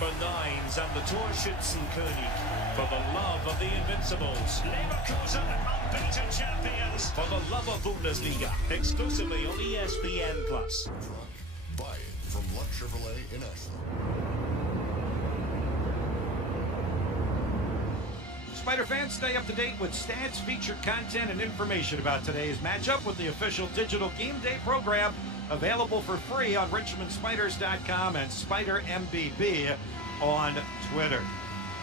number 9s and the Torschützenkönig for the love of the Invincibles. Leverkusen, unbeaten champions. For the love of Bundesliga, exclusively on ESPN+. Buy it from Luck Chevrolet in Ashland. Spider fans, stay up to date with stats, featured content, and information about today's matchup with the official digital game day program available for free on richmondspiders.com and SpiderMBB on Twitter.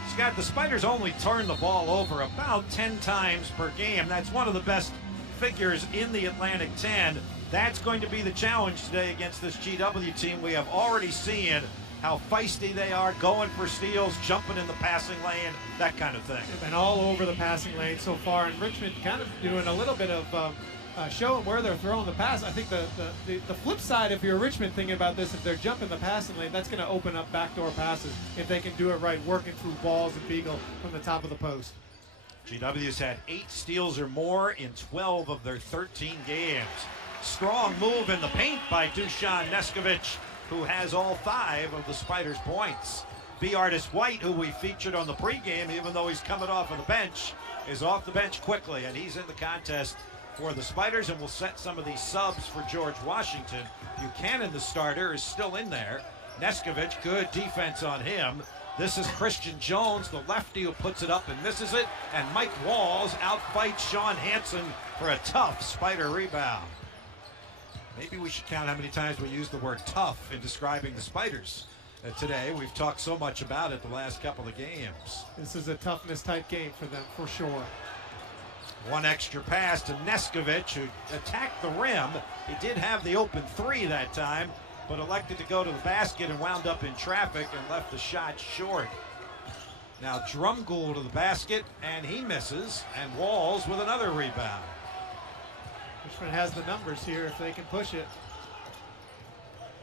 Scott, the Spiders only turn the ball over about 10 times per game. That's one of the best figures in the Atlantic 10. That's going to be the challenge today against this GW team. We have already seen how feisty they are, going for steals, jumping in the passing lane, that kind of thing. They've been all over the passing lane so far, and Richmond kind of doing a little bit of showing where they're throwing the pass. I think the flip side, if you're Richmond thinking about this, if they're jumping the passing lane, that's going to open up backdoor passes if they can do it right, working through Balls and Beagle from the top of the post. GW's had 8 steals or more in 12 of their 13 games. Strong move in the paint by Dusan Neskovic, who has all 5 of the Spiders' points. B. Artis White, who we featured on the pregame, even though he's coming off of the bench, is off the bench quickly, and he's in the contest for the Spiders, and will set some of these subs for George Washington. Buchanan, the starter, is still in there. Neskovic, good defense on him. This is Christian Jones, the lefty, who puts it up and misses it, and Mike Walls outfights Sean Hansen for a tough Spider rebound. Maybe we should count how many times we use the word tough in describing the Spiders today. We've talked so much about it the last couple of games. This is a toughness-type game for them, for sure. One extra pass to Neskovic, who attacked the rim. He did have the open 3 that time, but elected to go to the basket and wound up in traffic and left the shot short. Now Drumgoole to the basket, and he misses, and Walls with another rebound. Richmond has the numbers here if they can push it.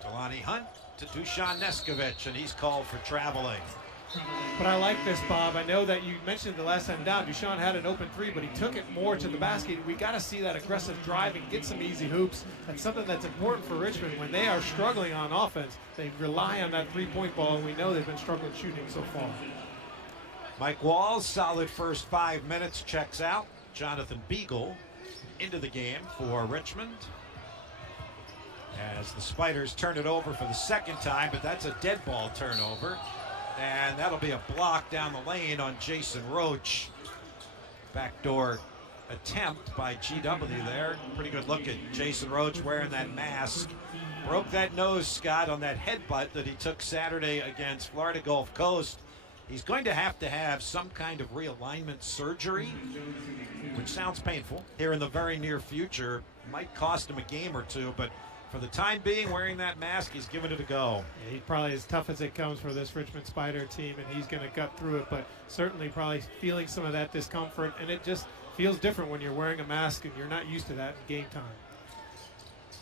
Delaney Hunt to Dusan Neskovic, and he's called for traveling. But I like this, Bob. I know that you mentioned the last time down, Dusan had an open 3, but he took it more to the basket. We got to see that aggressive driving, get some easy hoops. That's something that's important for Richmond. When they are struggling on offense, they rely on that three-point ball, and we know they've been struggling shooting so far. Mike Walls, solid first 5 minutes, checks out. Jonathan Beagle into the game for Richmond, as the Spiders turn it over for the second time, but that's a dead ball turnover, and that'll be a block down the lane on Jason Roach. Backdoor attempt by GW there. Pretty good look at Jason Roach wearing that mask. Broke that nose, Scott, on that headbutt that he took Saturday against Florida Gulf Coast. He's going to have some kind of realignment surgery, which sounds painful, here in the very near future. Might cost him a game or 2, but for the time being, wearing that mask, he's giving it a go. Yeah, he's probably as tough as it comes for this Richmond Spider team, and he's going to gut through it, but certainly probably feeling some of that discomfort, and it just feels different when you're wearing a mask and you're not used to that in game time.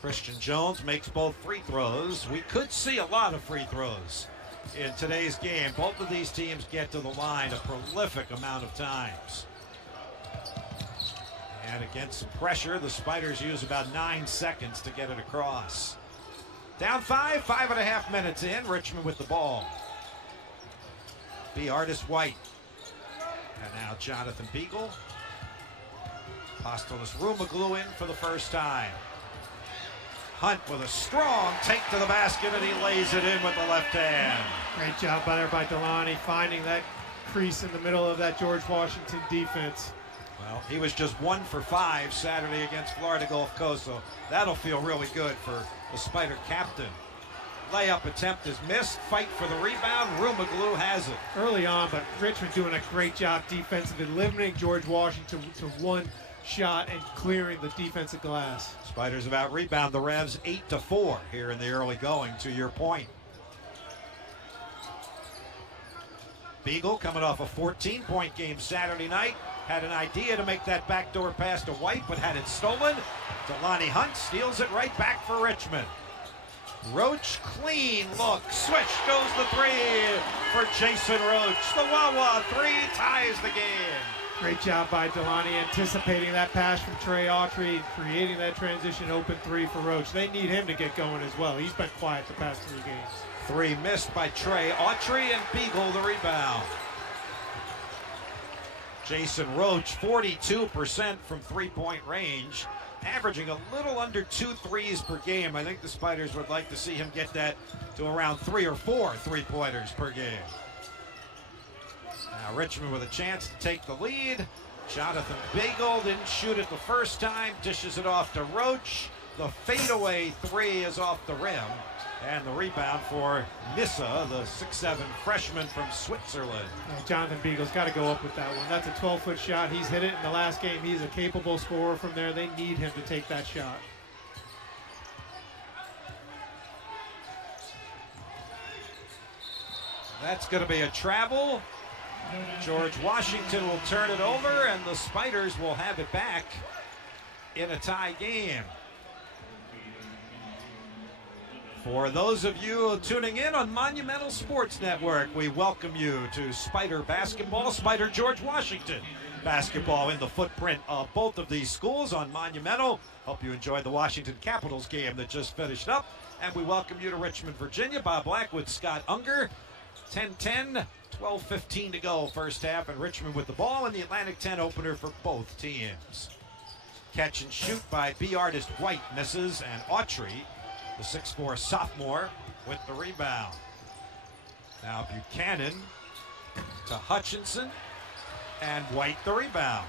Christian Jones makes both free throws. We could see a lot of free throws in today's game. Both of these teams get to the line a prolific amount of times. And against some pressure, the Spiders use about 9 seconds to get it across. Down 5.5 minutes in. Richmond with the ball. B. Artis White. And now Jonathan Beagle. Apostolos Rumaglu in for the first time. Hunt with a strong take to the basket, and he lays it in with the left hand. Great job by Delaney, finding that crease in the middle of that George Washington defense. Well, he was just 1 for 5 Saturday against Florida Gulf Coast, so that'll feel really good for the Spider captain. Layup attempt is missed. Fight for the rebound. Rumaglu has it. Early on, but Richmond doing a great job defensively, limiting George Washington to one shot and clearing the defensive glass. Spiders have out-rebound the Revs 8-4 here in the early going, to your point. Beagle coming off a 14-point game Saturday night. Had an idea to make that backdoor pass to White, but had it stolen. Delaney Hunt steals it right back for Richmond. Roach, clean look. Switch goes the 3 for Jason Roach. The Wawa 3 ties the game. Great job by Delaney, anticipating that pass from Trey Autry, creating that transition open 3 for Roach. They need him to get going as well. He's been quiet the past 3 games. Three missed by Trey Autry, and Beagle the rebound. Jason Roach, 42% from three-point range, averaging a little under 2 threes per game. I think the Spiders would like to see him get that to around 3 or 4 three-pointers per game. Now Richmond with a chance to take the lead. Jonathan Beagle didn't shoot it the first time, dishes it off to Roach. The fadeaway three is off the rim. And the rebound for Nissa, the 6'7" freshman from Switzerland. Jonathan Beagle's got to go up with that one. That's a 12-foot shot. He's hit it in the last game. He's a capable scorer from there. They need him to take that shot. That's going to be a travel. George Washington will turn it over, and the Spiders will have it back in a tie game. For those of you tuning in on Monumental Sports Network, we welcome you to Spider basketball, Spider George Washington basketball in the footprint of both of these schools on Monumental. Hope you enjoyed the Washington Capitals game that just finished up. And we welcome you to Richmond, Virginia. Bob Black with Scott Unger. 10-10, 12-15 to go first half, and Richmond with the ball in the Atlantic 10 opener for both teams. Catch and shoot by B. Artist White misses, and Autry, the 6'4" sophomore, with the rebound. Now Buchanan to Hutchinson, and White the rebound.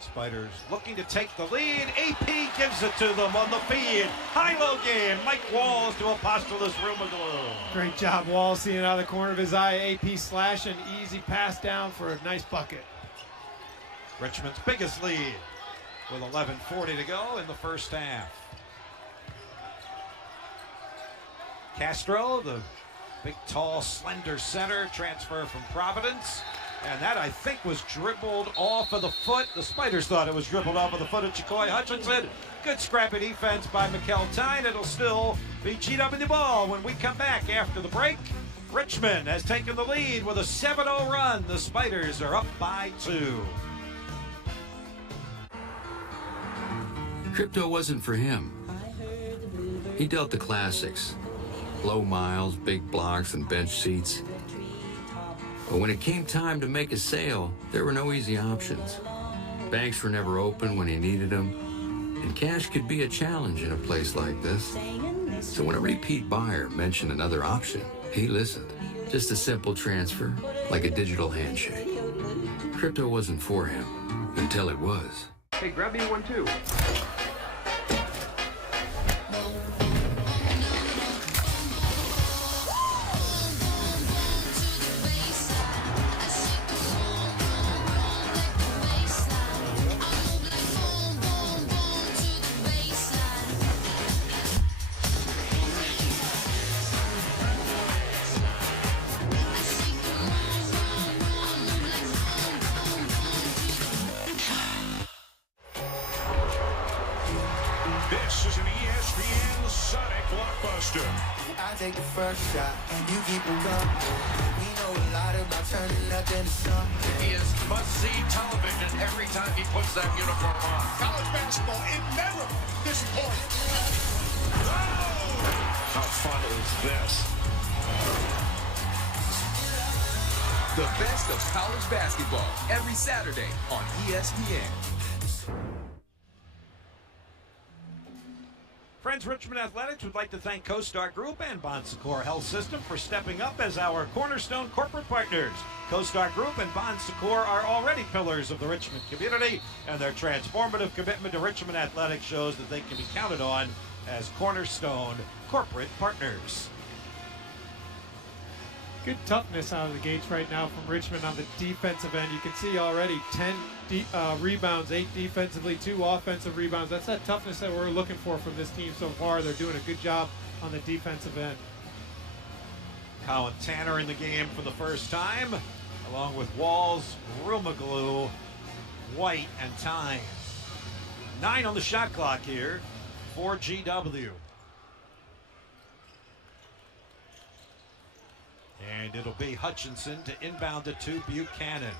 Spiders looking to take the lead. AP gives it to them on the feed. High-low game. Mike Walls to Apostolos Rumaglu. Great job, Wall, seeing it out of the corner of his eye. AP slashing, easy pass down for a nice bucket. Richmond's biggest lead with 11:40 to go in the first half. Castro, the big, tall, slender center, transfer from Providence. And that, I think, was dribbled off of the foot. The Spiders thought it was dribbled off of the foot of Chikoy Hutchinson. Good scrappy defense by Mikkel Tyne. It'll still be GW ball when we come back after the break. Richmond has taken the lead with a 7-0 run. The Spiders are up by 2. Crypto wasn't for him. He dealt the classics. Low miles, big blocks, and bench seats. But when it came time to make a sale, there were no easy options. Banks were never open when he needed them, and cash could be a challenge in a place like this. So when a repeat buyer mentioned another option, he listened. Just a simple transfer, like a digital handshake. Crypto wasn't for him, until it was. Hey, grab me one too. This is an ESPN Sonic Blockbuster. I take the first shot, and you keep it coming. We know a lot about turning nothing to something. He is must-see television every time he puts that uniform on. College basketball, it never disappoints. How fun is this? The best of college basketball every Saturday on ESPN. Friends, Richmond Athletics would like to thank CoStar Group and Bon Secours Health System for stepping up as our cornerstone corporate partners. CoStar Group and Bon Secours are already pillars of the Richmond community, and their transformative commitment to Richmond Athletics shows that they can be counted on as cornerstone corporate partners. Good toughness out of the gates right now from Richmond on the defensive end. You can see already 10 rebounds, 8 defensively, 2 offensive rebounds. That's that toughness that we're looking for from this team so far. They're doing a good job on the defensive end. Colin Tanner in the game for the first time, along with Walls, Rumaglu, White, and Tyne. 9 on the shot clock here for GW. And it'll be Hutchinson to inbound it to Buchanan.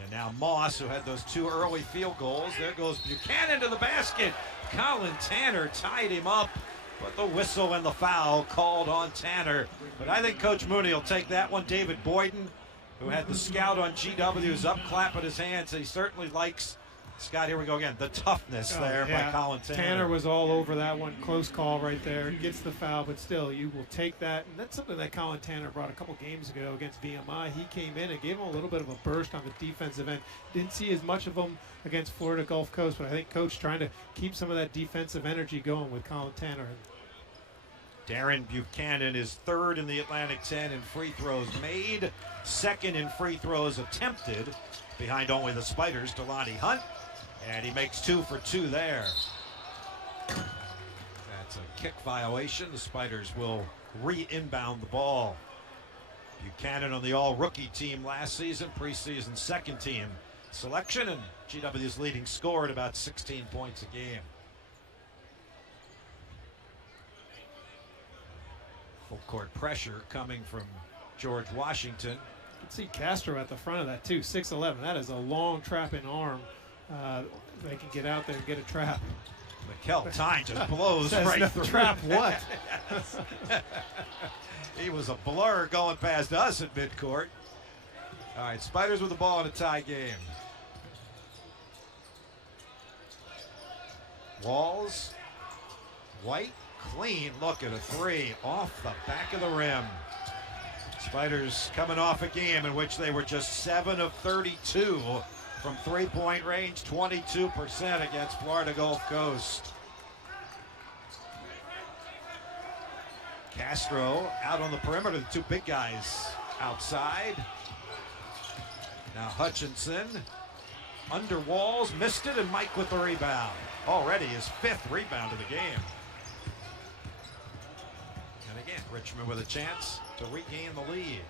And now Moss, who had those 2 early field goals. There goes Buchanan to the basket. Colin Tanner tied him up, but the whistle and the foul called on Tanner. But I think Coach Mooney will take that one. David Boyden, who had the scout on GW, is up clapping his hands. He certainly likes, Scott, here we go again, the toughness there by Colin Tanner. Tanner was all over that one. Close call right there. Gets the foul, but still, you will take that. And that's something that Colin Tanner brought a couple games ago against VMI. He came in and gave him a little bit of a burst on the defensive end. Didn't see as much of him against Florida Gulf Coast, but I think Coach trying to keep some of that defensive energy going with Colin Tanner. Darren Buchanan is third in the Atlantic 10 in free throws made, second in free throws attempted, behind only the Spiders, Delani Hunt, and he makes 2 for 2 there. That's a kick violation. The Spiders will re-inbound the ball. Buchanan on the all-rookie team last season, preseason second team selection, and GW's leading scorer at about 16 points a game. Full court pressure coming from George Washington. You can see Castro at the front of that too, 6'11". That is a long trapping arm. They can get out there and get a trap. Mikel Tyne just blows right no through. Trap what? He was a blur going past us at midcourt. All right, Spiders with the ball in a tie game. Walls, White, clean look at a 3 off the back of the rim. Spiders coming off a game in which they were just 7 of 32 from three-point range, 22% against Florida Gulf Coast. Castro out on the perimeter, the 2 big guys outside. Now Hutchinson under Walls, missed it, and Mike with the rebound. Already his 5th rebound of the game. And again, Richmond with a chance to regain the lead.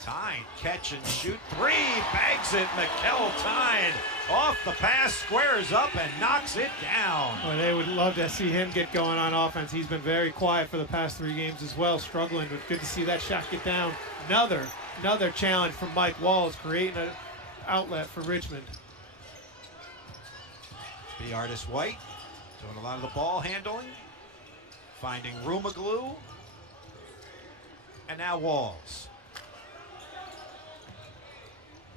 Tyne, catch and shoot 3, bags it, Mikel Tyne off the pass, squares up and knocks it down. Well, they would love to see him get going on offense. He's been very quiet for the past 3 games as well, struggling, but good to see that shot get down. Another challenge from Mike Walls, creating an outlet for Richmond. The artist White doing a lot of the ball handling, finding Rumaglu, and now Walls.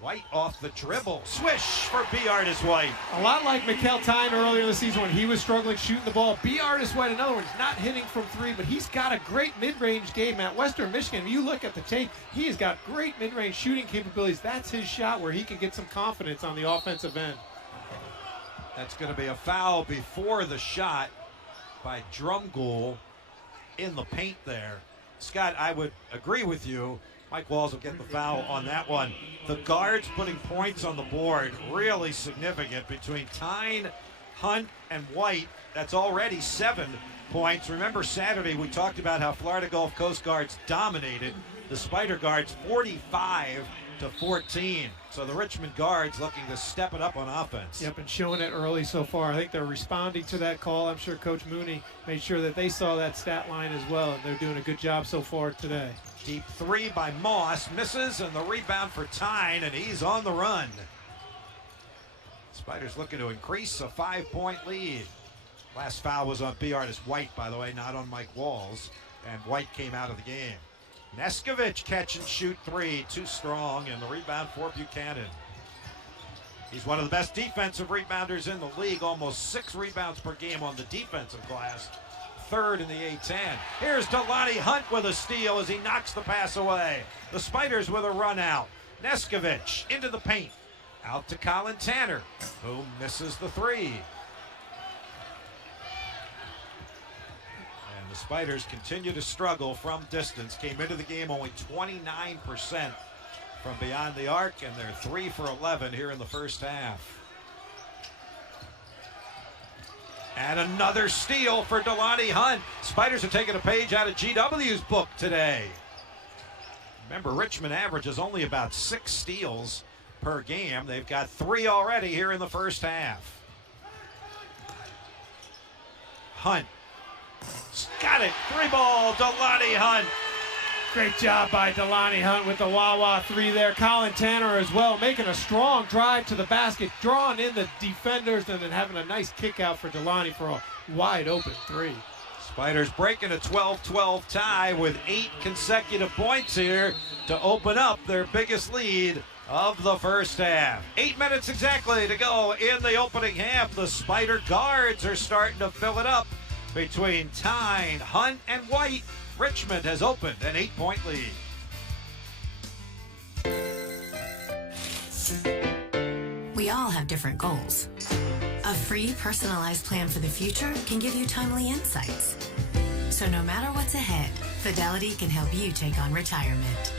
White off the dribble, swish for B. Artist White. A lot like Mikel Tyne earlier in the season when he was struggling shooting the ball. B. Artist White, another one, not hitting from 3, but he's got a great mid-range game at Western Michigan. If you look at the tape, he has got great mid-range shooting capabilities. That's his shot where he can get some confidence on the offensive end. That's going to be a foul before the shot by Drumgoole in the paint there. Scott, I would agree with you. Mike Walls will get the foul on that one. The guards putting points on the board, really significant between Tyne, Hunt, and White. That's already 7 points. Remember Saturday we talked about how Florida Gulf Coast guards dominated the Spider guards 45-14. So the Richmond guards looking to step it up on offense. Yep, and showing it early so far. I think they're responding to that call. I'm sure Coach Mooney made sure that they saw that stat line as well, and they're doing a good job so far today. Deep 3 by Moss, misses, and the rebound for Tyne, and he's on the run. Spiders looking to increase a 5-point lead. Last foul was on B. Artist White, by the way, not on Mike Walls, and White came out of the game. Neskovich catch and shoot 3, too strong, and the rebound for Buchanan. He's one of the best defensive rebounders in the league, almost 6 rebounds per game on the defensive glass. 3rd in the A-10. Here's Delani Hunt with a steal as he knocks the pass away. The Spiders with a run out. Neskovich into the paint. Out to Colin Tanner, who misses the 3. And the Spiders continue to struggle from distance. Came into the game only 29% from beyond the arc, and they're 3 for 11 here in the first half. And another steal for Delani Hunt. Spiders are taking a page out of GW's book today. Remember, Richmond averages only about 6 steals per game. They've got 3 already here in the first half. Hunt. Got it. 3-ball, Delani Hunt. Great job by Delani Hunt with the Wawa 3 there. Colin Tanner as well, making a strong drive to the basket, drawing in the defenders, and then having a nice kick out for Delani for a wide open 3. Spiders breaking a 12-12 tie with 8 consecutive points here to open up their biggest lead of the first half. 8 minutes exactly to go in the opening half. The Spider guards are starting to fill it up between Tyne, Hunt, and White. Richmond has opened an 8-point lead. We all have different goals. A free, personalized plan for the future can give you timely insights. So no matter what's ahead, Fidelity can help you take on retirement.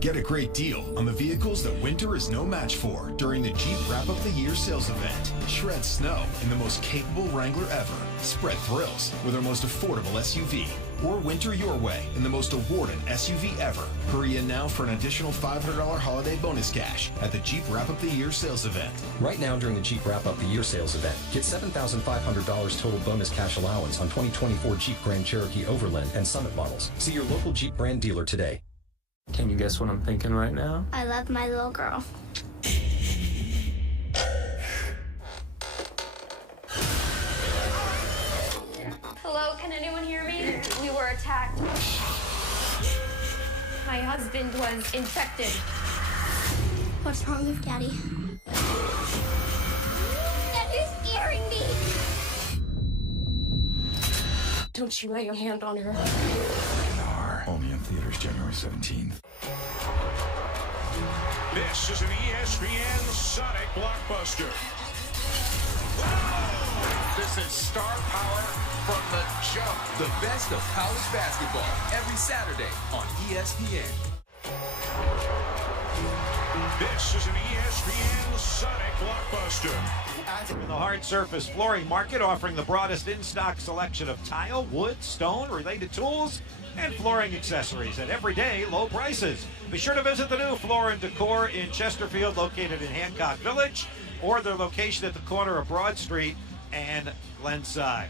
Get a great deal on the vehicles that winter is no match for during the Jeep Wrap Up the Year sales event. Shred snow in the most capable Wrangler ever. Spread thrills with our most affordable SUV. Or winter your way in the most awarded SUV ever. Hurry in now for an additional $500 holiday bonus cash at the Jeep Wrap Up the Year sales event. Right now during the Jeep Wrap Up the Year sales event, get $7,500 total bonus cash allowance on 2024 Jeep Grand Cherokee Overland and Summit models. See your local Jeep brand dealer today. Can you guess what I'm thinking right now? I love my little girl. Hello, can anyone hear me? We were attacked. My husband was infected. What's wrong with Daddy? Daddy's scaring me. Don't you lay your hand on her. Only in theaters January 17th. This is an ESPN Sonic blockbuster. This is star power from the jump. The best of college basketball every Saturday on ESPN. This is an ESPN Sonic blockbuster. In the hard surface flooring market, offering the broadest in-stock selection of tile, wood, stone, related tools, and flooring accessories at everyday low prices. Be sure to visit the new Floor & Decor in Chesterfield, located in Hancock Village, or their location at the corner of Broad Street and Glenside.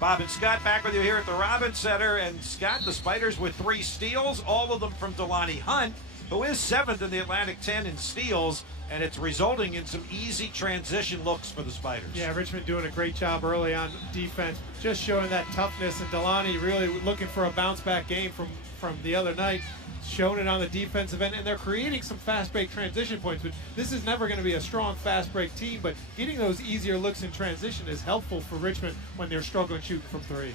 Bob and Scott back with you here at the Robbins Center. And Scott, the Spiders with 3 steals, all of them from Delani Hunt, who is 7th in the Atlantic 10 in steals, and it's resulting in some easy transition looks for the Spiders. Yeah, Richmond doing a great job early on defense, just showing that toughness, and Delani really looking for a bounce-back game from the other night, showing it on the defensive end, and they're creating some fast-break transition points. But this is never going to be a strong fast-break team, but getting those easier looks in transition is helpful for Richmond when they're struggling shooting from 3.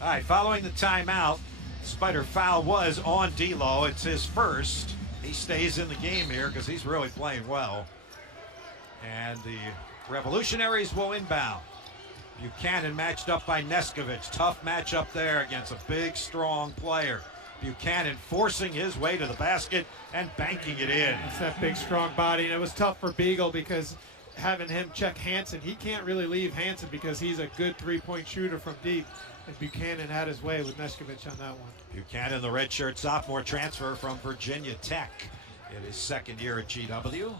All right, following the timeout, Spider foul was on D'Lo. It's his first. He stays in the game here because he's really playing well. And the Revolutionaries will inbound. Buchanan matched up by Neskovic. Tough matchup there against a big, strong player. Buchanan forcing his way to the basket and banking it in. That's that big, strong body. And it was tough for Beagle because having him check Hansen, he can't really leave Hansen because he's a good 3-point shooter from deep. And Buchanan had his way with Neskovic on that one. Buchanan, the redshirt sophomore transfer from Virginia Tech in his 2nd year at GW.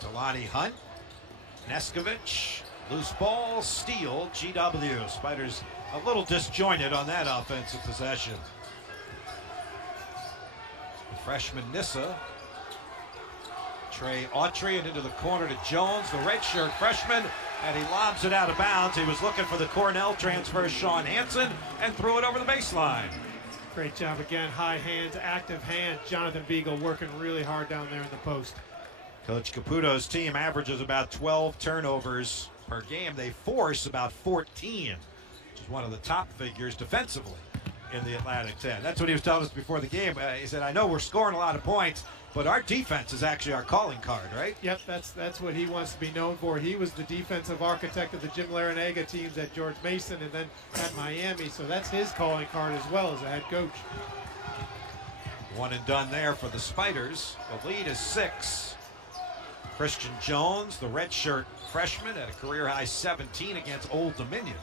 Delani Hunt, Neskovic, loose ball, steal, GW. Spiders a little disjointed on that offensive possession. The freshman Nissa, Trey Autry, and into the corner to Jones, the redshirt freshman, and he lobs it out of bounds. He was looking for the Cornell transfer, Sean Hansen, and threw it over the baseline. Great job again, high hands, active hands. Jonathan Beagle working really hard down there in the post. Coach Caputo's team averages about 12 turnovers per game. They force about 14, which is one of the top figures defensively in the Atlantic 10. That's what he was telling us before the game. He said, I know we're scoring a lot of points, but our defense is actually our calling card, right? Yep, that's what he wants to be known for. He was the defensive architect of the Jim Larinaga teams at George Mason and then at Miami, so that's his calling card as well as a head coach. One and done there for the Spiders. The lead is 6. Christian Jones, the redshirt freshman, had a career-high 17 against Old Dominion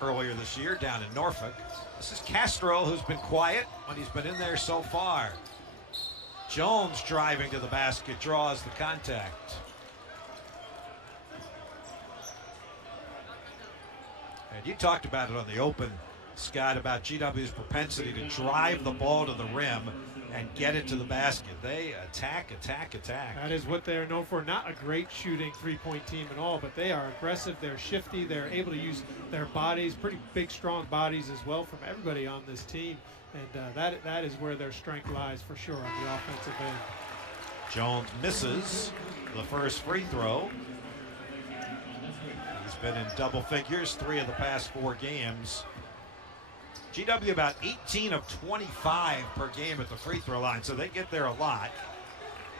earlier this year down in Norfolk. This is Castro, who's been quiet when he's been in there so far. Jones driving to the basket, draws the contact. And you talked about it on the open Scott, about GW's propensity to drive the ball to the rim and get it to the basket. They attack. That is what they're known for. Not a great shooting three-point team at all, but they are aggressive. They're shifty. They're able to use their bodies, pretty big, strong bodies as well from everybody on this team. And that is where their strength lies for sure on the offensive end. Jones misses the first free throw. He's been in double figures 3 of the past 4 games. GW about 18 of 25 per game at the free throw line, so they get there a lot.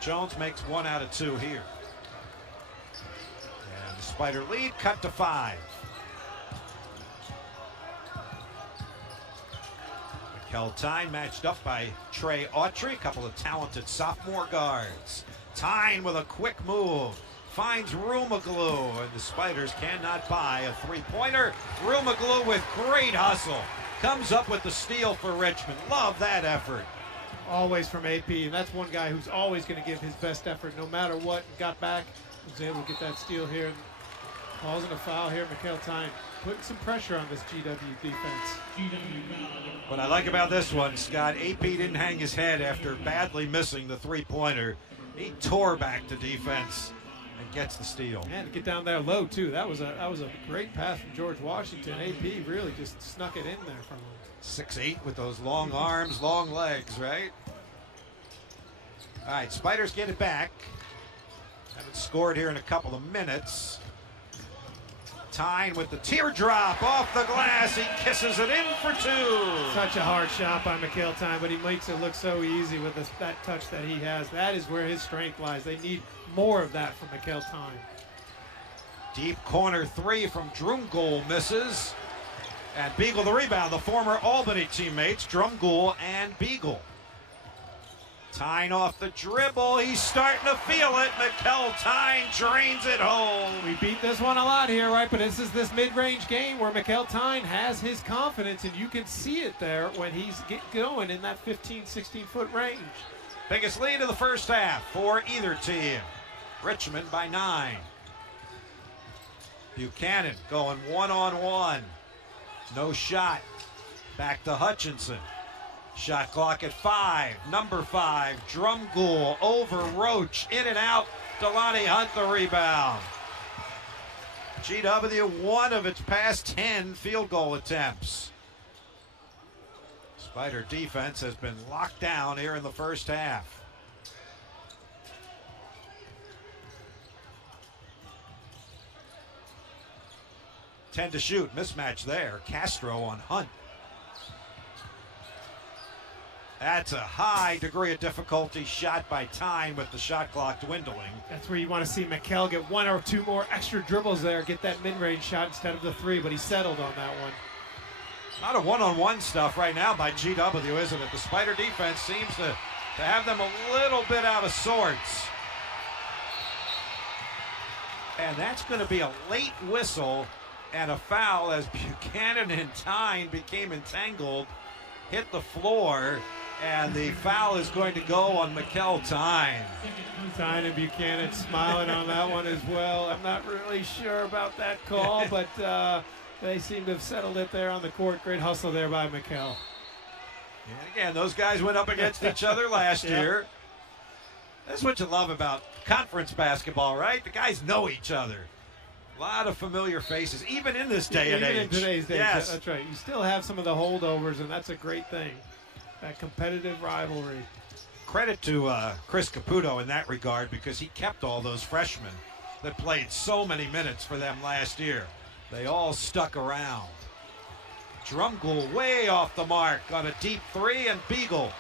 Jones makes 1 out of 2 here. And the Spider lead cut to 5. Mikel Tyne matched up by Trey Autry, a couple of talented sophomore guards. Tyne with a quick move, finds Rumaglu, and the Spiders cannot buy a three-pointer. Rumaglu with great hustle comes up with the steal for Richmond. Love that effort. Always from AP, and that's one guy who's always going to give his best effort no matter what. Got back, was able to get that steal here. Calls in a foul here. Mikel Tyne putting some pressure on this GW defense. What I like about this one, Scott, AP didn't hang his head after badly missing the three-pointer. He tore back to defense and gets the steal. And to get down there low too. That was a great pass from George Washington. AP really just snuck it in there from him. 6'8" with those long arms, long legs, right? All right, Spiders get it back. Haven't scored here in a couple of minutes. Tyne with the teardrop off the glass. He kisses it in for 2. Such a hard shot by Mikel Tyne, but he makes it look so easy with that touch that he has. That is where his strength lies. They need more of that from Mikel Tyne. Deep corner 3 from Drumgoole misses. And Beagle the rebound, the former Albany teammates, Drumgoole and Beagle. Tyne off the dribble. He's starting to feel it. Mikel Tyne drains it home. We beat this one a lot here, right? But this is this mid-range game where Mikel Tyne has his confidence, and you can see it there when he's going in that 15, 16-foot range. Biggest lead of the first half for either team. Richmond by 9. Buchanan going one-on-one. No shot. Back to Hutchinson. Shot clock at 5. Number 5, Drumgoole over Roach. In and out. Delaney Hunt the rebound. GW 1 of its past 10 field goal attempts. Spider defense has been locked down here in the first half. Ten to shoot. Mismatch there. Castro on Hunt. That's a high degree of difficulty shot by Tyne with the shot clock dwindling. That's where you want to see Mikel get 1 or 2 more extra dribbles there, get that mid-range shot instead of the 3, but he settled on that one. A lot of one-on-one stuff right now by GW, isn't it? The Spider defense seems to have them a little bit out of sorts. And that's going to be a late whistle and a foul as Buchanan and Tyne became entangled, hit the floor, and the foul is going to go on Mikel Tyne. Tyne and Buchanan smiling on that one as well. I'm not really sure about that call, but they seem to have settled it there on the court. Great hustle there by Mikel. And again, those guys went up against each other last year. That's what you love about conference basketball, right? The guys know each other. A lot of familiar faces, even in this day and age. Even in today's day, yes. That's right. You still have some of the holdovers, and that's a great thing. That competitive rivalry. Credit to Chris Caputo in that regard, because he kept all those freshmen that played so many minutes for them last year. They all stuck around. Drumgoole way off the mark on a deep 3, and Beagle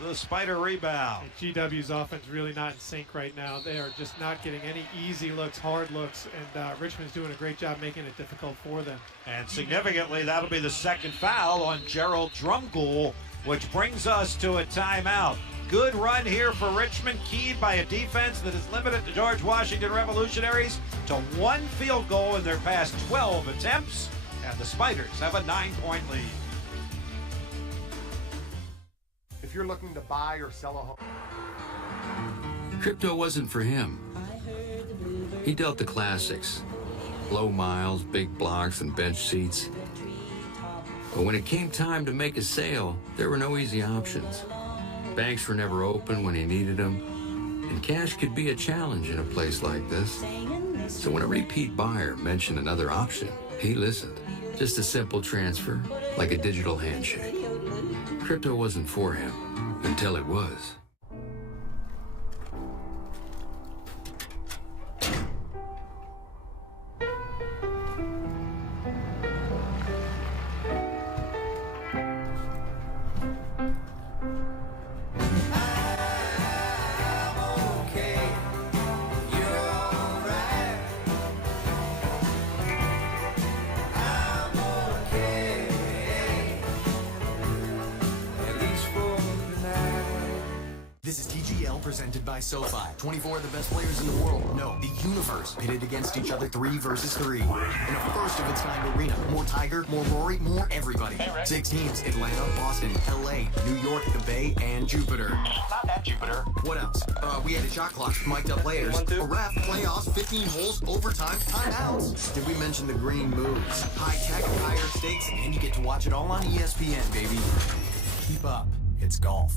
with a Spider rebound. And GW's offense really not in sync right now. They are just not getting any easy looks, hard looks, and Richmond's doing a great job making it difficult for them. And significantly, that'll be the second foul on Gerald Drumgoole, which brings us to a timeout. Good run here for Richmond, keyed by a defense that is limited the George Washington Revolutionaries to 1 field goal in their past 12 attempts, and the Spiders have a 9-point lead. If you're looking to buy or sell a home. Crypto wasn't for him. He dealt the classics. Low miles, big blocks, and bench seats. But when it came time to make a sale, there were no easy options. Banks were never open when he needed them, and cash could be a challenge in a place like this. So when a repeat buyer mentioned another option, he listened. Just a simple transfer, like a digital handshake. Crypto wasn't for him until it was. This is TGL presented by SoFi. 24 of the best players in the world. No, the universe pitted against each other 3 versus 3. In a first of its kind arena. More Tiger, more Rory, more everybody. 6 teams: Atlanta, Boston, LA, New York, the Bay, and Jupiter. Not that Jupiter. What else? We had a shot clock, mic'd up players, a ref, playoffs, 15 holes, overtime, timeouts. Did we mention the green moves? High tech, higher stakes, and you get to watch it all on ESPN, baby. Keep up. It's golf.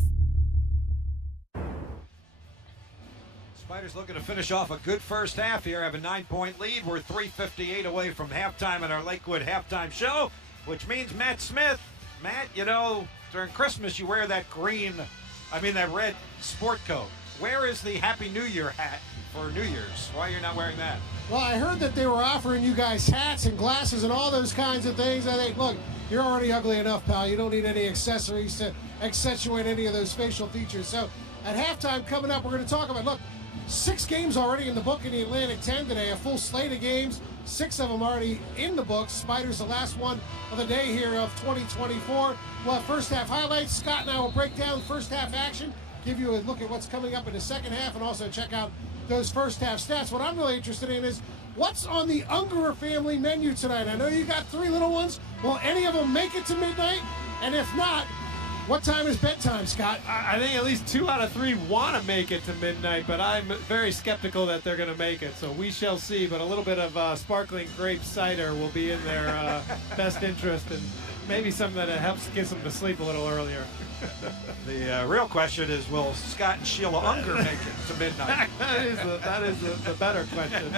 Spiders looking to finish off a good first half here, have a 9-point lead. We're 3:58 away from halftime in our Lakewood halftime show, which means Matt Smith. Matt, you know, during Christmas you wear that that red sport coat. Where is the Happy New Year hat for New Year's? Why are you not wearing that? Well, I heard that they were offering you guys hats and glasses and all those kinds of things. I think, look, you're already ugly enough, pal. You don't need any accessories to accentuate any of those facial features. So at halftime coming up, we're going to talk about, look, 6 games already in the book in the Atlantic 10 today, a full slate of games, 6 of them already in the books. Spiders, the last one of the day here of 2024. We'll have first half highlights. Scott and I will break down first half action, give you a look at what's coming up in the second half, and also check out those first half stats. What I'm really interested in is what's on the Ungerer family menu tonight. I know you got 3 little ones. Will any of them make it to midnight? And if not, what time is bedtime, Scott? I think at least 2 out of 3 want to make it to midnight, but I'm very skeptical that they're going to make it. So we shall see. But a little bit of sparkling grape cider will be in their best interest, and maybe something that helps get them to sleep a little earlier. The real question is, will Scott and Sheila Unger make it to midnight? that is the better question.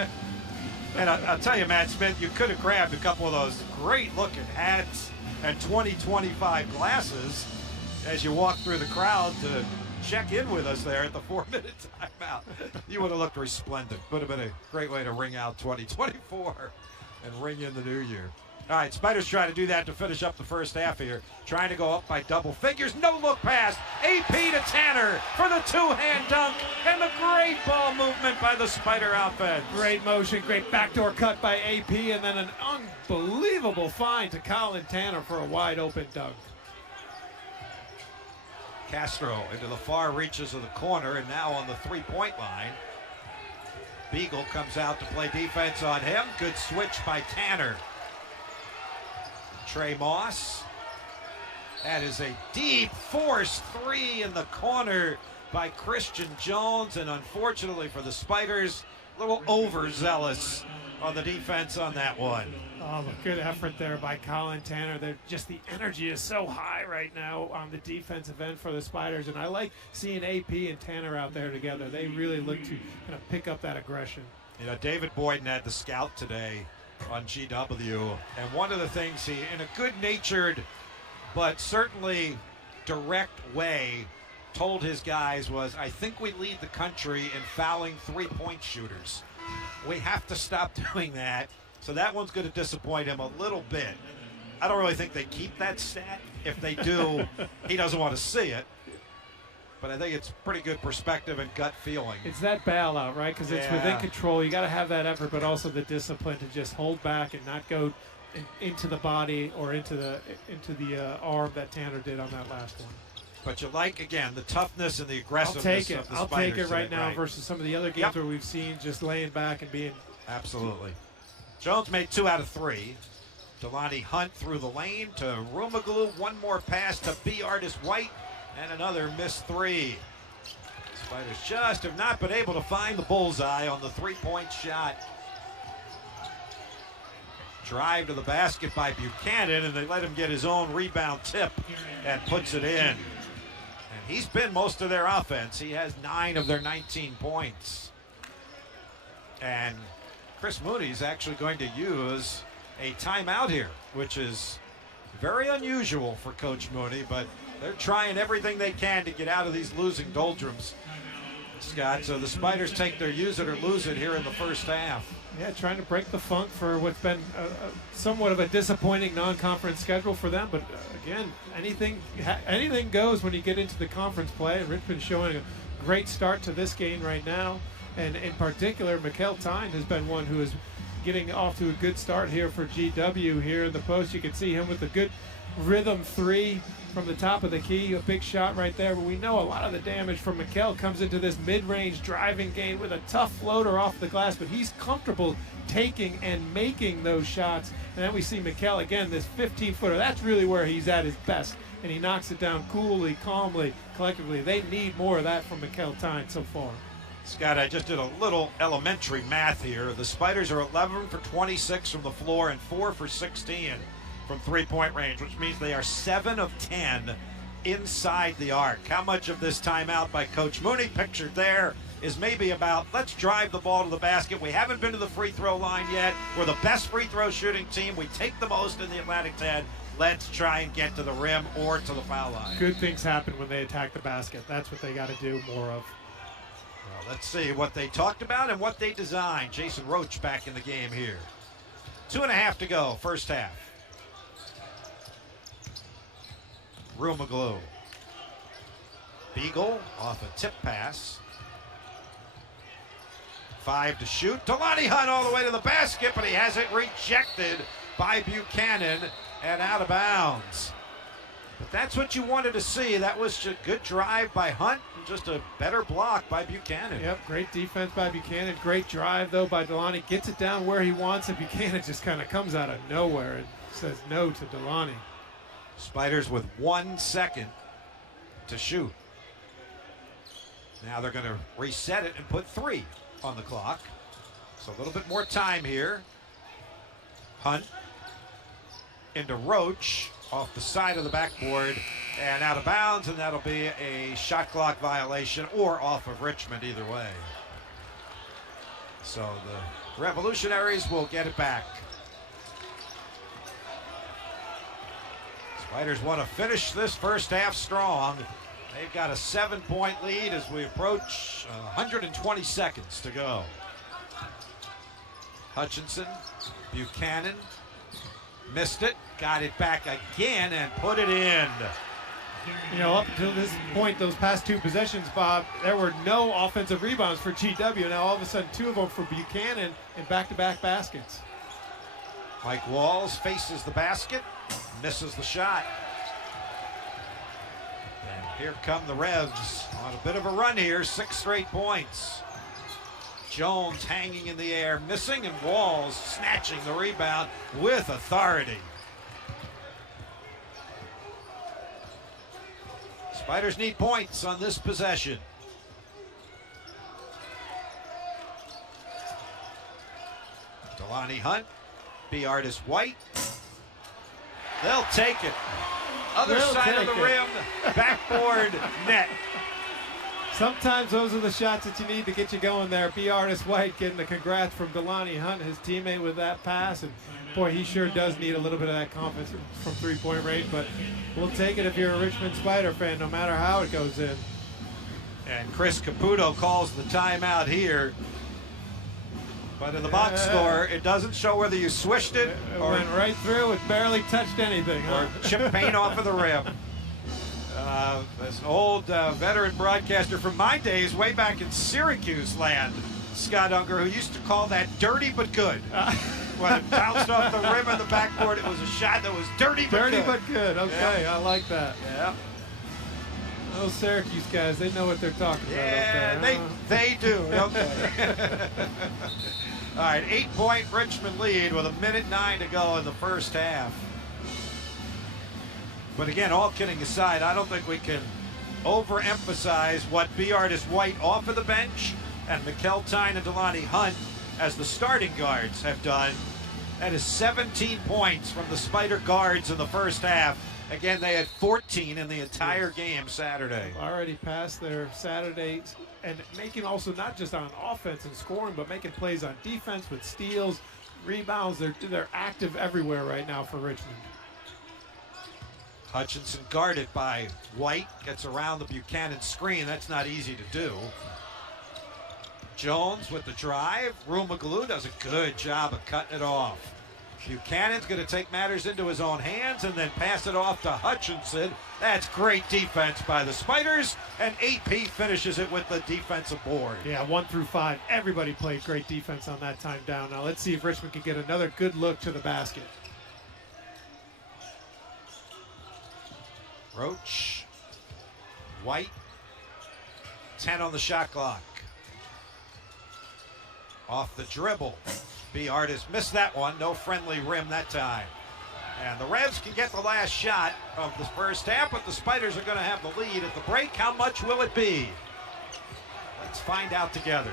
And I'll tell you, Matt Smith, you could have grabbed a couple of those great-looking hats and 2025 glasses as you walk through the crowd to check in with us there at the 4-minute timeout. You would have looked resplendent. Would have been a great way to ring out 2024 and ring in the new year. All right, Spiders trying to do that to finish up the first half here. Trying to go up by double figures. No look pass. AP to Tanner for the 2-hand dunk. And the great ball movement by the Spider offense. Great motion, great backdoor cut by AP, and then an unbelievable find to Colin Tanner for a wide open dunk. Castro into the far reaches of the corner, and now on the 3-point line. Beagle comes out to play defense on him. Good switch by Tanner. Trey Moss. That is a deep force 3 in the corner by Christian Jones, and unfortunately for the Spiders, a little overzealous on the defense on that one. Oh, good effort there by Colin Tanner. The energy is so high right now on the defensive end for the Spiders, and I like seeing AP and Tanner out there together. They really look to kind of pick up that aggression. You know, David Boyden had the scout today on GW, and one of the things he, in a good-natured but certainly direct way, told his guys was, I think we lead the country in fouling 3-point shooters. We have to stop doing that. So that one's going to disappoint him a little bit. I don't really think they keep that stat. If they do, he doesn't want to see it. But I think it's pretty good perspective and gut feeling. It's that bailout, right? Because it's within control. You got to have that effort, but also the discipline to just hold back and not go into the body or into the arm that Tanner did on that last one. But you like, again, the toughness and the aggressiveness of the Spiders. I'll take it right now versus some of the other games where we've seen just laying back and being. Absolutely. Jones made 2 out of 3. Delani Hunt through the lane to Rumaglu. One more pass to B. Artist White, and another missed 3. Spiders just have not been able to find the bullseye on the 3-point shot. Drive to the basket by Buchanan, and they let him get his own rebound tip and puts it in. And he's been most of their offense. He has 9 of their 19 points. And Chris Moody's actually going to use a timeout here, which is very unusual for Coach Mooney, but they're trying everything they can to get out of these losing doldrums, Scott. So the Spiders take their use it or lose it here in the first half. Yeah, trying to break the funk for what's been somewhat of a disappointing non-conference schedule for them. But again, anything goes when you get into the conference play. And Richmond showing a great start to this game right now. And in particular, Mikkel Tyne has been one who is getting off to a good start here for GW here in the post. You can see him with a good rhythm 3 from the top of the key, a big shot right there. But we know a lot of the damage from Mikkel comes into this mid-range driving game with a tough floater off the glass, but he's comfortable taking and making those shots. And then we see Mikkel again, this 15-footer. That's really where he's at his best, and he knocks it down coolly, calmly, collectively. They need more of that from Mikkel Tyne so far. Scott, I just did a little elementary math here. The Spiders are 11 for 26 from the floor and 4 for 16 from three-point range, which means they are 7 of 10 inside the arc. How much of this timeout by Coach Mooney, pictured there, is maybe about, let's drive the ball to the basket. We haven't been to the free throw line yet. We're the best free throw shooting team. We take the most in the Atlantic 10. Let's try and get to the rim or to the foul line. Good things happen when they attack the basket. That's what they got to do more of. Well, let's see what they talked about and what they designed. Jason Roach back in the game here. 2.5 to go, first half. Rumaglu. Beagle off a tip pass. 5 to shoot. Delani Hunt all the way to the basket, but he has it rejected by Buchanan and out of bounds. But that's what you wanted to see. That was a good drive by Hunt and just a better block by Buchanan. Yep, great defense by Buchanan. Great drive, though, by Delani. Gets it down where he wants it. Buchanan just kind of comes out of nowhere and says no to Delani. Spiders with 1 second to shoot. Now they're going to reset it and put 3 on the clock. So a little bit more time here. Hunt into Roach off the side of the backboard and out of bounds, and that'll be a shot clock violation or off of Richmond, either way. So the Revolutionaries will get it back. Spiders want to finish this first half strong. They've got a 7-point lead as we approach 120 seconds to go. Hutchinson, Buchanan, missed it, got it back again and put it in. You know, up until this point, those past 2 possessions, Bob, there were no offensive rebounds for GW. Now all of a sudden 2 of them for Buchanan and back-to-back baskets. Mike Walls faces the basket, misses the shot. And here come the Revs on a bit of a run here, 6 straight points. Jones hanging in the air, missing, and Walls snatching the rebound with authority. Spiders need points on this possession. Delani Hunt, B. Artist White. They'll take it. Other side of the rim, backboard net. Sometimes those are the shots that you need to get you going there. B. Artist White getting the congrats from Delani Hunt, his teammate, with that pass. And boy, he sure does need a little bit of that confidence from three-point range, but we'll take it if you're a Richmond Spider fan, no matter how it goes in. And Chris Caputo calls the timeout here. But in the box score, it doesn't show whether you swished it or went right through. It barely touched anything. Or chipped paint off of the rim. This old veteran broadcaster from my days, way back in Syracuse land, Scott Unger, who used to call that dirty but good. When it bounced off the rim of the backboard, it was a shot that was dirty but good. Dirty but good. Okay, yeah. I like that. Yeah. Those Syracuse guys, they know what they're talking about. Yeah, they do. Okay. All right, 8-point Richmond lead with 1:09 to go in the first half. But again, all kidding aside, I don't think we can overemphasize what B. Artist White off of the bench and Mikkel Tyne and Delani Hunt as the starting guards have done That is 17 points from the Spider guards in the first half. Again, they had 14 in the entire game Saturday. Already passed their Saturday, and making also not just on offense and scoring, but making plays on defense with steals, rebounds. They're active everywhere right now for Richmond. Hutchinson guarded by White, gets around the Buchanan screen. That's not easy to do. Jones with the drive. Rumaglu does a good job of cutting it off. Buchanan's going to take matters into his own hands and then pass it off to Hutchinson. That's great defense by the Spiders, and AP finishes it with the defensive board. Yeah, 1 through 5. Everybody played great defense on that time down. Now let's see if Richmond can get another good look to the basket. Roach, White, 10 on the shot clock. Off the dribble. B. Artis missed that one. No friendly rim that time. And the Revs can get the last shot of the first half, but the Spiders are going to have the lead at the break. How much will it be? Let's find out together.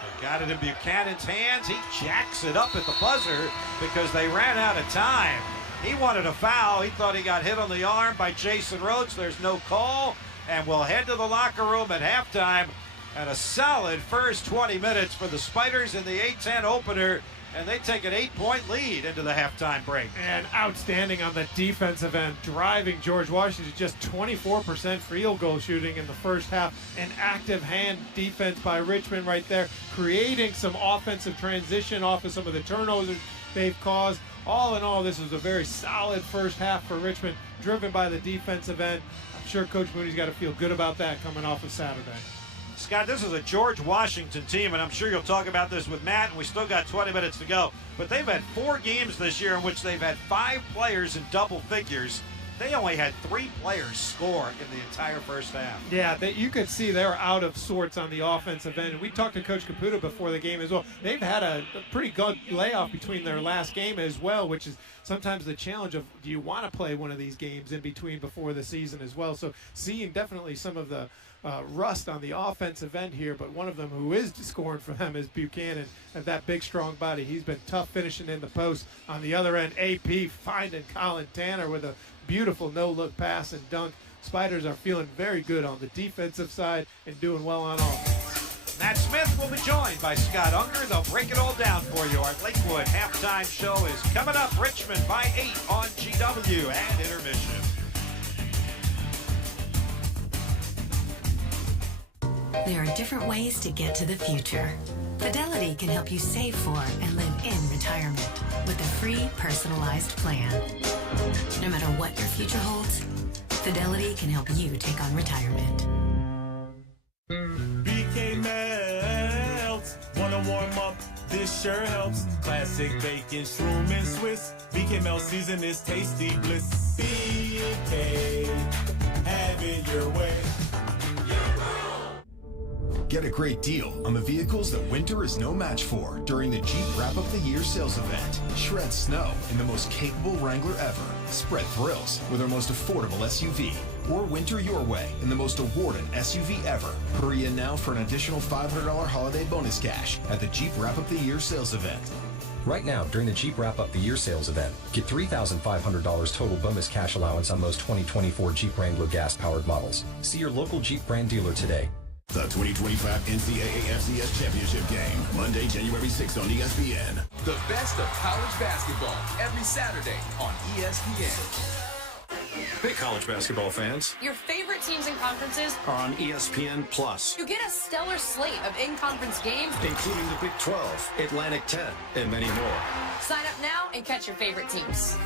They got it in Buchanan's hands. He jacks it up at the buzzer because they ran out of time. He wanted a foul. He thought he got hit on the arm by Jason Roach. There's no call. And we'll head to the locker room at halftime. And a solid first 20 minutes for the Spiders in the A-10 opener. And they take an 8-point lead into the halftime break. And outstanding on the defensive end, driving George Washington, just 24% field goal shooting in the first half. An active hand defense by Richmond right there, creating some offensive transition off of some of the turnovers they've caused. All in all, this was a very solid first half for Richmond, driven by the defensive end. I'm sure Coach Mooney's got to feel good about that coming off of Saturday. Scott, this is a George Washington team, and I'm sure you'll talk about this with Matt, and we still got 20 minutes to go. But they've had 4 games this year in which they've had 5 players in double figures. They only had 3 players score in the entire first half. Yeah, you could see they're out of sorts on the offensive end. We talked to Coach Caputo before the game as well. They've had a pretty good layoff between their last game as well, which is sometimes the challenge of, do you want to play one of these games in between before the season as well? So seeing definitely some of the rust on the offensive end here, but one of them who is scoring for them is Buchanan, and that big strong body. He's been tough finishing in the post. On the other end, AP finding Colin Tanner with a beautiful no-look pass and dunk. Spiders are feeling very good on the defensive side and doing well on offense. Matt Smith will be joined by Scott Unger. They'll break it all down for you. Our Lakewood halftime show is coming up. Richmond by 8 on GW and intermission. There are different ways to get to the future. Fidelity can help you save for and live in retirement with a free personalized plan. No matter what your future holds, Fidelity can help you take on retirement. BK melts, wanna warm up, this sure helps. Classic bacon, shroom and Swiss. BK melt season is tasty bliss. BK, have it your way. Get a great deal on the vehicles that winter is no match for during the Jeep Wrap Up the Year sales event. Shred snow in the most capable Wrangler ever. Spread thrills with our most affordable SUV. Or winter your way in the most awarded SUV ever. Hurry in now for an additional $500 holiday bonus cash at the Jeep Wrap Up the Year sales event. Right now, during the Jeep Wrap Up the Year sales event, get $3,500 total bonus cash allowance on most 2024 Jeep Wrangler gas-powered models. See your local Jeep brand dealer today. The 2025 NCAA FCS Championship Game, Monday, January 6th on ESPN. The best of college basketball every Saturday on ESPN. Hey, college basketball fans. Your favorite teams and conferences Are on ESPN Plus, You get a stellar slate of in-conference games, including the Big 12, Atlantic 10, and many more. Sign up now and catch your favorite teams.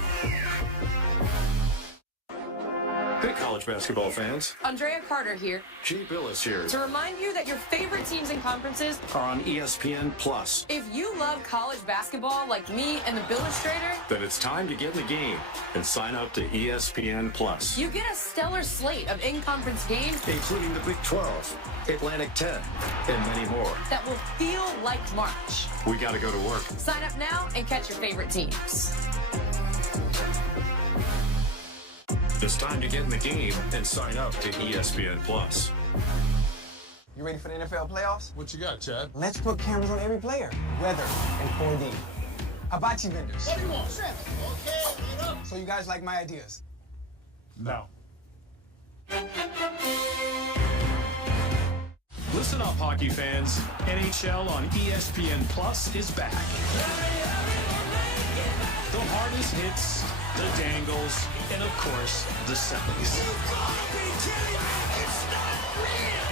Hey, college basketball fans. Andrea Carter here G. Billis here. to remind you that your favorite teams and conferences Are on ESPN Plus. If you love college basketball like me and the Bill Illustrator, Then it's time to get in the game and sign up to ESPN Plus, you get a stellar slate of in-conference games including the Big 12, Atlantic 10, and many more. that will feel like March. We got to go to work. Sign up now and catch your favorite teams. It's time to get in the game and sign up to ESPN Plus. You ready for the NFL playoffs? What you got, Chad? Let's put cameras on every player. Weather and 4D. Hibachi vendors. What do you want? Shrimp. Okay, line up. So you guys like my ideas? No. Listen up, hockey fans. NHL on ESPN Plus is back. The hardest hits, the dangles, and of course, the semis.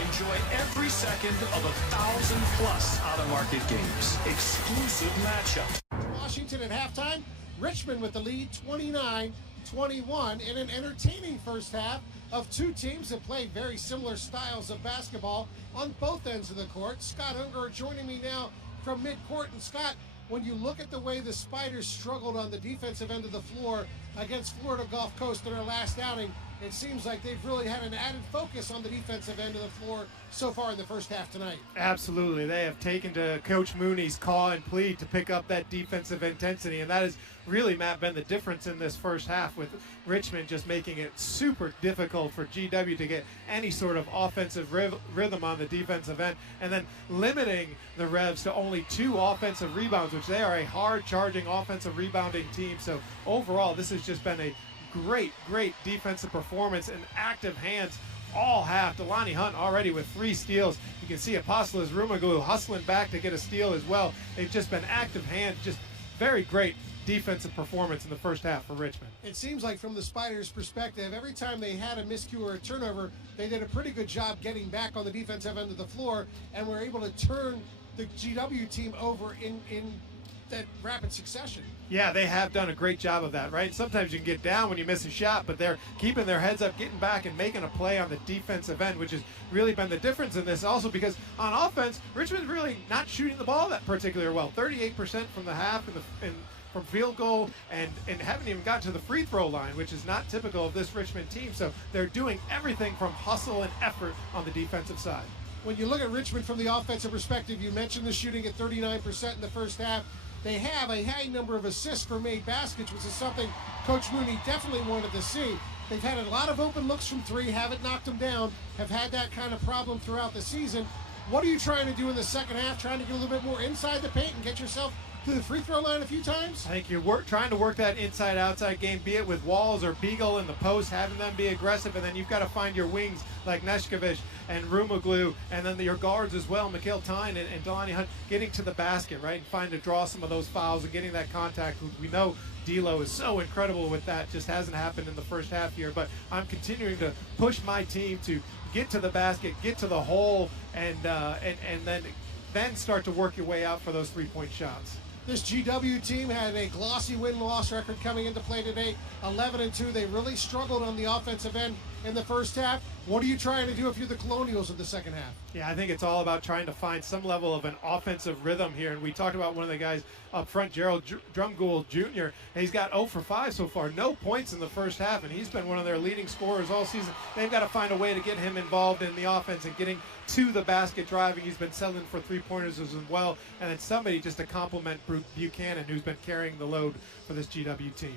Enjoy every second of 1,000+ out-of-market games. Exclusive matchup. Washington at halftime. Richmond with the lead, 29-21, in an entertaining first half of two teams that play very similar styles of basketball on both ends of the court. Scott Unger joining me now from midcourt. And Scott, when you look at the way the Spiders struggled on the defensive end of the floor against Florida Gulf Coast in their last outing, it seems like they've really had an added focus on the defensive end of the floor so far in the first half tonight. Absolutely. They have taken to Coach Mooney's call and plead to pick up that defensive intensity, and that has really, Matt, been the difference in this first half, with Richmond just making it super difficult for GW to get any sort of offensive rhythm on the defensive end, and then limiting the Revs to only 2 offensive rebounds, which they are a hard-charging offensive rebounding team. So overall, this has just been a great defensive performance and active hands all half. Delaney Hunt already with 3 steals. You can see Apostolos Rumagulu hustling back to get a steal as well. They've just been active hands, just very great defensive performance in the first half for Richmond. It seems like from the Spiders' perspective, every time they had a miscue or a turnover, they did a pretty good job getting back on the defensive end of the floor and were able to turn the GW team over in that rapid succession. Yeah, they have done a great job of that, right? Sometimes you can get down when you miss a shot, but they're keeping their heads up, getting back, and making a play on the defensive end, which has really been the difference in this. Also because on offense, Richmond's really not shooting the ball that particularly well. 38% from the half from field goal, and haven't even gotten to the free throw line, which is not typical of this Richmond team. So they're doing everything from hustle and effort on the defensive side. When you look at Richmond from the offensive perspective, you mentioned the shooting at 39% in the first half. They have a high number of assists for made baskets, which is something Coach Mooney definitely wanted to see. They've had a lot of open looks from 3, haven't knocked them down, have had that kind of problem throughout the season. What are you trying to do in the second half? Trying to get a little bit more inside the paint and get yourself to the free throw line a few times? I think you're trying to work that inside-outside game, be it with Walls or Beagle in the post, having them be aggressive, and then you've got to find your wings like Neshkovich and Rumaglu, and then your guards as well, Mikhail Tyne and Delaney Hunt, getting to the basket, right, and find to draw some of those fouls and getting that contact. We know D'Lo is so incredible with that. Just hasn't happened in the first half here, but I'm continuing to push my team to get to the basket, get to the hole, and then start to work your way out for those three-point shots. This GW team had a glossy win-loss record coming into play today, 11-2. They really struggled on the offensive end in the first half. What are you trying to do if you're the Colonials in the second half? Yeah, I think it's all about trying to find some level of an offensive rhythm here. And we talked about one of the guys up front, Gerald Drumgoole Jr., and he's got 0 for 5 so far. No points in the first half, and he's been one of their leading scorers all season. They've got to find a way to get him involved in the offense and getting to the basket driving. He's been settling for three-pointers as well. And then somebody just to compliment Buchanan, who's been carrying the load for this GW team.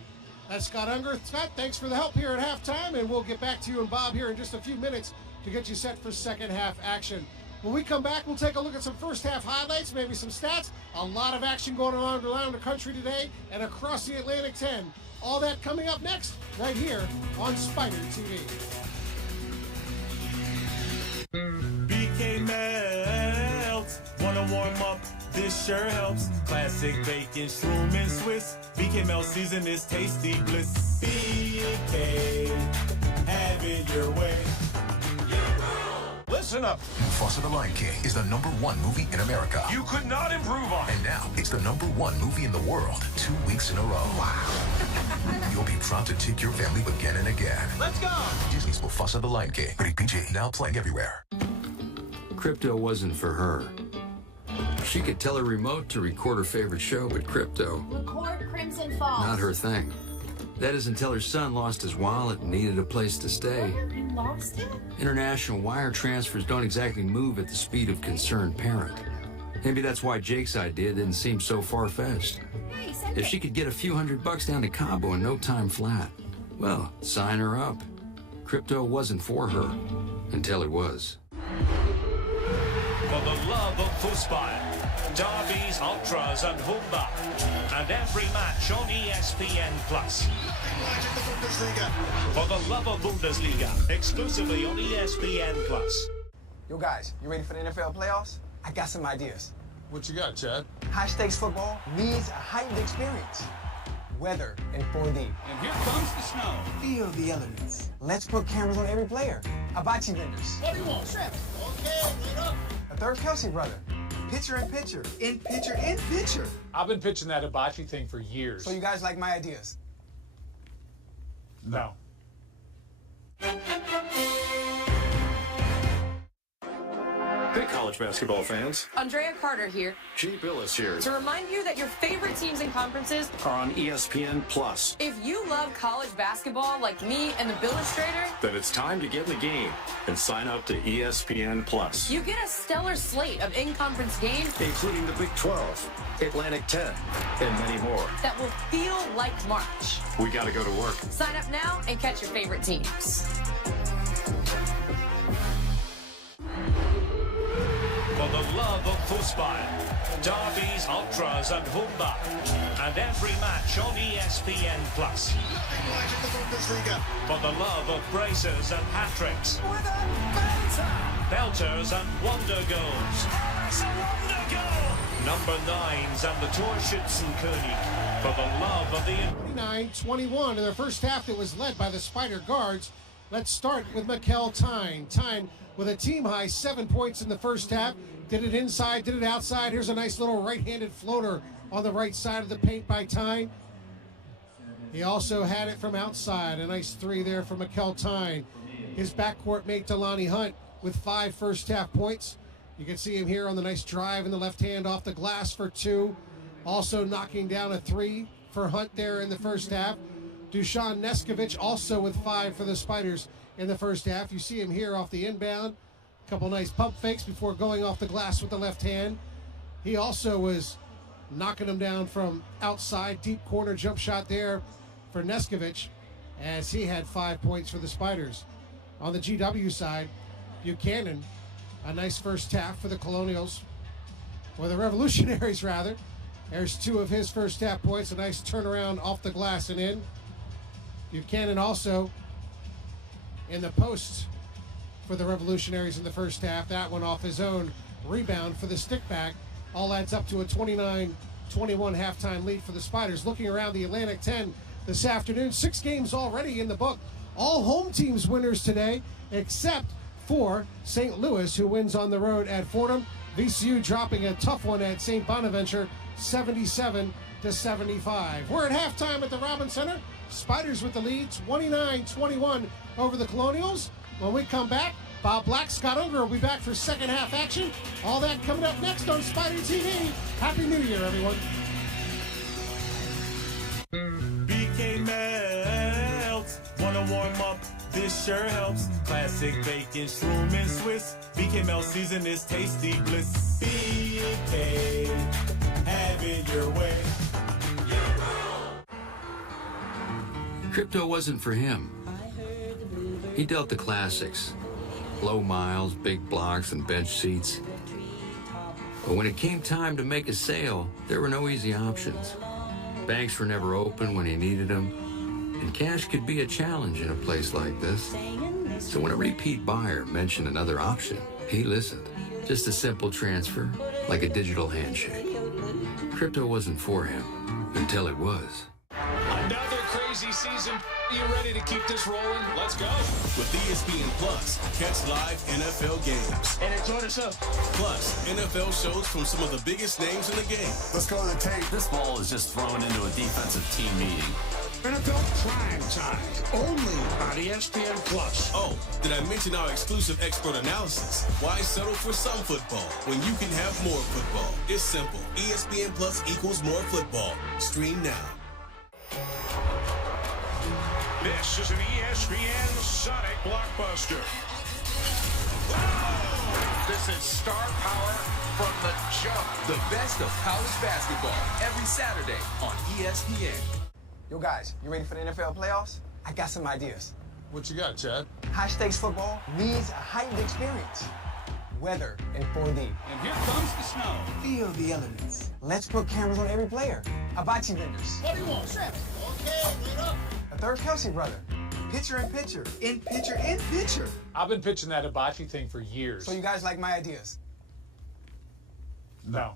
That's Scott Unger. Scott, thanks for the help here at halftime, and we'll get back to you and Bob here in just a few minutes to get you set for second half action. When we come back, we'll take a look at some first half highlights, maybe some stats. A lot of action going on around the country today and across the Atlantic 10. All that coming up next, right here on Spider TV. BK melts, wanna warm up, this sure helps. Classic bacon, shroom and Swiss. BK melt season is tasty bliss. BK, have it your way. Listen up. Mufasa the Lion King is the #1 movie in America. You could not improve on it. And now it's the #1 movie in the world 2 weeks in a row. Wow. You'll be proud to take your family again and again. Let's go. Disney's Mufasa the Lion King. Rated PG. Now playing everywhere. Crypto wasn't for her. She could tell her remote to record her favorite show, but crypto, Record Crimson Falls. not her thing. That is until her son lost his wallet and needed a place to stay. You lost it? International wire transfers don't exactly move at the speed of concerned parent. Maybe that's why Jake's idea didn't seem so far-fetched. Hey, send If she could get a few $100 down to Cabo in no time flat, well, sign her up. Crypto wasn't for her until it was. the love of football, derbies, ultras, and Humba. And every match on ESPN+. For the love of Bundesliga, exclusively on ESPN+. Yo, guys, you ready for the NFL playoffs? I got some ideas. What you got, Chad? High-stakes football needs a heightened experience. Weather and 4D. And here comes the snow. Feel the elements. Let's put cameras on every player. Hibachi vendors. What do you want? Shrimp. Okay, wait up. A third Kelsey brother. Pitcher in pitcher. In pitcher in pitcher. I've been pitching that hibachi thing for years. So you guys like my ideas? No. Hey, college basketball fans. Andrea Carter here. G. Billis here. To remind you that your favorite teams and conferences Are on ESPN+. If you love college basketball like me and the Billustrator, Then it's time to get in the game and sign up to ESPN+. you get a stellar slate of in-conference games Including the Big 12, Atlantic 10, and many more. that will feel like March. We gotta go to work. Sign up now and catch your favorite teams. For the love of football, derbies, ultras, and Humba. And every match on ESPN+. For the love of braces and hat-tricks. Belters and wonder goals. It's a wonder goal! Number 9s and the Torschützenkönig. For the love of the... 29-21 in their first half that was led by the Spider guards. Let's start with Mikkel Tyne. Tyne with a team-high 7 points in the first half. Did it inside, did it outside. Here's a nice little right-handed floater on the right side of the paint by Tyne. He also had it from outside. A nice three there for Mikkel Tyne. His backcourt mate, Delani Hunt, with 5 first-half points. You can see him here on the nice drive in the left hand off the glass for 2. Also knocking down a 3 for Hunt there in the first half. Dusan Neskovic also with 5 for the Spiders in the first half. You see him here off the inbound. A couple nice pump fakes before going off the glass with the left hand. He also was knocking him down from outside. Deep corner jump shot there for Neskovic as he had 5 points for the Spiders. On the GW side, Buchanan, a nice first half for the Colonials, or the Revolutionaries rather. There's 2 of his first half points. A nice turnaround off the glass and in. Buchanan also in the post for the Revolutionaries in the first half. That one off his own rebound for the stick back. All adds up to a 29-21 halftime lead for the Spiders. Looking around the Atlantic 10 this afternoon, 6 games already in the book. All home teams winners today, except for St. Louis, who wins on the road at Fordham. VCU dropping a tough one at St. Bonaventure, 77-75. We're at halftime at the Robins Center. Spiders with the lead, 29-21 over the Colonials. When we come back, Bob Black, Scott Unger will be back for second half action. All that coming up next on Spider TV. Happy New Year, everyone. BK melts. Wanna warm up? This sure helps. Classic bacon, shroom, and Swiss. BK melt season is tasty bliss. BK, have it your way. Crypto wasn't for him. He dealt the classics. Low miles, big blocks, and bench seats. But when it came time to make a sale, there were no easy options. Banks were never open when he needed them, and cash could be a challenge in a place like this. So when a repeat buyer mentioned another option, he listened. Just a simple transfer, like a digital handshake. Crypto wasn't for him, until it was. Another crazy season. Are you ready to keep this rolling? Let's go. With ESPN Plus, catch live NFL games. And enjoy the show. Plus, NFL shows from some of the biggest names in the game. Let's go to the tape. This ball is just thrown into a defensive team meeting. NFL Prime Time. Only on ESPN Plus. Oh, did I mention our exclusive expert analysis? Why settle for some football when you can have more football? It's simple. ESPN Plus equals more football. Stream now. This is an ESPN Sonic blockbuster. This is star power from the jump. The best of college basketball every Saturday on ESPN. Yo, guys, you ready for the NFL playoffs? I got some ideas. What you got, Chad? High-stakes football needs a heightened experience. weather, and 4D. And here comes the snow. Feel the elements. Let's put cameras on every player. Hibachi vendors. What do you want? Shrimp. Okay, wait up. A third Kelsey brother. Picture in picture. In picture in picture. I've been pitching that hibachi thing for years. So you guys like my ideas? No.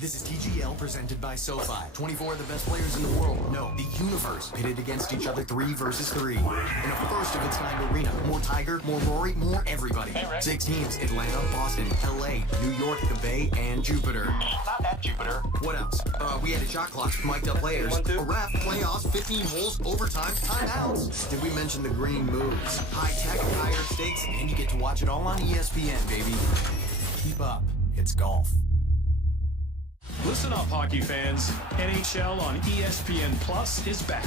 This is TGL presented by SoFi. 24 of the best players in the world. No, the universe pitted against each other 3 versus 3. In a first-of-its-kind arena. More Tiger, more Rory, more everybody. 6 teams, Atlanta, Boston, LA, New York, the Bay, and Jupiter. Not that Jupiter. What else? We had a shot clock, mic'd up players, a ref, playoffs, 15 holes, overtime, timeouts. Did we mention the green moves? High-tech, higher stakes, and you get to watch it all on ESPN, baby. Keep up. It's golf. Listen up, hockey fans. NHL on ESPN Plus is back.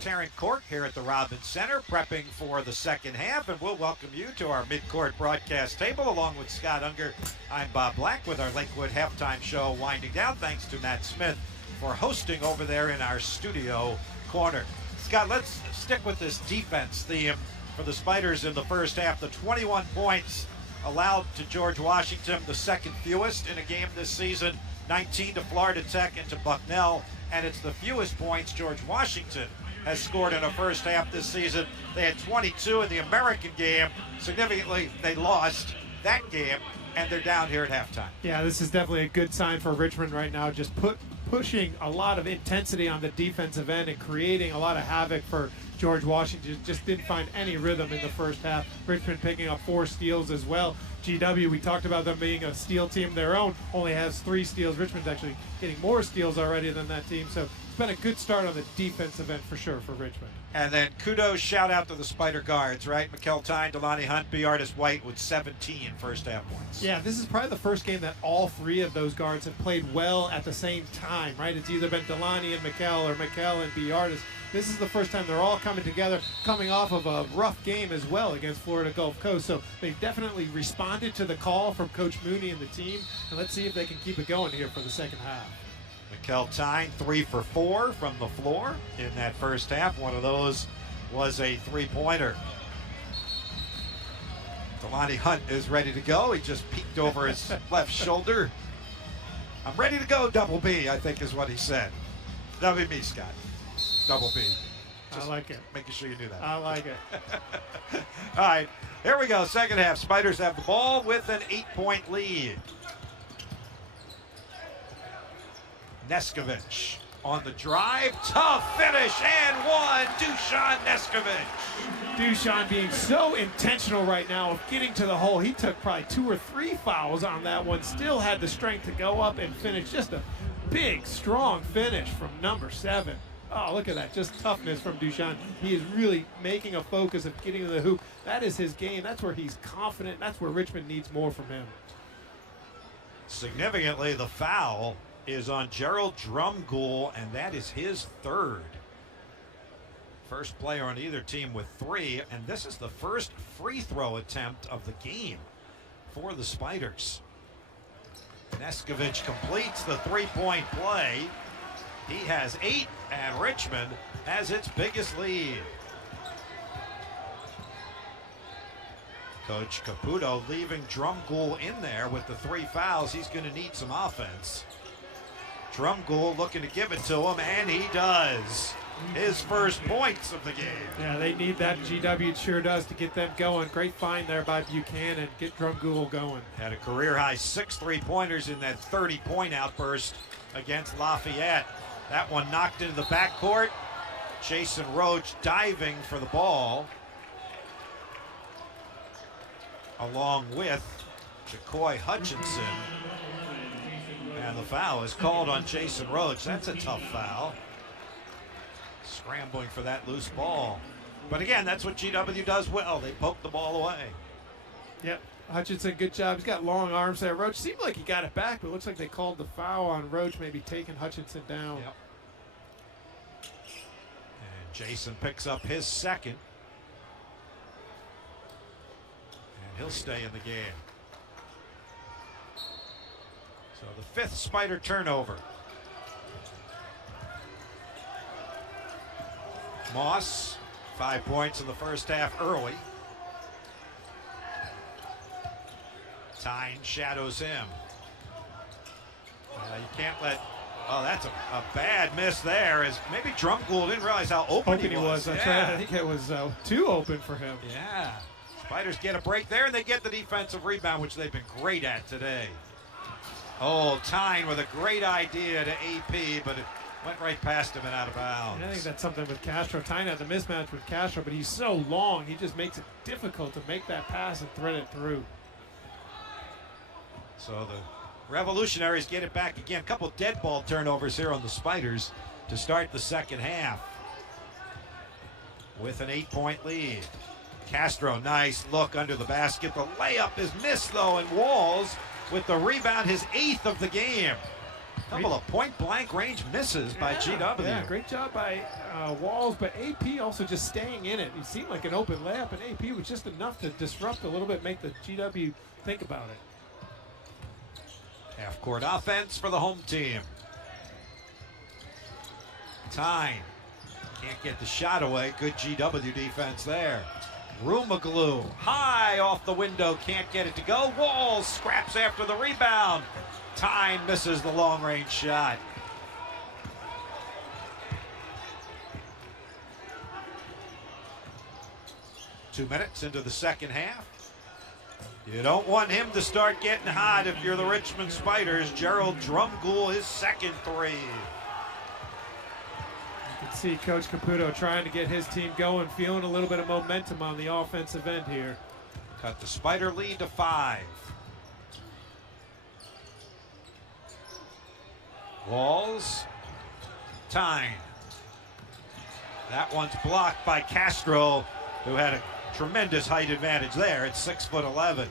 Tarrant Court here at the Robins Center, prepping for the second half, and we'll welcome you to our mid-court broadcast table along with Scott Unger. I'm Bob Black with our Lakewood halftime show winding down. Thanks to Matt Smith for hosting over there in our studio corner. Scott, let's stick with this defense theme for the Spiders in the first half. The 21 points allowed to George Washington, the second fewest in a game this season, 19 to Florida Tech and to Bucknell, and it's the fewest points George Washington has scored in a first half this season. They had 22 in the American game. Significantly, they lost that game, and they're down here at halftime. Yeah, this is definitely a good sign for Richmond right now, just pushing a lot of intensity on the defensive end and creating a lot of havoc for George Washington. Just didn't find any rhythm in the first half. Richmond picking up 4 steals as well. GW, we talked about them being a steal team of their own, only has 3 steals. Richmond's actually getting more steals already than that team, so it's been a good start on the defensive end for sure for Richmond. And then kudos, shout out to the Spider guards, right? Mikkel Tyne, Delaney Hunt, B. Artis White with 17 first half points. Yeah, this is probably the first game that all 3 of those guards have played well at the same time, right? It's either been Delaney and Mikkel or Mikkel and B. Artis. This is the first time they're all coming together, coming off of a rough game as well against Florida Gulf Coast. So they've definitely responded to the call from Coach Mooney and the team. And let's see if they can keep it going here for the second half. Mikkel Tyne, 3 for 4 from the floor in that first half. One of those was a 3-pointer. Delaney Hunt is ready to go. He just peeked over his left shoulder. I'm ready to go, Double B, I think is what he said. That'll be me, Scott. Double B. Just I like it. Making sure you knew that. I like it. All right, here we go. Second half. Spiders have the ball with an 8-point lead. Neskovich on the drive. Tough finish and one. Dusan Neskovich. Dusan being so intentional right now of getting to the hole. He took probably 2 or 3 fouls on that one. Still had the strength to go up and finish. Just a big, strong finish from number 7. Oh, look at that. Just toughness from Dusan. He is really making a focus of getting to the hoop. That is his game. That's where he's confident. That's where Richmond needs more from him. Significantly, the foul is on Gerald Drumgoole, and that is his 3rd. First player on either team with 3, and this is the first free throw attempt of the game for the Spiders. Neskovich completes the 3-point play. He has 8, and Richmond has its biggest lead. Coach Caputo leaving Drumgoole in there with the 3 fouls. He's going to need some offense. Drumgoole looking to give it to him, and he does. His first points of the game. Yeah, they need that. GW sure does to get them going. Great find there by Buchanan. Get Drumgoole going. Had a career-high 6 3-pointers in that 30-point outburst against Lafayette. That one knocked into the backcourt. Jason Roach diving for the ball, along with Jacoy Hutchinson. And the foul is called on Jason Roach. That's a tough foul. Scrambling for that loose ball. But again, that's what GW does well. They poke the ball away. Yep. Hutchinson, good job. He's got long arms there. Roach seemed like he got it back, but it looks like they called the foul on Roach, maybe taking Hutchinson down. Yep. And Jason picks up his 2nd. And he'll stay in the game. So the 5th Spider turnover. Moss 5 points in the first half early. Tyne shadows him. You can't let. Oh, that's a bad miss there. As maybe Drumgoole didn't realize how open he was. That's right. I think it was too open for him. Yeah. Spiders get a break there, and they get the defensive rebound, which they've been great at today. Oh, Tyne with a great idea to AP, but it went right past him and out of bounds. And I think that's something with Castro. Tyne had the mismatch with Castro, but he's so long, he just makes it difficult to make that pass and thread it through. So the Revolutionaries get it back again. A couple dead ball turnovers here on the Spiders to start the second half with an 8-point lead. Castro, nice look under the basket. The layup is missed, though, and Walls with the rebound, his 8th of the game. A couple of point-blank range misses by GW. Yeah, great job by Walls, but AP also just staying in it. It seemed like an open layup, and AP was just enough to disrupt a little bit, make the GW think about it. Half-court offense for the home team. Tyne can't get the shot away. Good GW defense there. Rumaglu high off the window, can't get it to go. Walls scraps after the rebound. Tyne misses the long-range shot. Two minutes into the second half. You don't want him to start getting hot if you're the Richmond Spiders. Gerald Drumgoole, his second three. You can see Coach Caputo trying to get his team going, feeling a little bit of momentum on the offensive end here. Cut the Spider lead to 5. Walls, Tyne. That one's blocked by Castro, who had a tremendous height advantage there at 6'11".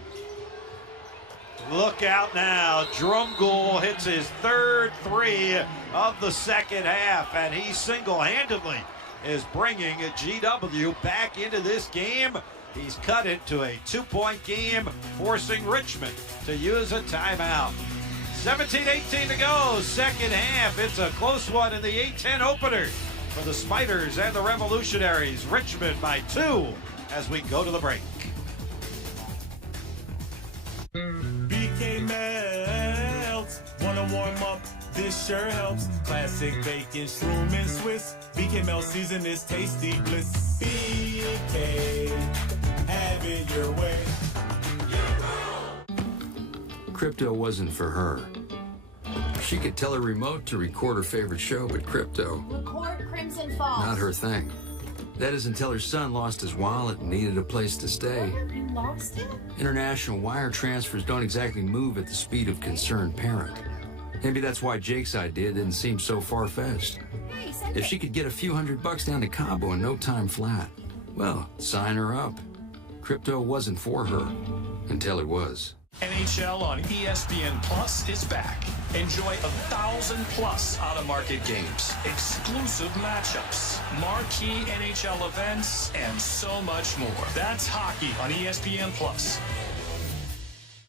Look out now. Drumgoole hits his third three of the second half, and he single-handedly is bringing GW back into this game. He's cut it to a 2-point game, forcing Richmond to use a timeout. 17-18 to go, second half. It's a close one in the 8-10 opener for the Spiders and the Revolutionaries. Richmond by 2 as we go to the break. BK melts, wanna warm up, this sure helps. Classic bacon, shroom, and Swiss. BK melt season is tasty bliss. BK, have it your way. Crypto wasn't for her. She could tell her remote to record her favorite show, but crypto, Record Crimson Falls. not her thing. That is until her son lost his wallet and needed a place to stay. You lost it? International wire transfers don't exactly move at the speed of concerned parent. Maybe that's why Jake's idea didn't seem so far-fetched. Hey, send If it. she could get a few $100 down to Cabo in no time flat, well, sign her up. Crypto wasn't for her until it was. NHL on ESPN Plus is back. Enjoy 1,000+ out-of-market games, exclusive matchups, marquee NHL events, and so much more. That's hockey on ESPN Plus.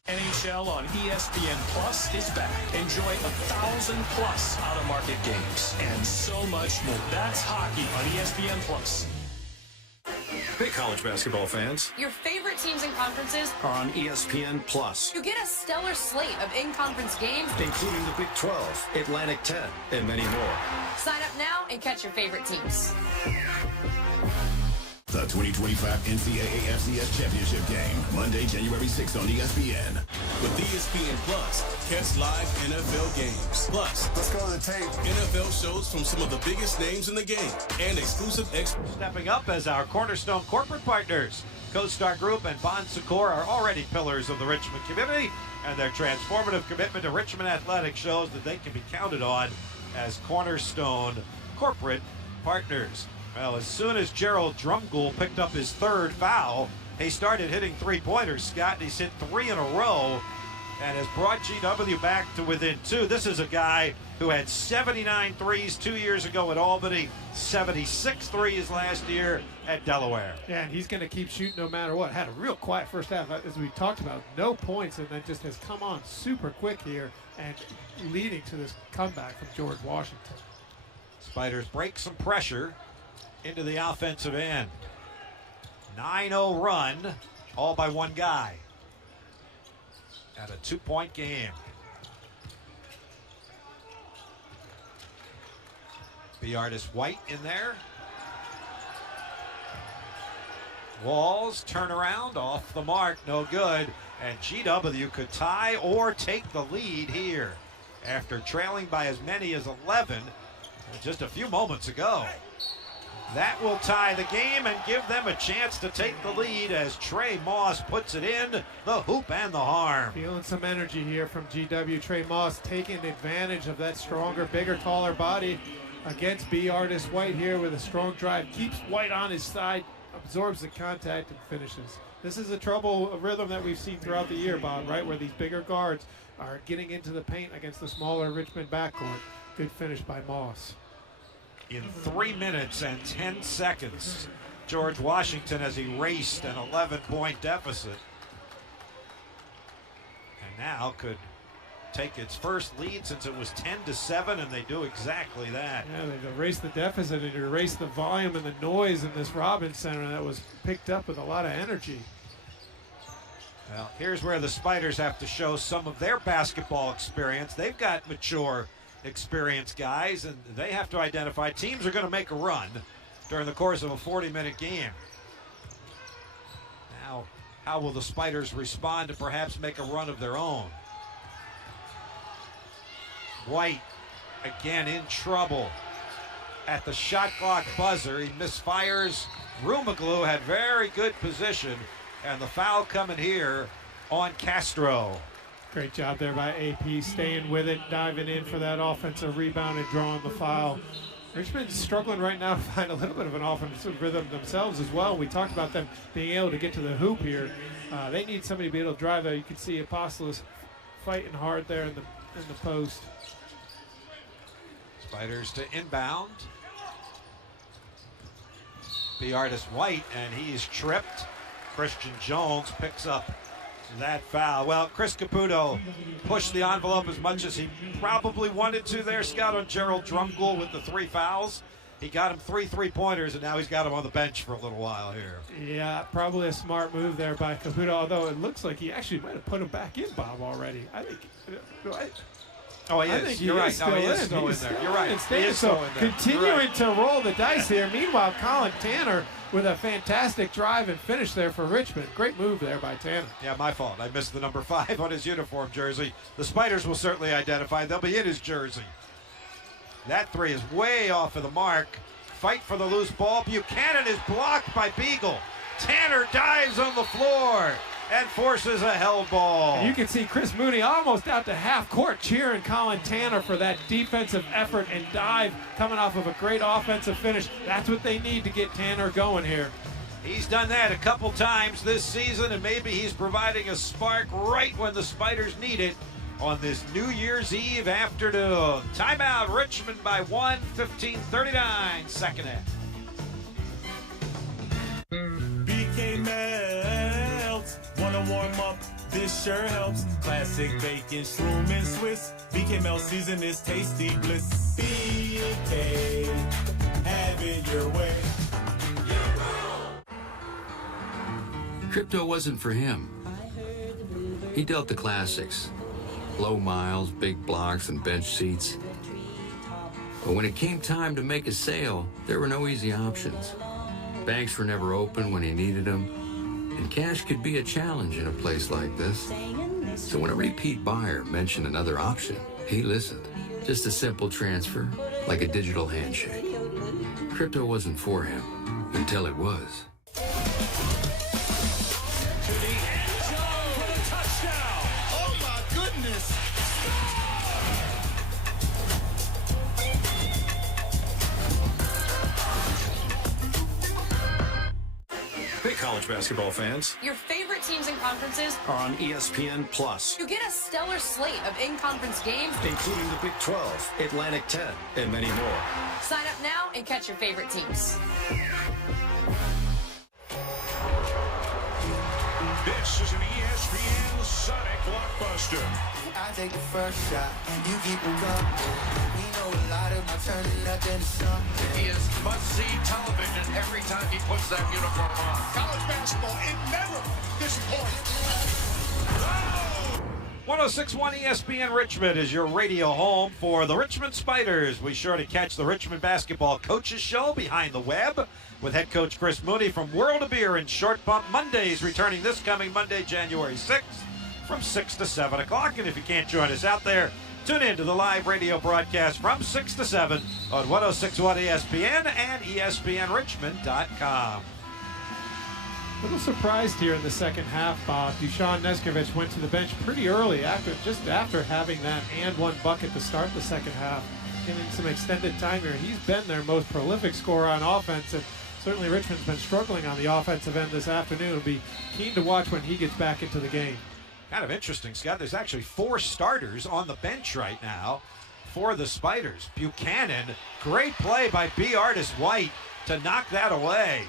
NHL on ESPN Plus is back. Enjoy 1,000+ out-of-market games, and so much more. That's hockey on ESPN Plus. Hey, college basketball fans. Your favorite teams and conferences Are on ESPN Plus, You get a stellar slate of in-conference games. including the Big 12, Atlantic 10, and many more. Sign up now and catch your favorite teams. The 2025 NCAA FCS Championship Game, Monday, January 6th on ESPN. With ESPN Plus, catch live NFL games. Plus, Let's go to the tape. NFL shows from some of the biggest names in the game and exclusive experts. Stepping up as our cornerstone corporate partners. CoStar Group and Bon Secours are already pillars of the Richmond community, and their transformative commitment to Richmond athletics shows that they can be counted on as cornerstone corporate partners. Well, as soon as Gerald Drumgoole picked up his third foul, he started hitting three-pointers, Scott, and he's hit 3 in a row and has brought GW back to within 2. This is a guy who had 79 threes 2 years ago at Albany, 76 threes last year at Delaware. Yeah, and he's going to keep shooting no matter what. Had a real quiet first half, as we talked about. No points, and then just has come on super quick here and leading to this comeback from George Washington. Spiders break some pressure into the offensive end. 9-0 run, all by one guy. At a 2-point game. Artist White in there. Walls, turn around, off the mark, no good. And GW could tie or take the lead here after trailing by as many as 11 just a few moments ago. That will tie the game and give them a chance to take the lead as Trey Moss puts it in the hoop and the harm. Feeling some energy here from GW. Trey Moss taking advantage of that stronger, bigger, taller body against Artist White here with a strong drive. Keeps White on his side, absorbs the contact and finishes. This is a rhythm that we've seen throughout the year, Bob, right? Where these bigger guards are getting into the paint against the smaller Richmond backcourt. Good finish by Moss. In 3 minutes and 10 seconds, George Washington has erased an 11-point deficit. And now could take its first lead since it was 10-7, and they do exactly that. Yeah, they've erased the deficit and erased the volume and the noise in this Robbins Center that was picked up with a lot of energy. Well, here's where the Spiders have to show some of their basketball experience. They've got mature, experienced guys, and they have to identify teams are going to make a run during the course of a 40-minute game. Now, how will the Spiders respond to perhaps make a run of their own? White again in trouble at the shot clock buzzer. He misfires. Rumaglu had very good position, and the foul coming here on Castro. Great job there by AP, staying with it, diving in for that offensive rebound and drawing the foul. Richmond's struggling right now to find a little bit of an offensive rhythm themselves as well. We talked about them being able to get to the hoop here. They need somebody to be able to drive there. You can see Apostolos fighting hard there in the post. Spiders to inbound. Artist White, and he's tripped. Christian Jones picks up that foul. Well, Chris Caputo pushed the envelope as much as he probably wanted to there. Scout on Gerald Drumgoole with the 3 fouls. He got him 3 3-pointers, and now he's got him on the bench for a little while here. Yeah, probably a smart move there by Caputo, although it looks like he actually might have put him back in, Bob, already. I think. Oh, he is. You're right. No, he is still in there. You're right. He is still in there. Continuing to roll the dice here. Meanwhile, Colin Tanner with a fantastic drive and finish there for Richmond. Great move there by Tanner. Yeah, my fault. I missed the number 5 on his uniform jersey. The Spiders will certainly identify. They'll be in his jersey. That 3 is way off of the mark. Fight for the loose ball. Buchanan is blocked by Beagle. Tanner dives on the floor and forces a held ball. And you can see Chris Mooney almost out to half court cheering Colin Tanner for that defensive effort and dive coming off of a great offensive finish. That's what they need to get Tanner going here. He's done that a couple times this season, and maybe he's providing a spark right when the Spiders need it on this New Year's Eve afternoon. Timeout, Richmond by 1, 15:39, second half. BK melts, wanna warm up, this sure helps. Classic bacon, shroom and Swiss. BK melt season is tasty bliss. BK, have it your way. Crypto wasn't for him. He dealt the classics. Low miles, big blocks, and bench seats. But when it came time to make a sale, there were no easy options. Banks were never open when he needed them, and cash could be a challenge in a place like this. So when a repeat buyer mentioned another option, he listened. Just a simple transfer, like a digital handshake. Crypto wasn't for him, until it was. Hey, college basketball fans. Your favorite teams and conferences Are on ESPN Plus, You get a stellar slate of in-conference games. including the Big 12, Atlantic 10, and many more. Sign up now and catch your favorite teams. This is an ESPN Sonic Blockbuster. I take the first shot, you keep them coming. We know a lot of my turning nothing to something. He is must-see television every time he puts that uniform on. College basketball, it never disappoints. 106.1 ESPN Richmond is your radio home for the Richmond Spiders. Be sure to catch the Richmond Basketball Coaches Show Behind the Web with head coach Chris Mooney from World of Beer and Short Pump Mondays, returning this coming Monday, January 6th from 6 to 7 o'clock. And if you can't join us out there, tune in to the live radio broadcast from 6 to 7 on 106.1 ESPN and ESPNRichmond.com. A little surprised here in the second half, Bob. Dusan Neskovich went to the bench pretty early, just after having that and one bucket to start the second half. Getting some extended time here. He's been their most prolific scorer on offense, and certainly Richmond's been struggling on the offensive end this afternoon. It'll be keen to watch when he gets back into the game. Kind of interesting, Scott. There's actually 4 starters on the bench right now for the Spiders. Buchanan, great play by B. Artis White to knock that away.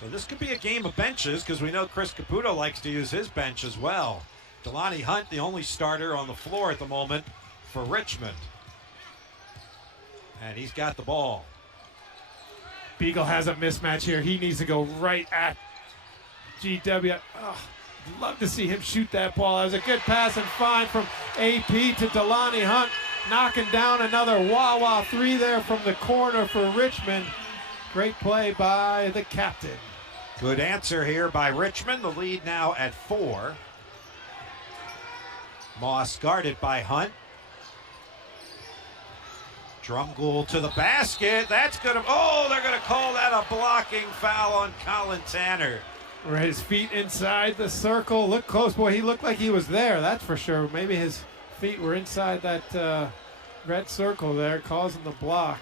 So this could be a game of benches because we know Chris Caputo likes to use his bench as well. Delani Hunt, the only starter on the floor at the moment for Richmond. And he's got the ball. Beagle has a mismatch here. He needs to go right at GW. Oh, I'd love to see him shoot that ball. That was a good pass and find from AP to Delani Hunt, knocking down another wah-wah 3 there from the corner for Richmond. Great play by the captain. Good answer here by Richmond. The lead now at 4. Moss guarded by Hunt. Drumgoole to the basket. That's going to, they're going to call that a blocking foul on Colin Tanner. Right, his feet inside the circle. Look close. Boy, he looked like he was there, that's for sure. Maybe his feet were inside that red circle there, causing the block.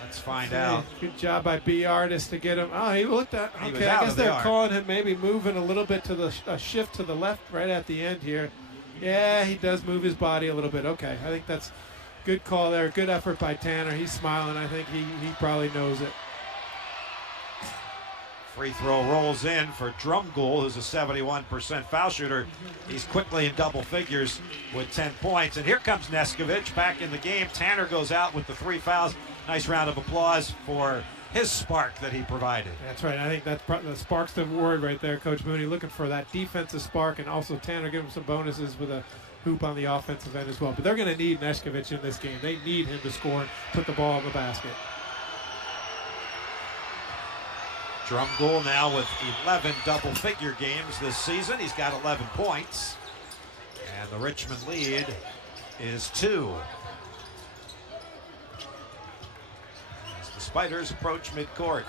Let's find out. Good job by B. Artis to get him. Oh, he looked at. He was Okay, out I guess of the they're arc. calling him maybe moving a little bit to the shift to the left right at the end here. Yeah, he does move his body a little bit. Okay, I think that's good call there. Good effort by Tanner. He's smiling. I think he probably knows it. Free throw rolls in for Drumgoole, who's a 71% foul shooter. He's quickly in double figures with 10 points. And here comes Neskovich back in the game. Tanner goes out with the 3 fouls. Nice round of applause for his spark that he provided. That's right. I think that's the spark's the word right there, Coach Mooney. Looking for that defensive spark, and also Tanner giving him some bonuses with a hoop on the offensive end as well. But they're going to need Neskovich in this game. They need him to score and put the ball in the basket. Drumgoole now with 11 double-figure games this season. He's got 11 points. And the Richmond lead is 2. As the Spiders approach midcourt.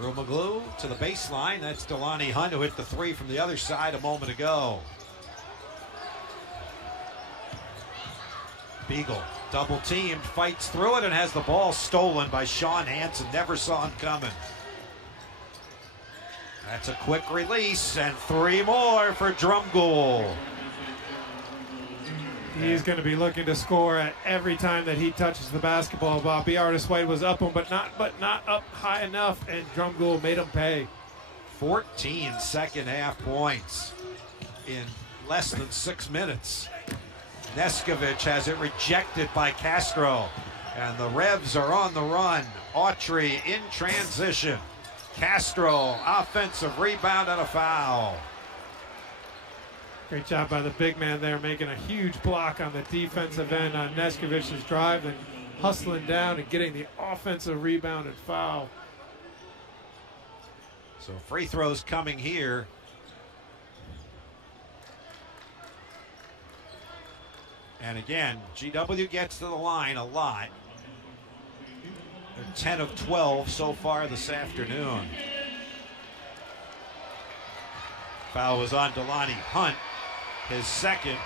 Rumaglu to the baseline. That's Delani Hunt, who hit the 3 from the other side a moment ago. Beagle, double teamed, fights through it and has the ball stolen by Sean Hansen. Never saw him coming. That's a quick release, and 3 more for Drumgoole. He's going to be looking to score at every time that he touches the basketball. Bobby Artis White was up him, but not up high enough, and Drumgoole made him pay. 14 second half points in less than 6 minutes. Neskovich has it rejected by Castro, and the Revs are on the run. Autry in transition. Castro, offensive rebound and a foul. Great job by the big man there, making a huge block on the defensive end on Neskovich's drive, and hustling down and getting the offensive rebound and foul. So free throws coming here. And again, GW gets to the line a lot. They're 10 of 12 so far this afternoon. Foul was on Delani Hunt, his second.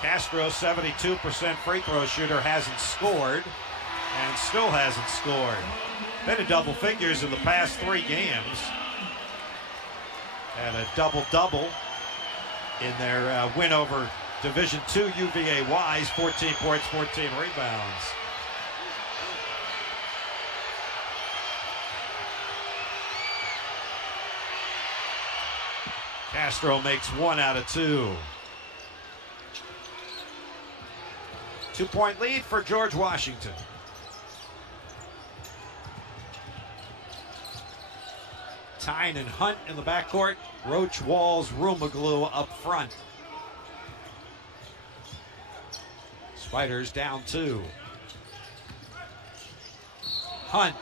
Castro, 72% free throw shooter, hasn't scored, and still hasn't scored. Been in double figures in the past 3 games. And a double-double in their win over Division II UVA Wise, 14 points, 14 rebounds. Castro makes 1 out of 2. 2-point lead for George Washington. Tyne and Hunt in the backcourt. Roach, Walls, Rumaglu up front. Spiders down 2. Hunt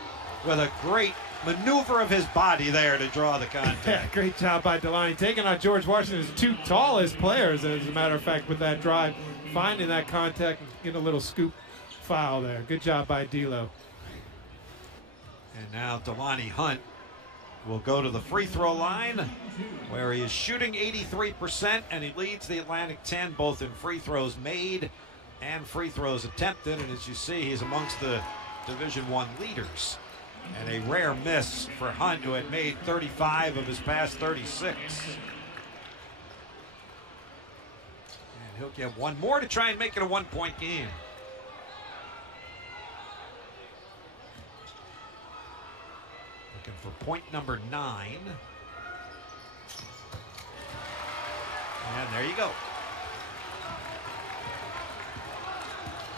with a great maneuver of his body there to draw the contact. Yeah, great job by Delani. Taking on George Washington's 2 tallest players, as a matter of fact, with that drive. Finding that contact and getting a little scoop foul there. Good job by D'Lo. And now Delani Hunt will go to the free throw line, where he is shooting 83%, and he leads the Atlantic 10 both in free throws made and free throws attempted. And as you see, he's amongst the Division I leaders. And a rare miss for Hunt, who had made 35 of his past 36. And he'll get one more to try and make it a 1-point game. Looking for point number 9. And there you go.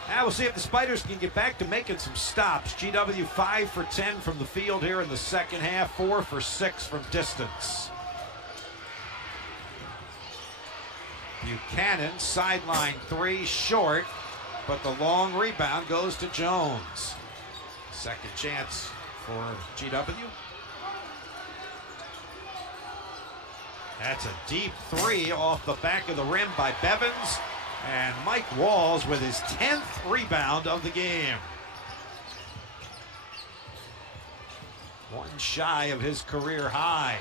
Now we'll see if the Spiders can get back to making some stops. GW 5 for 10 from the field here in the second half, 4 for 6 from distance. Buchanan, sideline 3, short, but the long rebound goes to Jones. Second chance for GW. That's a deep 3 off the back of the rim by Bevins. And Mike Walls with his 10th rebound of the game. 1 shy of his career high.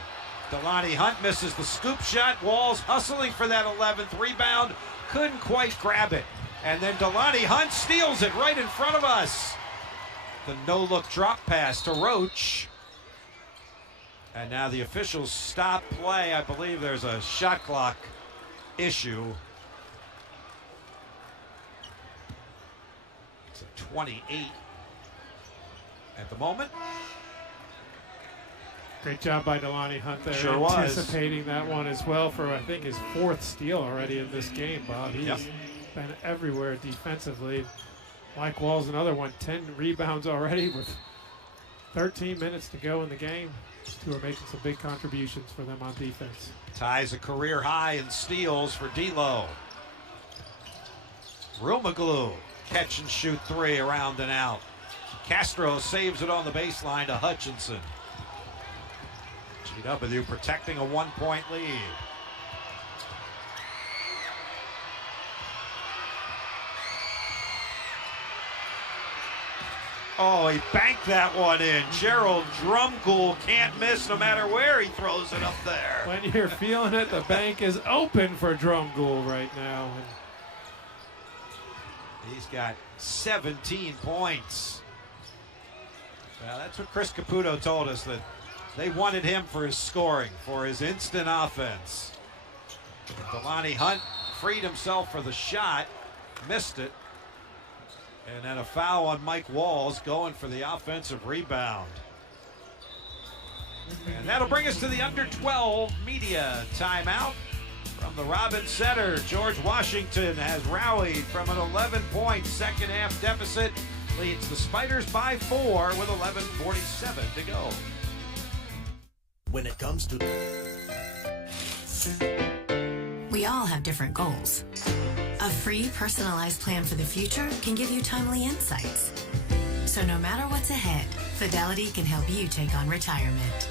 Delani Hunt misses the scoop shot. Walls hustling for that 11th rebound. Couldn't quite grab it. And then Delani Hunt steals it right in front of us. The no-look drop pass to Roach. And now the officials stop play. I believe there's a shot clock issue. 28 at the moment. Great job by Delani Hunt there. Sure was. Anticipating that one as well for, I think, his 4th steal already in this game, Bob. He's been everywhere defensively. Mike Walls, another one, 10 rebounds already with 13 minutes to go in the game. These 2 are making some big contributions for them on defense. Ties a career high in steals for D'Lo. Rumaglu. Catch and shoot 3 around and out. Castro saves it on the baseline to Hutchinson. GW protecting a 1-point lead. Oh, he banked that one in. Gerald Drumgoole can't miss no matter where he throws it up there. When you're feeling it, the bank is open for Drumgoole right now. He's got 17 points. Well, that's what Chris Caputo told us, that they wanted him for his scoring, for his instant offense. Delani Hunt freed himself for the shot, missed it. And then a foul on Mike Walls, going for the offensive rebound. And that'll bring us to the under 12 media timeout. From the Robins Center, George Washington has rallied from an 11-point second half deficit, leads the Spiders by 4 with 11:47 to go. When it comes to... We all have different goals. A free, personalized plan for the future can give you timely insights. So no matter what's ahead, Fidelity can help you take on retirement.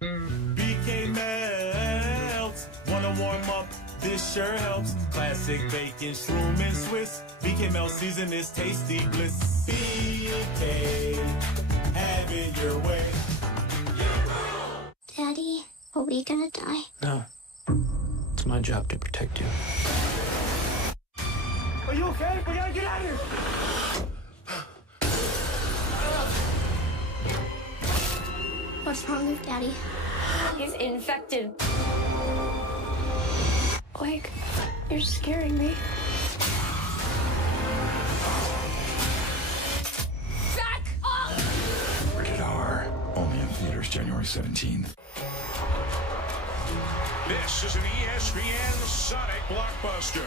BK melts, wanna warm up, this sure helps. Classic bacon, shroom and Swiss. BK melt season is tasty bliss. BK, have it your way. Daddy, are we gonna die? No. It's my job to protect you. Are you okay? We gotta get out of here. What's wrong with Daddy? He's infected. Blake, you're scaring me. Back up! Rated R. Only in theaters January 17th. This is an ESPN Sonic blockbuster.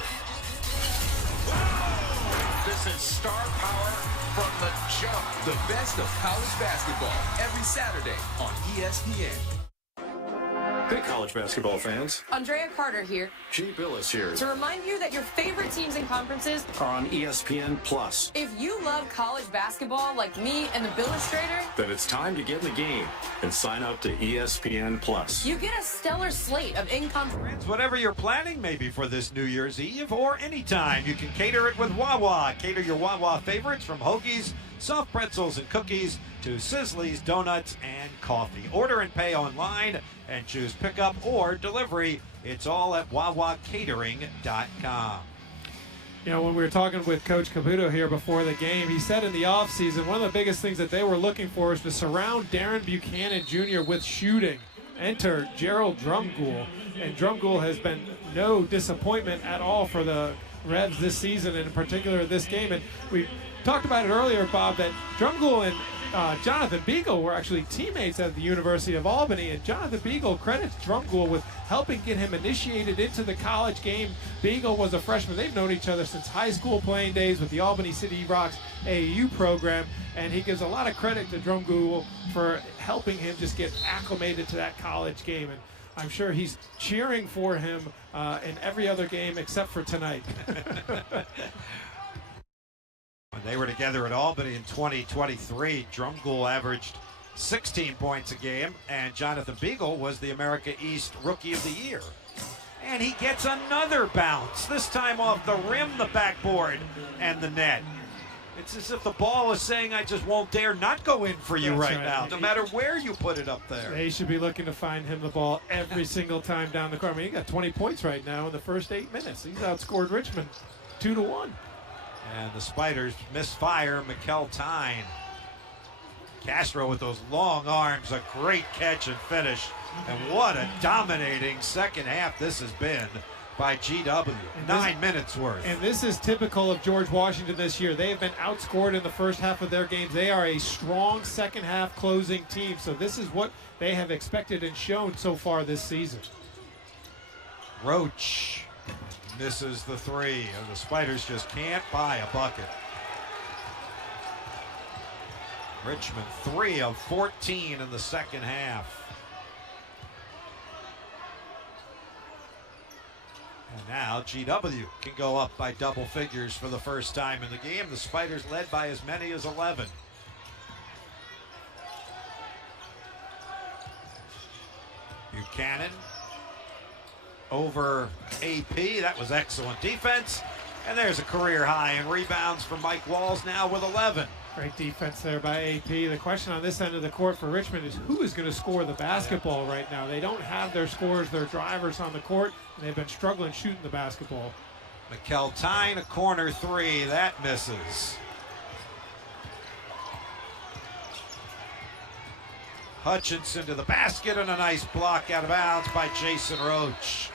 This is star power from the jump. The best of college basketball every Saturday on ESPN. Hey, college basketball fans. Andrea Carter here. G. Billis here. To remind you that your favorite teams and conferences Are on ESPN Plus. If you love college basketball like me and the Billustrator, Then it's time to get in the game and sign up to ESPN Plus. you get a stellar slate of in-conference. Whatever you're planning maybe for this New Year's Eve or anytime, you can cater it with Wawa. Cater your Wawa favorites from hoagies, soft pretzels and cookies to Sizzlies, donuts, and coffee. Order and pay online and choose pickup or delivery. It's all at wawacatering.com. You know, when we were talking with Coach Caputo here before the game, he said in the offseason one of the biggest things that they were looking for is to surround Darren Buchanan Jr. with shooting. Enter Gerald Drumgoole. And Drumgoole has been no disappointment at all for the Revs this season, and in particular this game. And we talked about it earlier, Bob, that Drumgoole and Jonathan Beagle were actually teammates at the University of Albany, and Jonathan Beagle credits Drumgoole with helping get him initiated into the college game. Beagle was a freshman. They've known each other since high school playing days with the Albany City Rocks AAU program, and he gives a lot of credit to Drumgoole for helping him just get acclimated to that college game. And I'm sure he's cheering for him in every other game except for tonight. When they were together at Albany in 2023, Drumgoole averaged 16 points a game, and Jonathan Beagle was the America East Rookie of the Year. And he gets another bounce, this time off the rim, the backboard, and the net. It's as if the ball is saying, I just won't dare not go in for you right now, no matter where you put it up there. They should be looking to find him the ball every single time down the court. I mean, he got 20 points right now in the first 8 minutes. He's outscored Richmond 2-1. And the Spiders misfire Mikkel Tyne. Castro with those long arms, a great catch and finish. And what a dominating second half this has been by GW. 9 minutes worth. And this is typical of George Washington this year. They have been outscored in the first half of their games. They are a strong second half closing team. So this is what they have expected and shown so far this season. Roach misses the three, and the Spiders just can't buy a bucket. Richmond 3 of 14 in the second half. And now GW can go up by double figures for the first time in the game. The Spiders led by as many as 11. Buchanan over AP. That was excellent defense. And there's a career high in rebounds for Mike Walls now with 11. Great defense there by AP. The question on this end of the court for Richmond is who is going to score the basketball right now? They don't have their scorers, their drivers on the court, and they've been struggling shooting the basketball. Mikkel Tyne, a corner three. That misses. Hutchinson to the basket, and a nice block out of bounds by Jason Roach.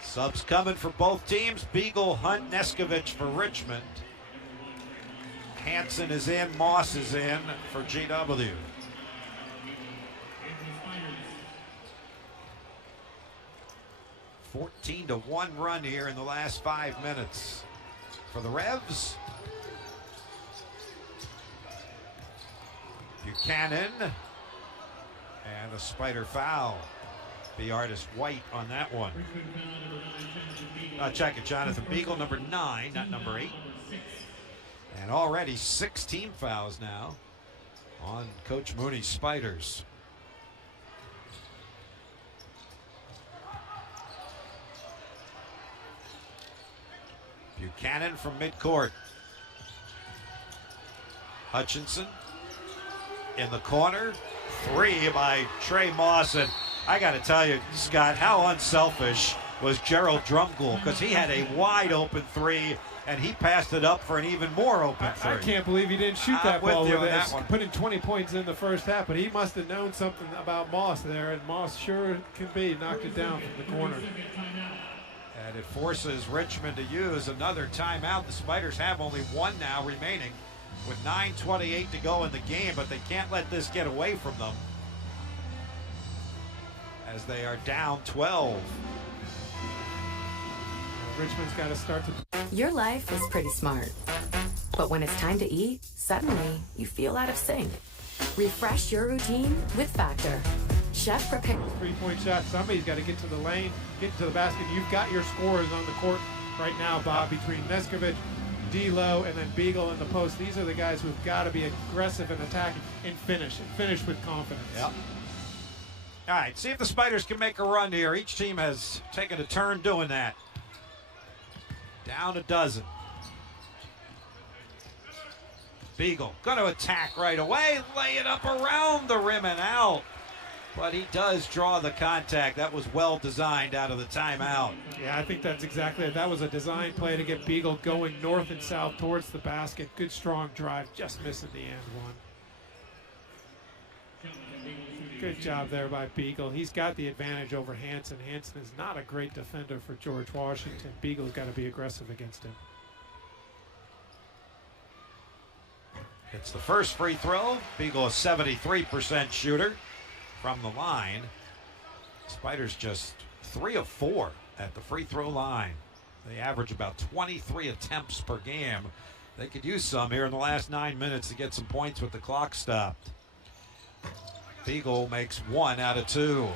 Subs coming for both teams. Beagle, Hunt, Neskovich for Richmond. Hansen is in, Moss is in for GW. A 14-1 run here in the last 5 minutes for the Revs. Buchanan, and a Spider foul. The artist White on that one. Check it, Jonathan Beagle, number 9, not number 8. And already 6 team fouls now on Coach Mooney's Spiders. Buchanan from midcourt. Hutchinson in the corner. 3 by Trey Moss. And I got to tell you, Scott, how unselfish was Gerald Drumgoole, because he had a wide open 3 and he passed it up for an even more open 3. I can't believe he didn't shoot that ball with that one. Putting 20 points in the first half, but he must have known something about Moss there, and Moss sure can be. Knocked it down from the corner. And it forces Richmond to use another timeout. The Spiders have only 1 now remaining with 9:28 to go in the game, but they can't let this get away from them. as they are down 12. Richmond's got to start to... Your life is pretty smart. But when it's time to eat, suddenly you feel out of sync. Refresh your routine with Factor. Chef prepare... Three-point shot. Somebody's got to get to the lane, get to the basket. You've got your scorers on the court right now, Bob, between Neskovic, D'Lo, and then Beagle in the post. These are the guys who've got to be aggressive and attacking and finish with confidence. Yep. All right, see if the Spiders can make a run here. Each team has taken a turn doing that. Down a dozen. Beagle going to attack right away, lay it up around the rim and out. But he does draw the contact. That was well designed out of the timeout. Yeah, I think that's exactly it. That was a design play to get Beagle going north and south towards the basket. Good strong drive, just missing the end one. Good job there by Beagle. He's got the advantage over Hansen. Hansen is not a great defender for George Washington. Beagle's got to be aggressive against him. It's the first free throw. Beagle a 73% shooter from the line. Spiders just 3 of 4 at the free throw line. They average about 23 attempts per game. They could use some here in the last 9 minutes to get some points with the clock stopped. Beagle makes 1 out of 2.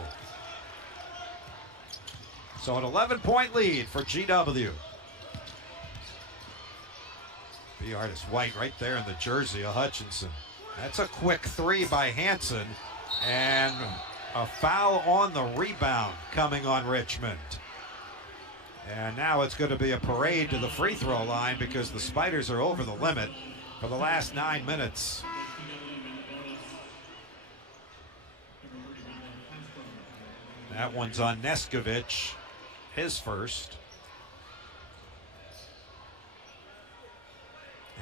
So an 11-point lead for GW. The artist White right there in the jersey of Hutchinson. That's a quick 3 by Hansen, and a foul on the rebound coming on Richmond. And now it's going to be a parade to the free throw line because the Spiders are over the limit for the last 9 minutes. That one's on Neskovic, his first.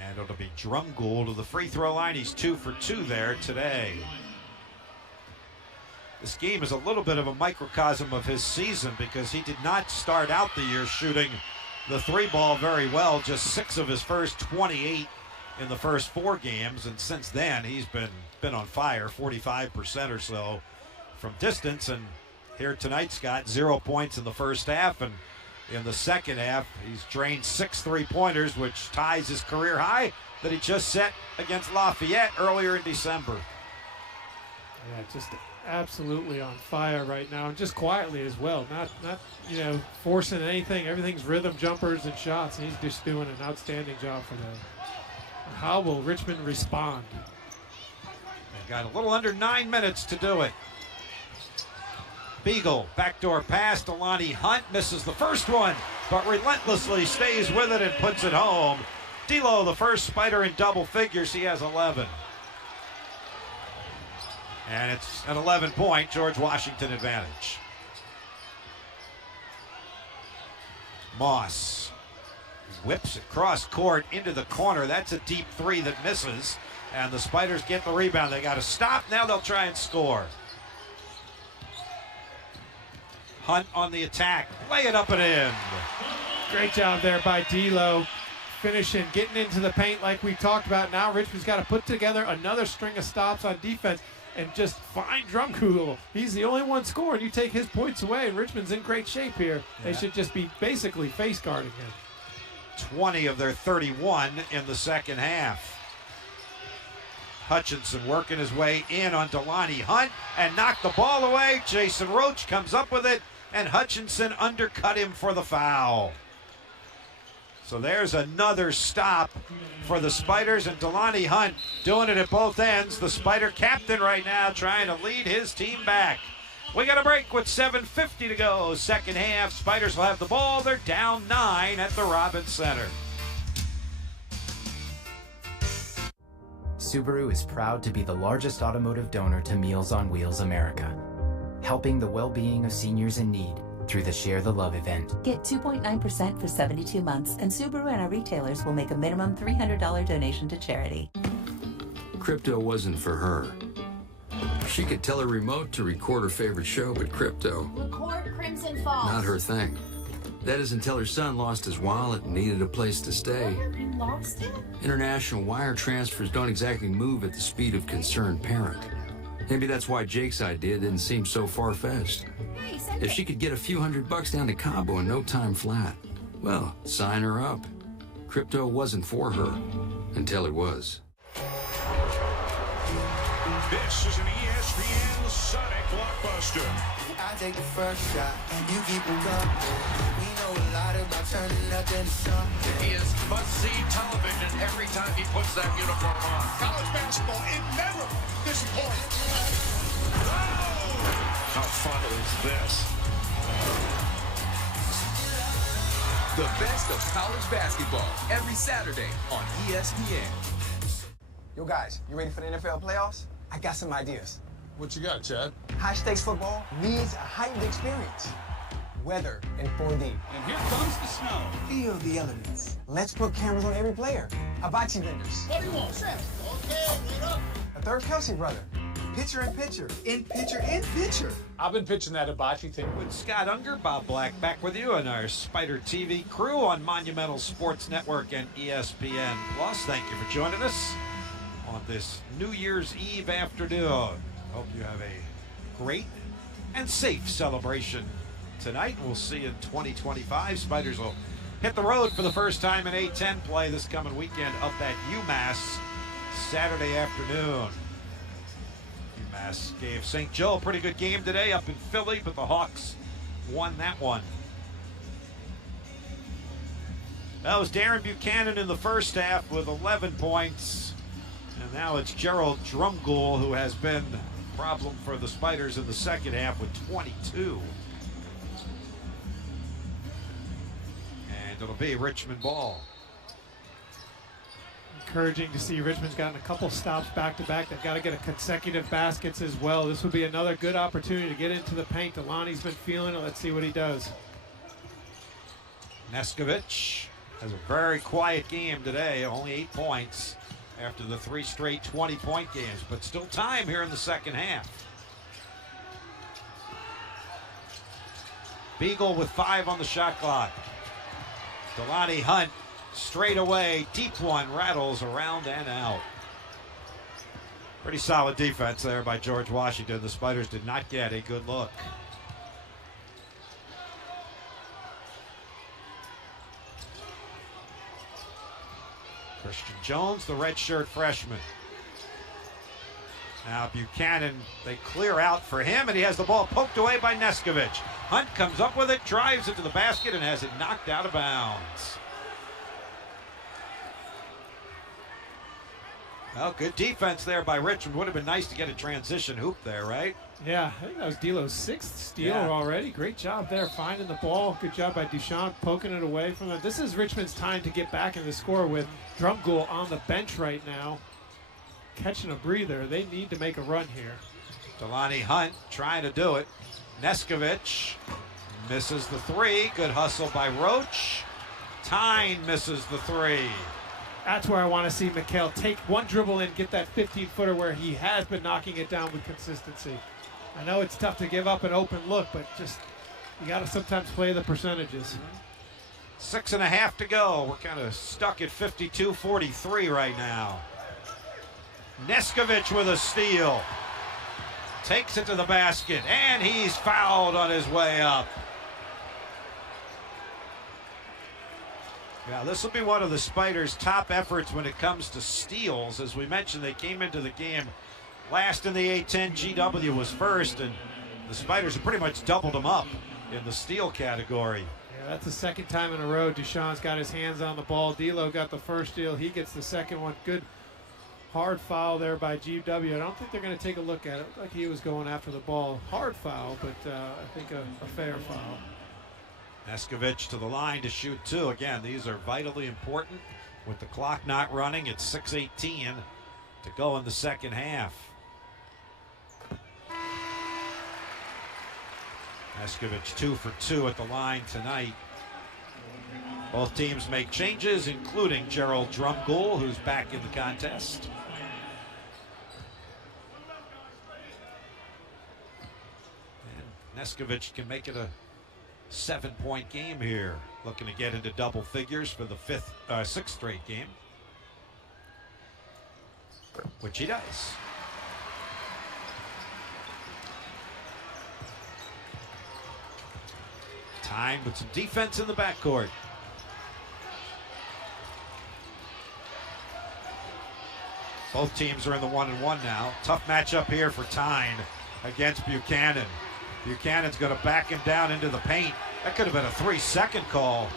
And it'll be Drumgoole to the free throw line. He's 2 for 2 there today. This game is a little bit of a microcosm of his season because he did not start out the year shooting the 3-ball very well. Just 6 of his first 28 in the first 4 games. And since then, he's been on fire, 45% or so from distance. And here tonight, Scott, 0 points in the first half. And in the second half, he's drained 6 3-pointers, which ties his career high that he just set against Lafayette earlier in December. Yeah, just absolutely on fire right now, and just quietly as well. Not forcing anything. Everything's rhythm jumpers and shots, and he's just doing an outstanding job for them. How will Richmond respond? They've got a little under 9 minutes to do it. Beagle, backdoor pass to Lonnie Hunt, misses the first one, but relentlessly stays with it and puts it home. D'Lo, the first Spider in double figures, he has 11. And it's an 11-point George Washington advantage. Moss whips it cross court into the corner. That's a deep 3 that misses, and the Spiders get the rebound. They got to stop. Now they'll try and score. Hunt on the attack, lay it up and in. Great job there by D'Lo, finishing, getting into the paint like we talked about. Now Richmond's got to put together another string of stops on defense and just find Drumgoole. He's the only one scoring. You take his points away, and Richmond's in great shape here. They should just be basically face guarding him. 20 of their 31 in the second half. Hutchinson working his way in on Delani Hunt and knocked the ball away. Jason Roach comes up with it, and Hutchinson undercut him for the foul. So there's another stop for the Spiders, and Delani Hunt doing it at both ends. The Spider captain right now trying to lead his team back. We got a break with 7:50 to go. Second half, Spiders will have the ball. They're down 9 at the Robins Center. Subaru is proud to be the largest automotive donor to Meals on Wheels America, helping the well-being of seniors in need through the Share the Love event. Get 2.9% for 72 months, and Subaru and our retailers will make a minimum $300 donation to charity. Crypto wasn't for her. She could tell her remote to record her favorite show, but crypto, Record Crimson Falls. not her thing. That is until her son lost his wallet and needed a place to stay. You lost it? International wire transfers don't exactly move at the speed of concerned parent. Maybe that's why Jake's idea didn't seem so far-fetched. Hey, send If she could get a few $100 down to Cabo in no time flat, well, sign her up. Crypto wasn't for her, until it was. This is an ESPN Sonic Blockbuster. I take the first shot, you keep it coming. We know a lot about turning nothing to something. He is must-see television every time he puts that uniform on. College basketball, it never disappoints. How fun is this? The best of college basketball every Saturday on ESPN. Yo, guys, you ready for the NFL playoffs? I got some ideas. What you got, Chad? High-stakes football needs a heightened experience. Weather in 4D. And here comes the snow. Feel the elements. Let's put cameras on every player. Hibachi vendors. What do you want, Sam? Okay, wait up. A third Kelsey brother. Pitcher in pitcher. In pitcher in pitcher. I've been pitching that hibachi thing. With Scott Unger, Bob Black back with you and our Spider TV crew on Monumental Sports Network and ESPN Plus. Thank you for joining us on this New Year's Eve afternoon. Hope you have a great and safe celebration tonight. We'll see you in 2025. Spiders will hit the road for the first time in A-10 play this coming weekend up at UMass Saturday afternoon. UMass gave St. Joe a pretty good game today up in Philly, but the Hawks won that one. That was Darren Buchanan in the first half with 11 points. And now it's Gerald Drumgoole, who has been a problem for the Spiders in the second half with 22. And it'll be Richmond ball. Encouraging to see Richmond's gotten a couple stops back-to-back. They've got to get a consecutive baskets as well. This would be another good opportunity to get into the paint. Delani's been feeling it. Let's see what he does. Neskovic has a very quiet game today, only 8 points after the 3 straight 20-point games, but still time here in the second half. Beagle with 5 on the shot clock. Delani Hunt straight away, deep one, rattles around and out. Pretty solid defense there by George Washington. The Spiders did not get a good look. Christian Jones, the redshirt freshman. Now Buchanan, they clear out for him, and he has the ball poked away by Neskovic. Hunt comes up with it, drives it to the basket, and has it knocked out of bounds. Well, good defense there by Richmond. Would have been nice to get a transition hoop there, right? Yeah, I think that was D'Lo's 6th steal already. Great job there finding the ball. Good job by Duchamp poking it away from them. This is Richmond's time to get back in the score with Drumgoole on the bench right now. Catching a breather. They need to make a run here. Delani Hunt trying to do it. Neskovic misses the 3. Good hustle by Roach. Tyne misses the 3. That's where I want to see Mikhail take one dribble in, get that 15-footer where he has been knocking it down with consistency. I know it's tough to give up an open look, but just you got to sometimes play the percentages. 6.5 to go. We're kind of stuck at 52-43 right now. Neskovic with a steal. Takes it to the basket, and he's fouled on his way up. Yeah, this will be one of the Spiders' top efforts when it comes to steals. As we mentioned, they came into the game last in the A-10. GW was first, and the Spiders have pretty much doubled them up in the steal category. Yeah, that's the second time in a row Duchamp's got his hands on the ball. D'Lo got the first steal. He gets the second one. Good hard foul there by GW. I don't think they're going to take a look at it. Like he was going after the ball. Hard foul, but I think a fair foul. Neskovic to the line to shoot 2. Again, these are vitally important with the clock not running. It's 6:18 to go in the second half. Neskovic 2 for 2 at the line tonight. Both teams make changes, including Gerald Drumgoole, who's back in the contest. And Neskovic can make it a 7-point game here. Looking to get into double figures for the 6th straight game, which he does. Time with some defense in the backcourt. Both teams are in the 1-1 now. Tough matchup here for Tyne against Buchanan. Buchanan's going to back him down into the paint. That could have been a 3-second call.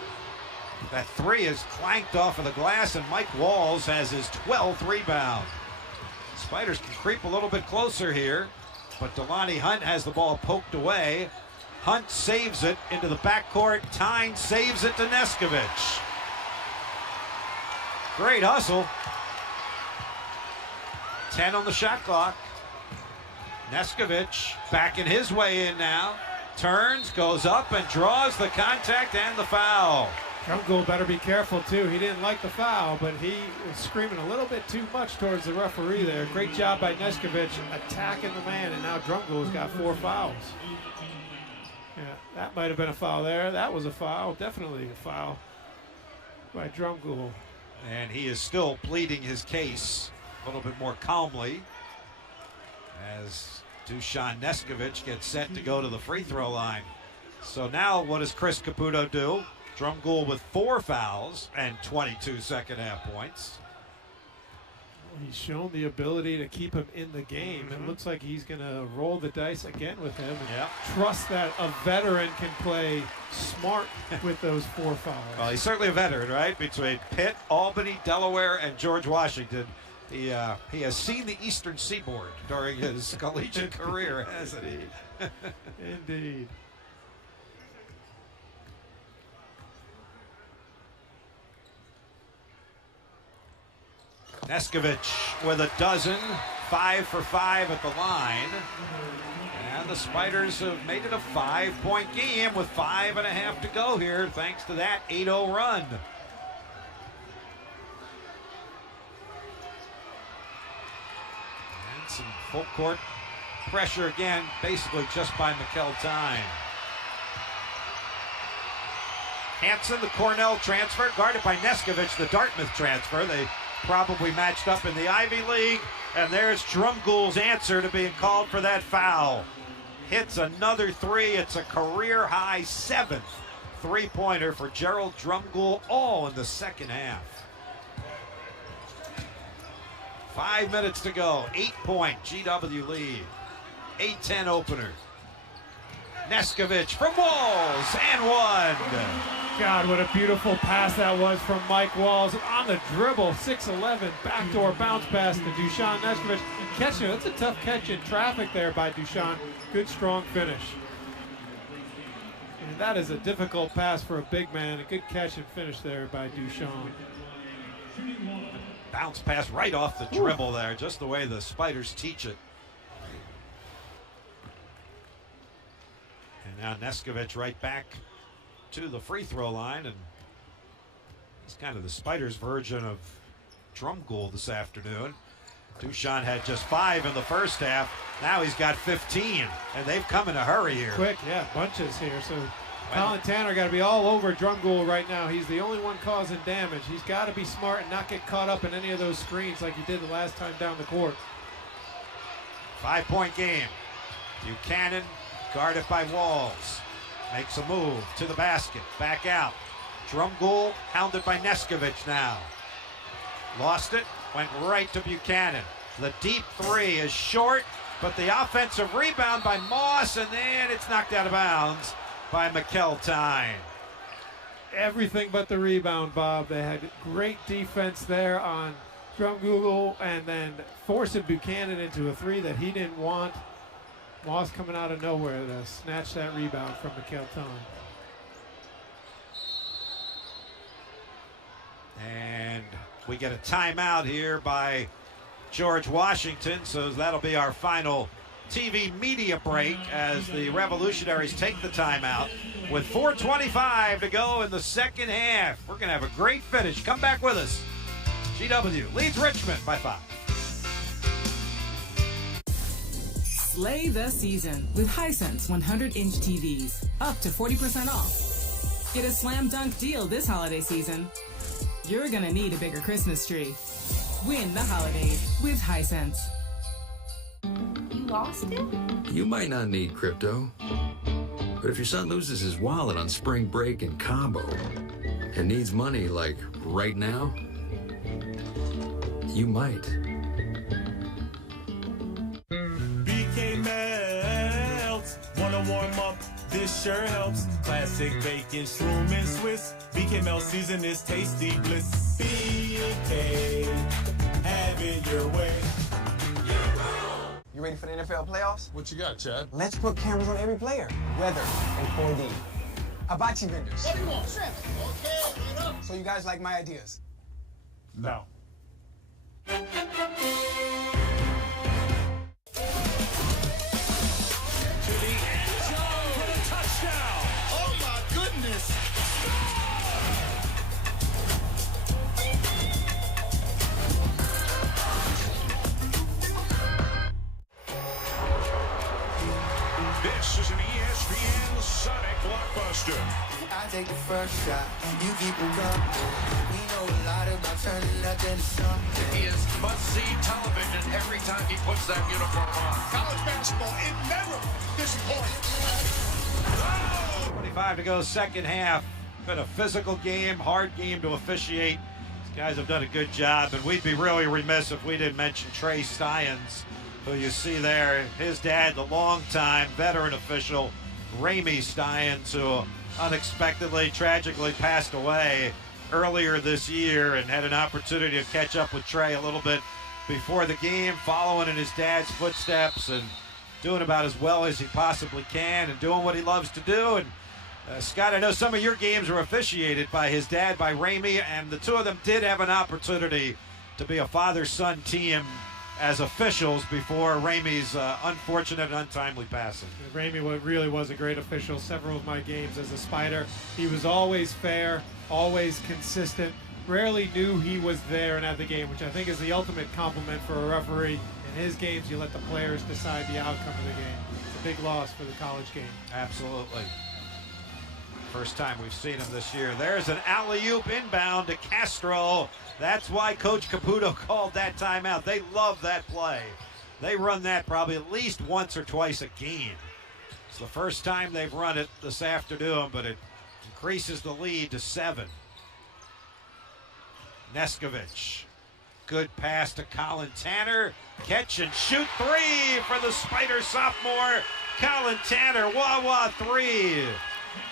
That three is clanked off of the glass, and Mike Walls has his 12th rebound. Spiders can creep a little bit closer here, but Delani Hunt has the ball poked away. Hunt saves it into the backcourt. Tyne saves it to Neskovich. Great hustle. 10 on the shot clock. Neskovich backing his way in now. Turns, goes up, and draws the contact and the foul. Drumgoole better be careful, too. He didn't like the foul, but he was screaming a little bit too much towards the referee there. Great job by Neskovich attacking the man, and now Drumgoole's got 4 fouls. Yeah, that might have been a foul there. That was a foul, definitely a foul by Drumgoole. And he is still pleading his case a little bit more calmly as Dusan Neskovich gets set to go to the free throw line. So now what does Chris Caputo do? Drumgoole with 4 fouls and 22 second half points. He's shown the ability to keep him in the game. It looks like he's going to roll the dice again with him and trust that a veteran can play smart with those 4 fouls. Well, he's certainly a veteran, right? Between Pitt, Albany, Delaware, and George Washington. He has seen the Eastern Seaboard during his collegiate career, hasn't he? Indeed. Neskovich with a dozen, 5 for 5 at the line. And the Spiders have made it a 5-point game with 5.5 to go here, thanks to that 8-0 run. And some full court pressure again, basically just by Mikkel Tyne. Hansen, the Cornell transfer, guarded by Neskovich, the Dartmouth transfer. They probably matched up in the Ivy League, and there's Drumgoole's answer to being called for that foul. Hits another 3. It's a career-high 7th three-pointer for Gerald Drumgoole, all in the second half. 5 minutes to go, 8-point GW lead. 8-10 opener. Neskovich from Walls, and 1. God, what a beautiful pass that was from Mike Walls. On the dribble, 6'11", backdoor bounce pass to Dusan Neskovich. Catching it, that's a tough catch in traffic there by Dusan. Good, strong finish. And that is a difficult pass for a big man. A good catch and finish there by Dusan. Bounce pass right off the dribble there, just the way the Spiders teach it. And now Neskovich right back to the free throw line, and he's kind of the Spiders' version of Drumgoole this afternoon. Dusan had just 5 in the first half. Now he's got 15, and they've come in a hurry here. Quick, yeah, bunches here. So Colin Tanner got to be all over Drumgoole right now. He's the only one causing damage. He's got to be smart and not get caught up in any of those screens like he did the last time down the court. 5-point game. Buchanan guarded by Walls. Makes a move to the basket. Back out. Drumgoole hounded by Neskovich now. Lost it. Went right to Buchanan. The deep 3 is short, but the offensive rebound by Moss, and then it's knocked out of bounds by Mikkel Tyne. Everything but the rebound, Bob. They had great defense there on Drumgoole, and then forcing Buchanan into a 3 that he didn't want. Moss coming out of nowhere to snatch that rebound from Mikkel Tyne. And we get a timeout here by George Washington, so that'll be our final TV media break as the Revolutionaries take the timeout with 4:25 to go in the second half. We're going to have a great finish. Come back with us. GW leads Richmond by 5. Slay the season with Hisense 100-inch TVs. Up to 40% off. Get a slam dunk deal this holiday season. You're going to need a bigger Christmas tree. Win the holidays with Hisense. You lost it? You might not need crypto, But if your son loses his wallet on spring break in Cabo and needs money like right now, you might. BK melts, wanna warm up, this sure helps. Classic bacon, shroom and Swiss. BK melt season is tasty bliss. BK, have it your way. You ready for the NFL playoffs? What you got, Chad? Let's put cameras on every player. Weather and 4D. Hibachi vendors. What do you want? Shrimp. Okay, wait up. So you guys like my ideas? No. To the end zone for the touchdown. Oh my goodness. This is an ESPN Sonic blockbuster. I take the first shot, you keep it coming. We know a lot about turning nothing to something. He is must-see television every time he puts that uniform on. College basketball, it never disappoints. 25 to go, second half. Been a physical game, hard game to officiate. These guys have done a good job, and we'd be really remiss if we didn't mention Trey Steins, who you see there. His dad, the longtime veteran official, Ramey Steins, who unexpectedly, tragically passed away earlier this year, and had an opportunity to catch up with Trey a little bit before the game, following in his dad's footsteps and doing about as well as he possibly can and doing what he loves to do. And Scott, I know some of your games were officiated by his dad, by Ramey, and the two of them did have an opportunity to be a father-son team as officials before Ramey's unfortunate and untimely passing. Ramey really was a great official. Several of my games as a Spider. He was always fair, always consistent, rarely knew he was there and at the game, which I think is the ultimate compliment for a referee. In his games, you let the players decide the outcome of the game. It's a big loss for the college game. Absolutely. First time we've seen him this year. There's an alley-oop inbound to Castro. That's why Coach Caputo called that timeout. They love that play. They run that probably at least once or twice a game. It's the first time they've run it this afternoon, but it increases the lead to 7. Neskovich. Good pass to Colin Tanner. Catch and shoot 3 for the Spider sophomore. Colin Tanner, wah-wah 3.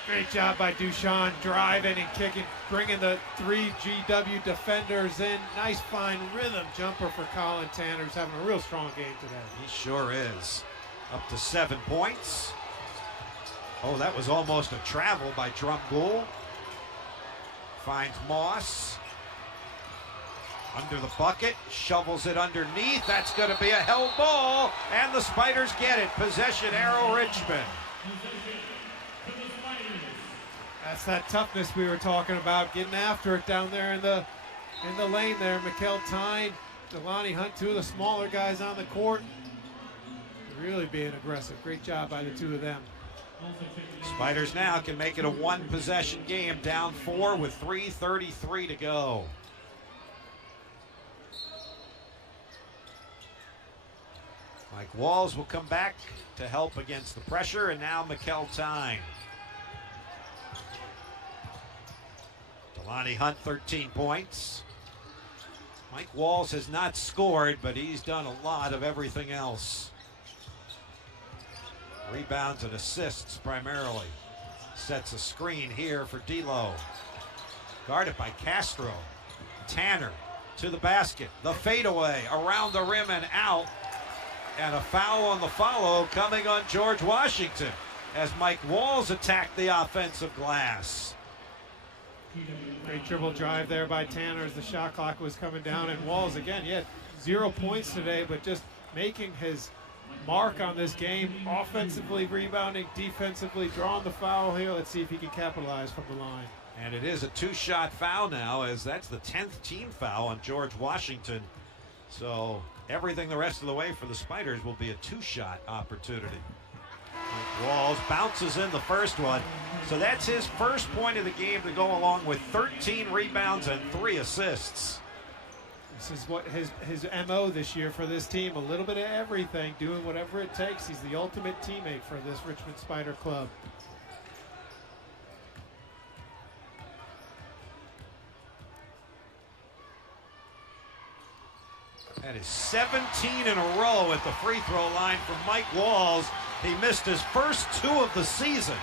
Great job by Dushan, driving and kicking, bringing the 3 GW defenders in. Nice fine rhythm jumper for Colin Tanner, who's having a real strong game today. He sure is. Up to 7 points. Oh, that was almost a travel by Drumgoole. Finds Moss. Under the bucket, shovels it underneath. That's going to be a held ball, and the Spiders get it. Possession arrow, Richmond. That's that toughness we were talking about, getting after it down there in the lane there. Mikkel Tyne, Delani Hunt, 2 of the smaller guys on the court. Really being aggressive. Great job by the 2 of them. Spiders now can make it a 1-possession game, down 4 with 3:33 to go. Mike Walls will come back to help against the pressure, and now Mikkel Tyne. Delani Hunt, 13 points. Mike Walls has not scored, but he's done a lot of everything else. Rebounds and assists primarily. Sets a screen here for D'Lo. Guarded by Castro. Tanner to the basket. The fadeaway around the rim and out. And a foul on the follow coming on George Washington as Mike Walls attacked the offensive glass. Great dribble drive there by Tanner as the shot clock was coming down. And Walls, again, he had 0 points today, but just making his mark on this game, offensively rebounding, defensively drawing the foul here. Let's see if he can capitalize from the line. And it is a 2-shot foul now, as that's the 10th team foul on George Washington. So everything the rest of the way for the Spiders will be a 2-shot opportunity. Walls bounces in the first one. So that's his first point of the game to go along with 13 rebounds and 3 assists. This is what his MO this year for this team, a little bit of everything, doing whatever it takes. He's the ultimate teammate for this Richmond Spider club. That is 17 in a row at the free throw line from Mike Walls. He missed his first 2 of the season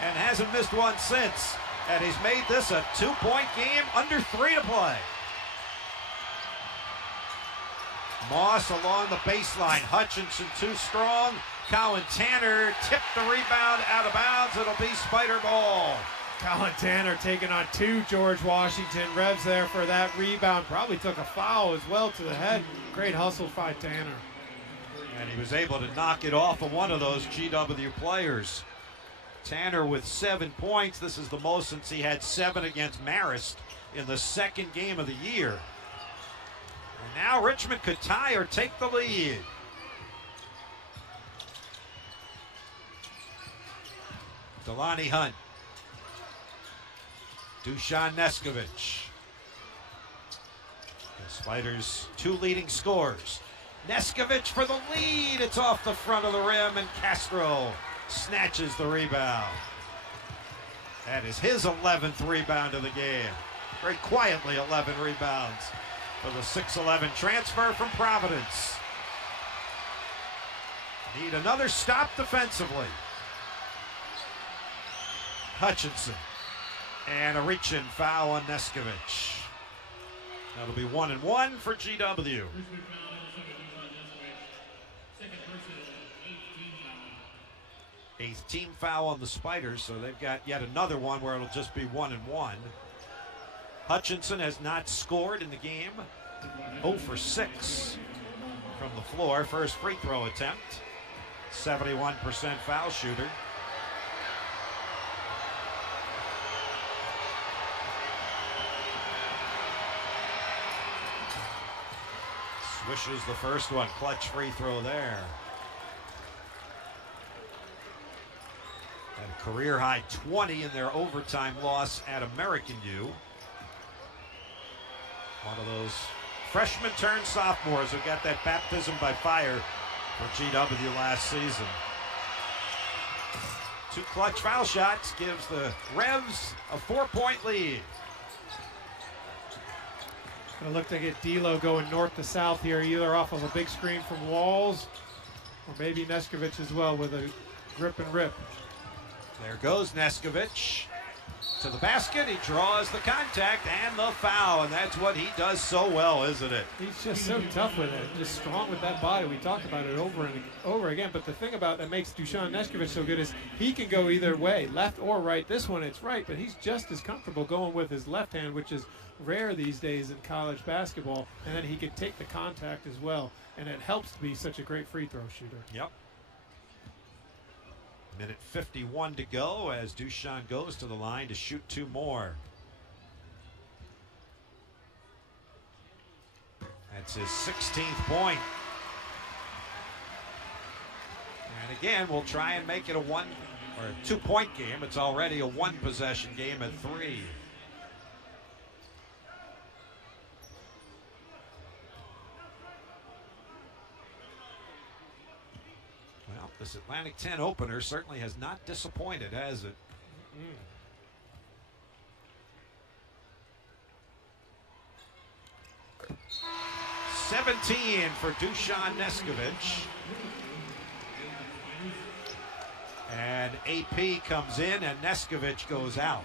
and hasn't missed one since. And he's made this a 2-point game, under 3 to play. Moss along the baseline. Hutchinson too strong. Colin Tanner tipped the rebound out of bounds. It'll be Spider ball. Colin Tanner taking on 2 George Washington. Revs there for that rebound. Probably took a foul as well to the head. Great hustle by Tanner. And he was able to knock it off of one of those GW players. Tanner with 7 points. This is the most since he had 7 against Marist in the second game of the year. And now Richmond could tie or take the lead. Delaney Hunt. Dusan Neskovic. The Spiders' 2 leading scorers. Neskovic for the lead. It's off the front of the rim, and Castro snatches the rebound. That is his 11th rebound of the game. Very quietly, 11 rebounds for the 6'11 transfer from Providence. Need another stop defensively. Hutchinson. And a reach-in foul on Neskovic. That'll be 1 and 1 for GW. 8th team foul on the Spiders, so they've got yet another one where it'll just be 1 and 1. Hutchinson has not scored in the game. 0 for 6 from the floor. First free throw attempt. 71% foul shooter. Swishes the first one. Clutch free throw there. And a career high 20 in their overtime loss at American U. One of those freshmen turned sophomores who got that baptism by fire for GW last season. 2 clutch foul shots gives the Revs a 4-point lead. Gonna look to get D'Lo going north to south here, either off of a big screen from Walls or maybe Neskovic as well with a grip and rip. There goes Neskovic to the basket. He draws the contact and the foul, and that's what he does so well, isn't it? He's just so tough with it, just strong with that body. We talked about it over and over again, but the thing about that makes Dusan Neskovic so good is he can go either way, left or right. This one it's right, but he's just as comfortable going with his left hand, which is rare these days in college basketball, and then he can take the contact as well, and it helps to be such a great free throw shooter. Yep. Minute 51 to go as Dusan goes to the line to shoot 2 more. That's his 16th point. And again, we'll try and make it a 1 or a 2-point game. It's already a 1-possession game at 3. Well, this Atlantic 10 opener certainly has not disappointed, has it? 17 for Dusan Neskovic. And AP comes in and Neskovic goes out.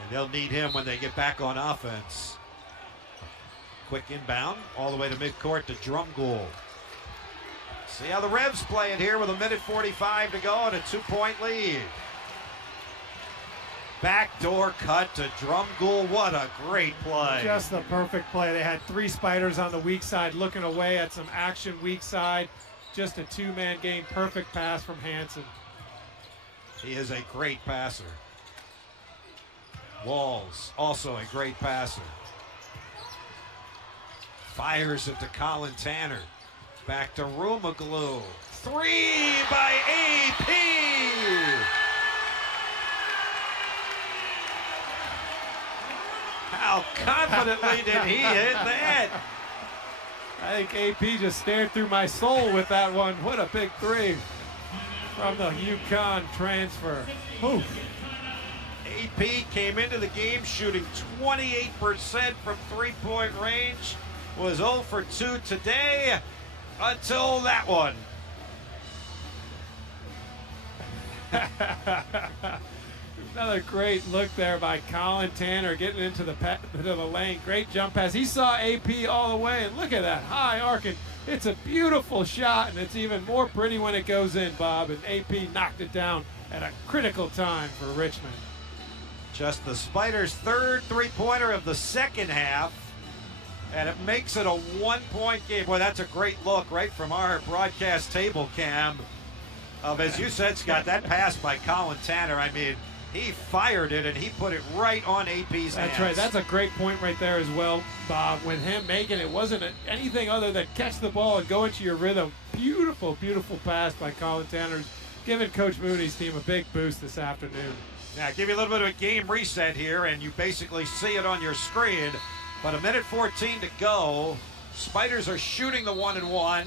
And they'll need him when they get back on offense. Quick inbound all the way to midcourt to Drumgoole. See how the Revs play it here with a minute 45 to go and a 2-point lead. Backdoor cut to Drumgoole. What a great play. Just the perfect play. They had 3 Spiders on the weak side looking away at some action weak side. Just a 2-man game. Perfect pass from Hansen. He is a great passer. Walls, also a great passer. Fires it to Colin Tanner. Back to Rumaglu. 3 by AP. How confidently did he hit that? I think AP just stared through my soul with that one. What a big 3 from the UConn transfer. Oof. EP came into the game shooting 28% from three-point range. Was 0 for 2 today until that one. Another great look there by Colin Tanner getting into the lane. Great jump pass. He saw AP all the way, and look at that high arcing. It's a beautiful shot, and it's even more pretty when it goes in, Bob. And AP knocked it down at a critical time for Richmond. Just the Spiders' third three-pointer of the second half, and it makes it a one-point game. Boy, that's a great look right from our broadcast table cam of, as you said, Scott, that pass by Colin Tanner. I mean, he fired it, and he put it right on AP's hands. That's right. That's a great point right there as well, Bob. With him making it, wasn't anything other than catch the ball and go into your rhythm. Beautiful, beautiful pass by Colin Tanner, giving Coach Mooney's team a big boost this afternoon. Now, I'll give you a little bit of a game reset here, and you basically see it on your screen. But 1:14 to go. Spiders are shooting the 1-and-1.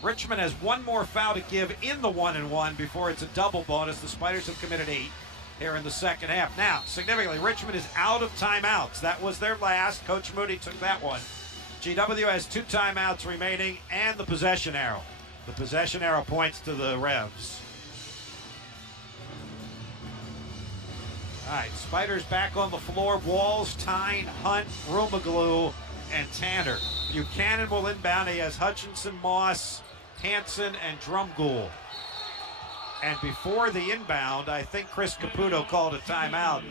Richmond has one more foul to give in the 1-and-1 before it's a double bonus. The Spiders have committed 8 here in the second half. Now, significantly, Richmond is out of timeouts. That was their last. Coach Mooney took that one. GW has 2 timeouts remaining and the possession arrow. The possession arrow points to the Revs. All right, Spiders back on the floor. Walls, Tyne, Hunt, Rumaglu, and Tanner. Buchanan will inbound. He has Hutchinson, Moss, Hanson, and Drumgoole. And before the inbound, I think Chris Caputo called a timeout.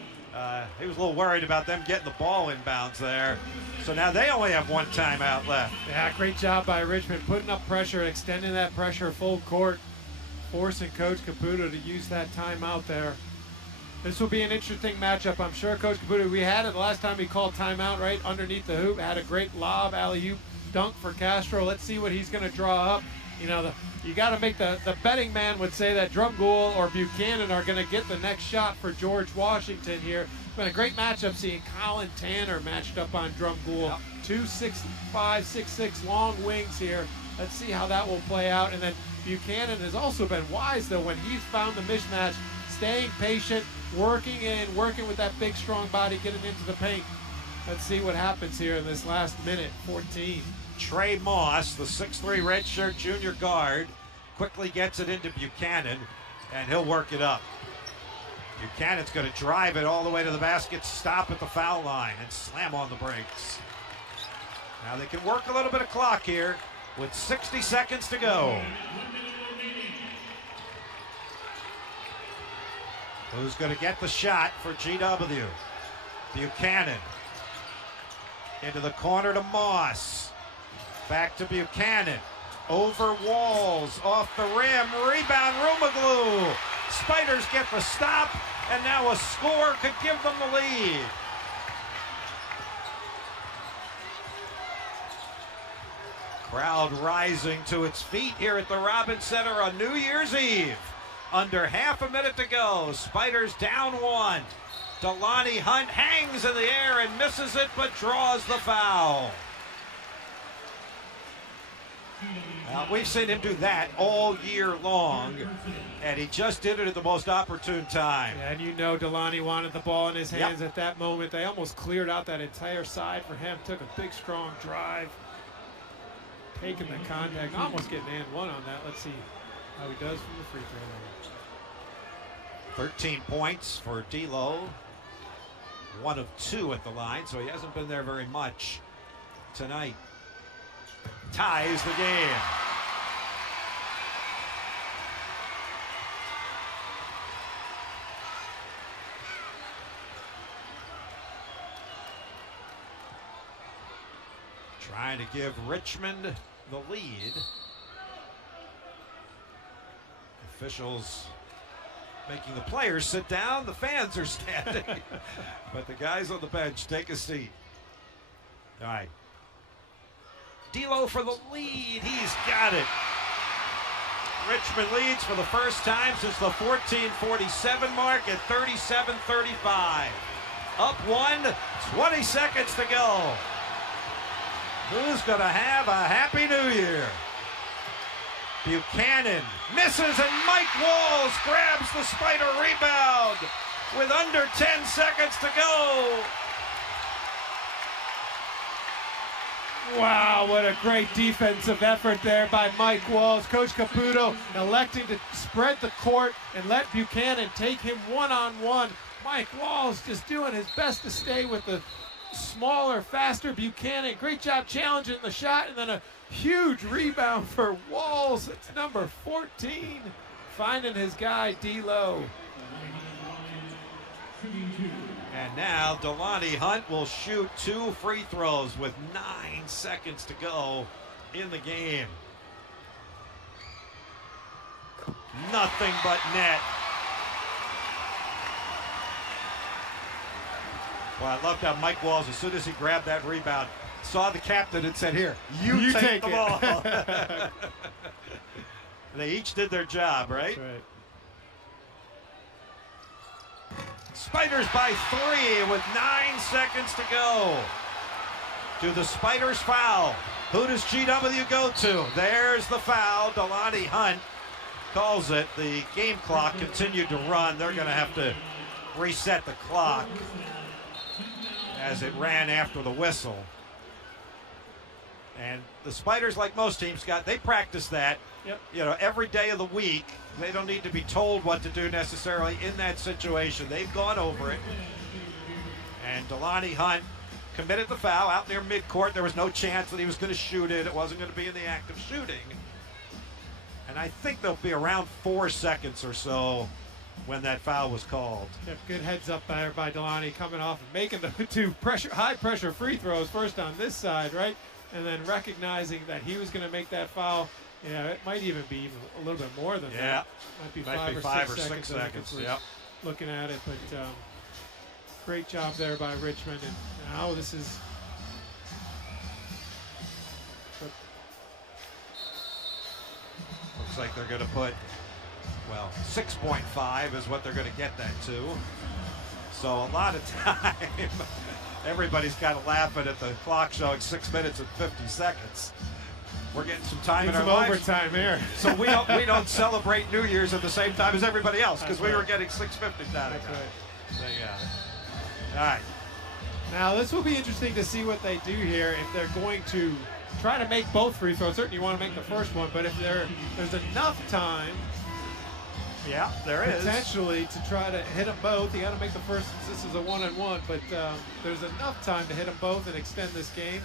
He was a little worried about them getting the ball inbounds there. So now they only have 1 timeout left. Yeah, great job by Richmond putting up pressure, extending that pressure full court, forcing Coach Caputo to use that timeout there. This will be an interesting matchup, I'm sure. Coach Caputo, we had it the last time he called timeout right underneath the hoop. Had a great lob, alley-oop dunk for Castro. Let's see what he's going to draw up. You know, you got to make the betting man would say that Drumgoole or Buchanan are going to get the next shot for George Washington here. It's been a great matchup seeing Colin Tanner matched up on Drumgoole. Yep. 2 6'5", 6'6" long wings here. Let's see how that will play out. And then Buchanan has also been wise, though, when he's found the mismatch, staying patient, working with that big, strong body, getting into the paint. Let's see what happens here in this last minute, 14. Trey Moss, the 6'3" redshirt junior guard, quickly gets it into Buchanan, and he'll work it up. Buchanan's going to drive it all the way to the basket, stop at the foul line, and slam on the brakes. Now they can work a little bit of clock here with 60 seconds to go. Who's going to get the shot for GW? Buchanan. Into the corner to Moss. Back to Buchanan. Over Walls. Off the rim. Rebound Rumaglu. Spiders get the stop. And now a score could give them the lead. Crowd rising to its feet here at the Robins Center on New Year's Eve. Under half a minute to go. Spiders down 1. Delani Hunt hangs in the air and misses it, but draws the foul. We've seen him do that all year long, and he just did it at the most opportune time. Yeah, and you know Delani wanted the ball in his hands at that moment. They almost cleared out that entire side for him. Took a big, strong drive. Taking the contact. Almost getting and one on that. Let's see how he does from the free throw. 13 points for D'Lo. 1 of 2 at the line, so he hasn't been there very much tonight. Ties the game. Trying to give Richmond the lead. Officials making the players sit down. The fans are standing. But the guys on the bench take a seat. All right. D'Lo for the lead. He's got it. Richmond leads for the first time since the 14:47 mark at 37-35. Up 1, 20 seconds to go. Who's going to have a happy new year? Buchanan misses, and Mike Walls grabs the Spider rebound. with under 10 seconds to go. Wow, what a great defensive effort there by Mike Walls. Coach Caputo electing to spread the court and let Buchanan take him one-on-one. Mike Walls just doing his best to stay with the smaller, faster Buchanan. Great job challenging the shot, and then a huge rebound for Walls. It's number 14, finding his guy D-Lo. And now Delani Hunt will shoot 2 free throws with 9 seconds to go in the game. Nothing but net. Well, I loved how Mike Walls, as soon as he grabbed that rebound, saw the captain and said, "Here, you take the ball." They each did their job, right? That's right. Spiders by 3 with 9 seconds to go. Do the Spiders foul? Who does GW go to? There's the foul. Delani Hunt calls it. The game clock continued to run. They're going to have to reset the clock as it ran after the whistle. And the Spiders, like most teams, they practice that. Yep. You know, every day of the week. They don't need to be told what to do necessarily in that situation. They've gone over it. And Delani Hunt committed the foul out near midcourt. There was no chance that he was going to shoot it. It wasn't going to be in the act of shooting. And I think there'll be around 4 seconds or so when that foul was called. Yep, good heads up there by Delani, coming off and making the 2 high pressure free throws, first on this side, right? And then recognizing that he was going to make that foul. Yeah, it might even be a little bit more than that. Might be 5 or 6 seconds. Yep. Looking at it, but great job there by Richmond. And now this is. Looks like they're going to put, 6.5 is what they're going to get that to. So a lot of time. Everybody's kind of laughing at the clock showing 6 minutes and 50 seconds. We're getting some time in our lives. Overtime here. So we don't celebrate New Year's at the same time as everybody else because we were getting 6:50 down. That's right. So you got it. All right. Now this will be interesting to see what they do here if they're going to try to make both free throws. Certainly you want to make the first one, but if there's enough time. Yeah, there is. Potentially to try to hit them both. You got to make the first since this is a one-on-one, but there's enough time to hit them both and extend this game.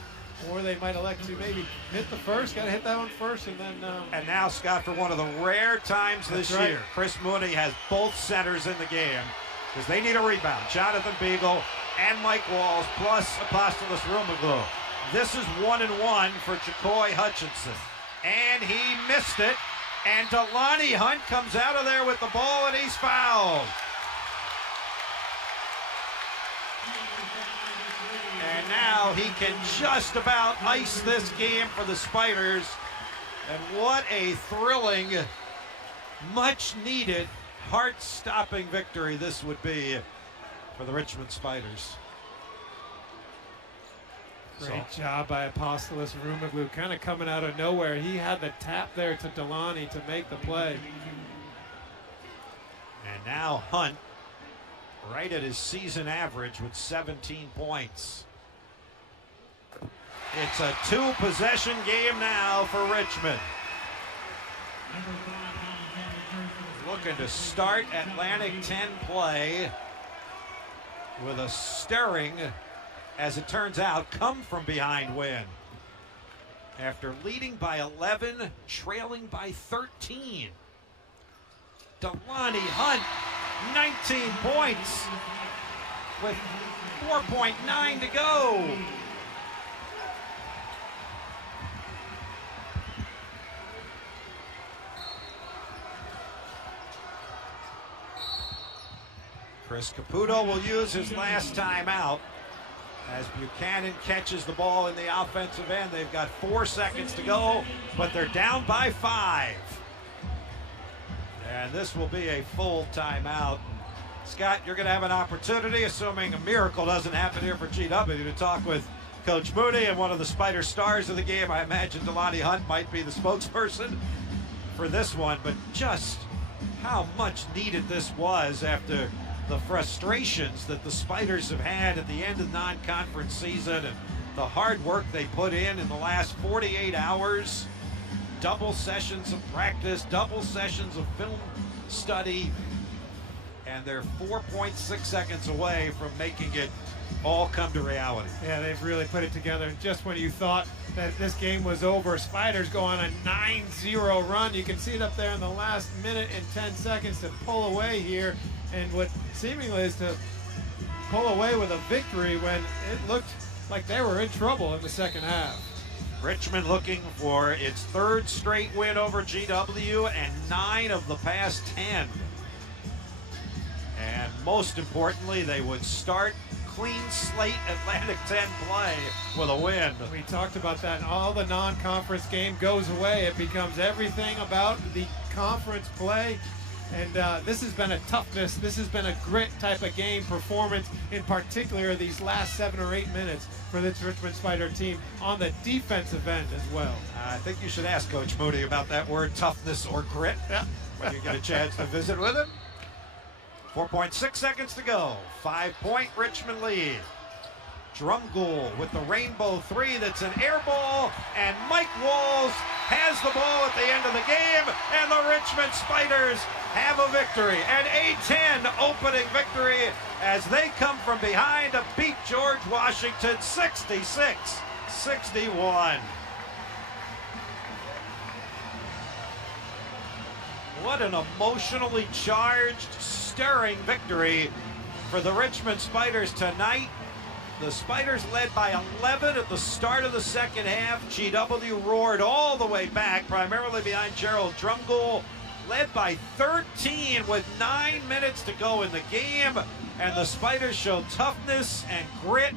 Or they might elect to maybe hit the first. Got to hit that one first, and then. And now, Scott, for one of the rare times this year, Chris Mooney has both centers in the game because they need a rebound. Jonathan Beagle and Mike Walls plus Apostolos Rumaglu. This is 1-1 for Jacoy Hutchinson, and he missed it. And Delani Hunt comes out of there with the ball, and he's fouled. And now he can just about ice this game for the Spiders. And what a thrilling, much-needed, heart-stopping victory this would be for the Richmond Spiders. Great job by Apostolos Rumaglu, kind of coming out of nowhere. He had the tap there to Delani to make the play. And now Hunt, right at his season average with 17 points. It's a 2-possession game now for Richmond. Looking to start Atlantic 10 play with a stirring, as it turns out, come from behind win. After leading by 11, trailing by 13. Delani Hunt, 19 points with 4.9 to go. Chris Caputo will use his last timeout as Buchanan catches the ball in the offensive end. They've got 4 seconds to go, but they're down by 5. And this will be a full timeout. Scott, you're going to have an opportunity, assuming a miracle doesn't happen here for GW, to talk with Coach Mooney and one of the Spider stars of the game. I imagine Delani Hunt might be the spokesperson for this one, but just how much needed this was after the frustrations that the Spiders have had at the end of the non-conference season and the hard work they put in the last 48 hours. Double sessions of practice, double sessions of film study, and they're 4.6 seconds away from making it all come to reality. Yeah, they've really put it together. And just when you thought that this game was over, Spiders go on a 9-0 run. You can see it up there in the last minute and 10 seconds to pull away here. And what seemingly is to pull away with a victory when it looked like they were in trouble in the second half. Richmond looking for its third straight win over GW and 9 of the past 10. And most importantly, they would start clean slate Atlantic 10 play with a win. We talked about that. All the non-conference game goes away. It becomes everything about the conference play. And this has been a toughness, this has been a grit type of game performance, in particular these last 7 or 8 minutes for this Richmond Spider team on the defensive end as well. I think you should ask Coach Moody about that word, toughness or grit, when you get a chance to visit with him. 4.6 seconds to go. 5-point Richmond lead. Drumgoole with the rainbow three that's an air ball, and Mike Walls has the ball at the end of the game, and the Richmond Spiders have a victory, an A-10 opening victory as they come from behind to beat George Washington 66-61. What an emotionally charged, stirring victory for the Richmond Spiders tonight. The Spiders led by 11 at the start of the second half. GW roared all the way back, primarily behind Gerald Drumgoole. Led by 13 with 9 minutes to go in the game. And the Spiders showed toughness and grit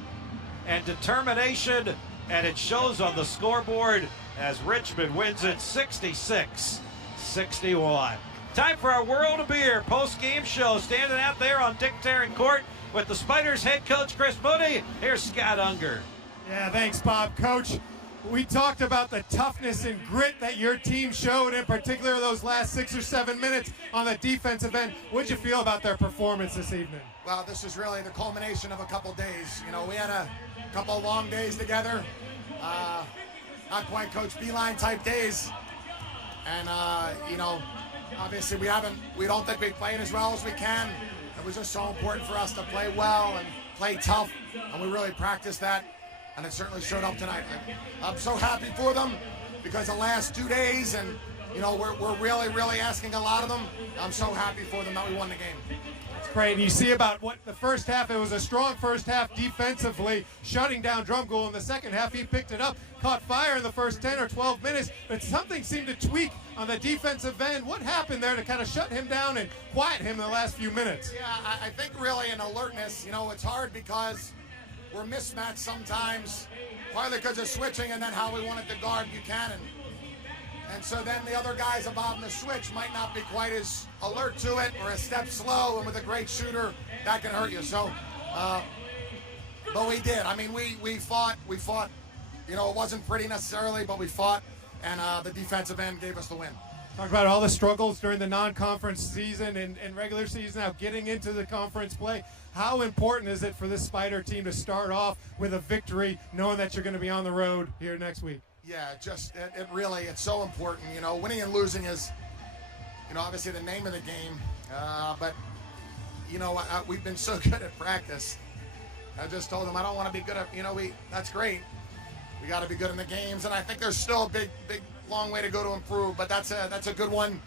and determination. And it shows on the scoreboard as Richmond wins it 66-61. Time for our World of Beer post-game show. Standing out there on Dick Tarrant Court with the Spiders head coach Chris Moody. Here's Scott Unger. Yeah, thanks, Bob. Coach, we talked about the toughness and grit that your team showed, in particular those last 6 or 7 minutes on the defensive end. What'd you feel about their performance this evening? Well, this is really the culmination of a couple days. You know, we had a couple of long days together. Not quite Coach Beeline type days. And, you know, obviously we don't think we're playing as well as we can. It was just so important for us to play well and play tough, and we really practiced that, and it certainly showed up tonight. I'm so happy for them because the last 2 days, and you know, we're really asking a lot of them. I'm so happy for them that we won the game. That's great. And you see about what the first half, it was a strong first half defensively, shutting down Drumgoole. In the second half, he picked it up, caught fire in the first 10 or 12 minutes, but something seemed to tweak on the defensive end. What happened there to kind of shut him down and quiet him in the last few minutes? Yeah, I think really an alertness. You know, it's hard because we're mismatched sometimes, partly because of switching and then how we wanted to guard Buchanan. And so then the other guys involved in the switch might not be quite as alert to it or a step slow, and with a great shooter, that can hurt you. So, but we did. I mean, we fought. You know, it wasn't pretty necessarily, but we fought, and the defensive end gave us the win. Talk about all the struggles during the non-conference season and regular season, now getting into the conference play. How important is it for this Spider team to start off with a victory, knowing that you're going to be on the road here next week? Yeah, just it really, it's so important. You know, winning and losing is, you know, obviously the name of the game. But, you know, we've been so good at practice. I just told them I don't want to be good at, you know, that's great. We got to be good in the games, and I think there's still a big, long way to go to improve. But that's a good one.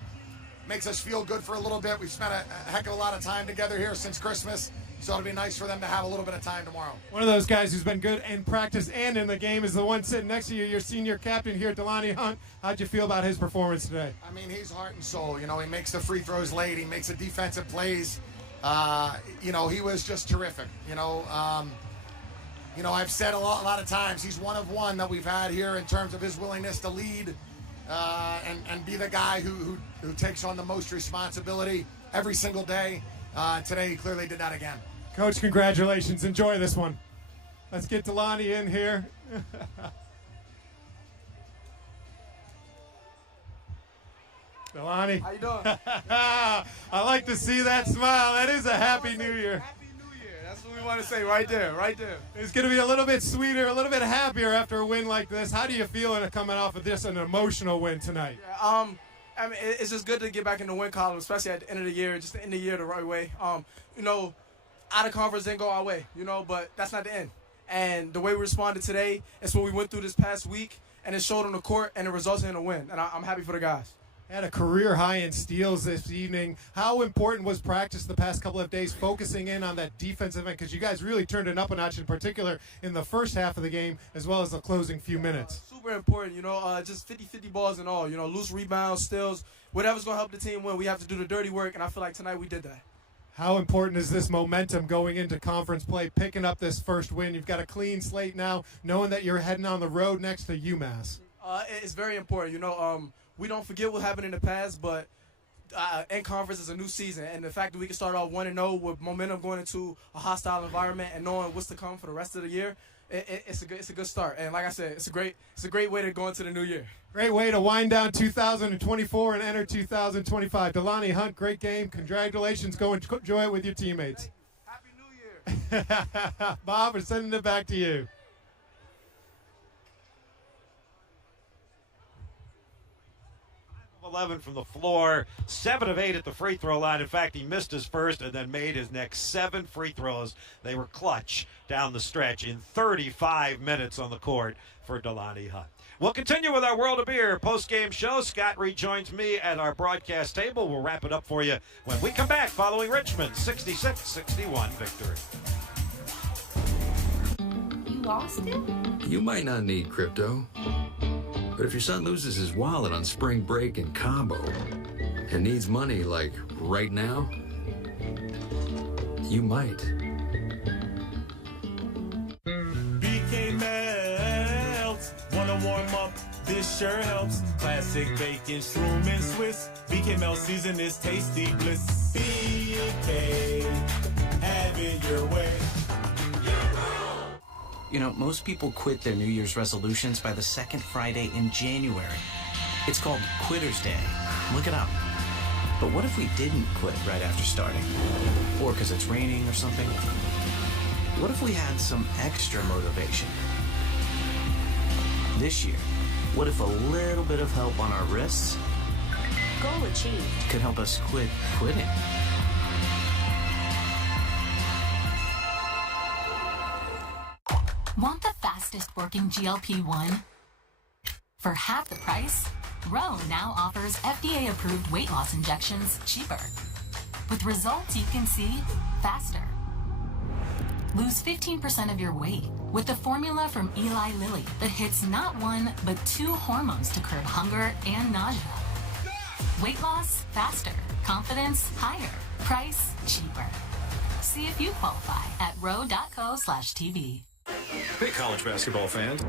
Makes us feel good for a little bit. We've spent a heck of a lot of time together here since Christmas, so it'll be nice for them to have a little bit of time tomorrow. One of those guys who's been good in practice and in the game is the one sitting next to you, your senior captain here, Delaney Hunt. How'd you feel about his performance today? I mean, he's heart and soul. You know, he makes the free throws late. He makes the defensive plays. You know, he was just terrific. You know, I've said a lot of times he's one of one that we've had here in terms of his willingness to lead and be the guy who takes on the most responsibility every single day. Today he clearly did that again. Coach, congratulations. Enjoy this one. Let's get Delaney in here. Delani. How you doing? I like to see that smile. That is a Happy New Year. Happy New Year. That's what we want to say right there, right there. It's going to be a little bit sweeter, a little bit happier after a win like this. How do you feel coming off of this, an emotional win tonight? Yeah, I mean, it's just good to get back in the win column, especially at the end of the year, just to end the year the right way. You know, out of conference didn't go our way, you know, but that's not the end. And the way we responded today is what we went through this past week, and it showed on the court, and it resulted in a win. And I'm happy for the guys. Had a career high in steals this evening. How important was practice the past couple of days, focusing in on that defensive end? Because you guys really turned it up a notch, in particular in the first half of the game, as well as the closing few minutes. Super important, you know, just 50-50 balls and all. You know, loose rebounds, steals, whatever's going to help the team win. We have to do the dirty work, and I feel like tonight we did that. How important is this momentum going into conference play, picking up this first win? You've got a clean slate now, knowing that you're heading on the road next to UMass. It's very important. You know, we don't forget what happened in the past, but in conference is a new season. And the fact that we can start off 1-0 with momentum going into a hostile environment and knowing what's to come for the rest of the year, it's a good start. And like I said, it's a great way to go into the new year. Great way to wind down 2024 and enter 2025. Delani Hunt, great game. Congratulations. Go enjoy it with your teammates. Happy New Year. Bob, we're sending it back to you. 11 from the floor, 7 of 8 at the free throw line. In fact, he missed his first and then made his next 7 free throws. They were clutch down the stretch in 35 minutes on the court for Delani Hunt. We'll continue with our World of Beer post-game show. Scott rejoins me at our broadcast table. We'll wrap it up for you when we come back following Richmond's 66-61 victory. You lost it? You might not need crypto, but if your son loses his wallet on spring break in Cabo and needs money like right now, you might. BK melts, wanna warm up, this sure helps. Classic bacon, shroom and Swiss. BK melt season is tasty bliss. BK, have it your way. You know, most people quit their New Year's resolutions by the second Friday in January. It's called Quitter's Day. Look it up. But what if we didn't quit right after starting? Or because it's raining or something? What if we had some extra motivation? This year, what if a little bit of help on our wrists Goal achieved. could help us quit quitting? Want the fastest working GLP-1? For half the price, Roe now offers FDA-approved weight loss injections cheaper, with results you can see faster. Lose 15% of your weight with the formula from Eli Lilly that hits not one, but 2 hormones to curb hunger and nausea. Weight loss faster, confidence higher, price cheaper. See if you qualify at roe.co/TV. Hey, college basketball fans.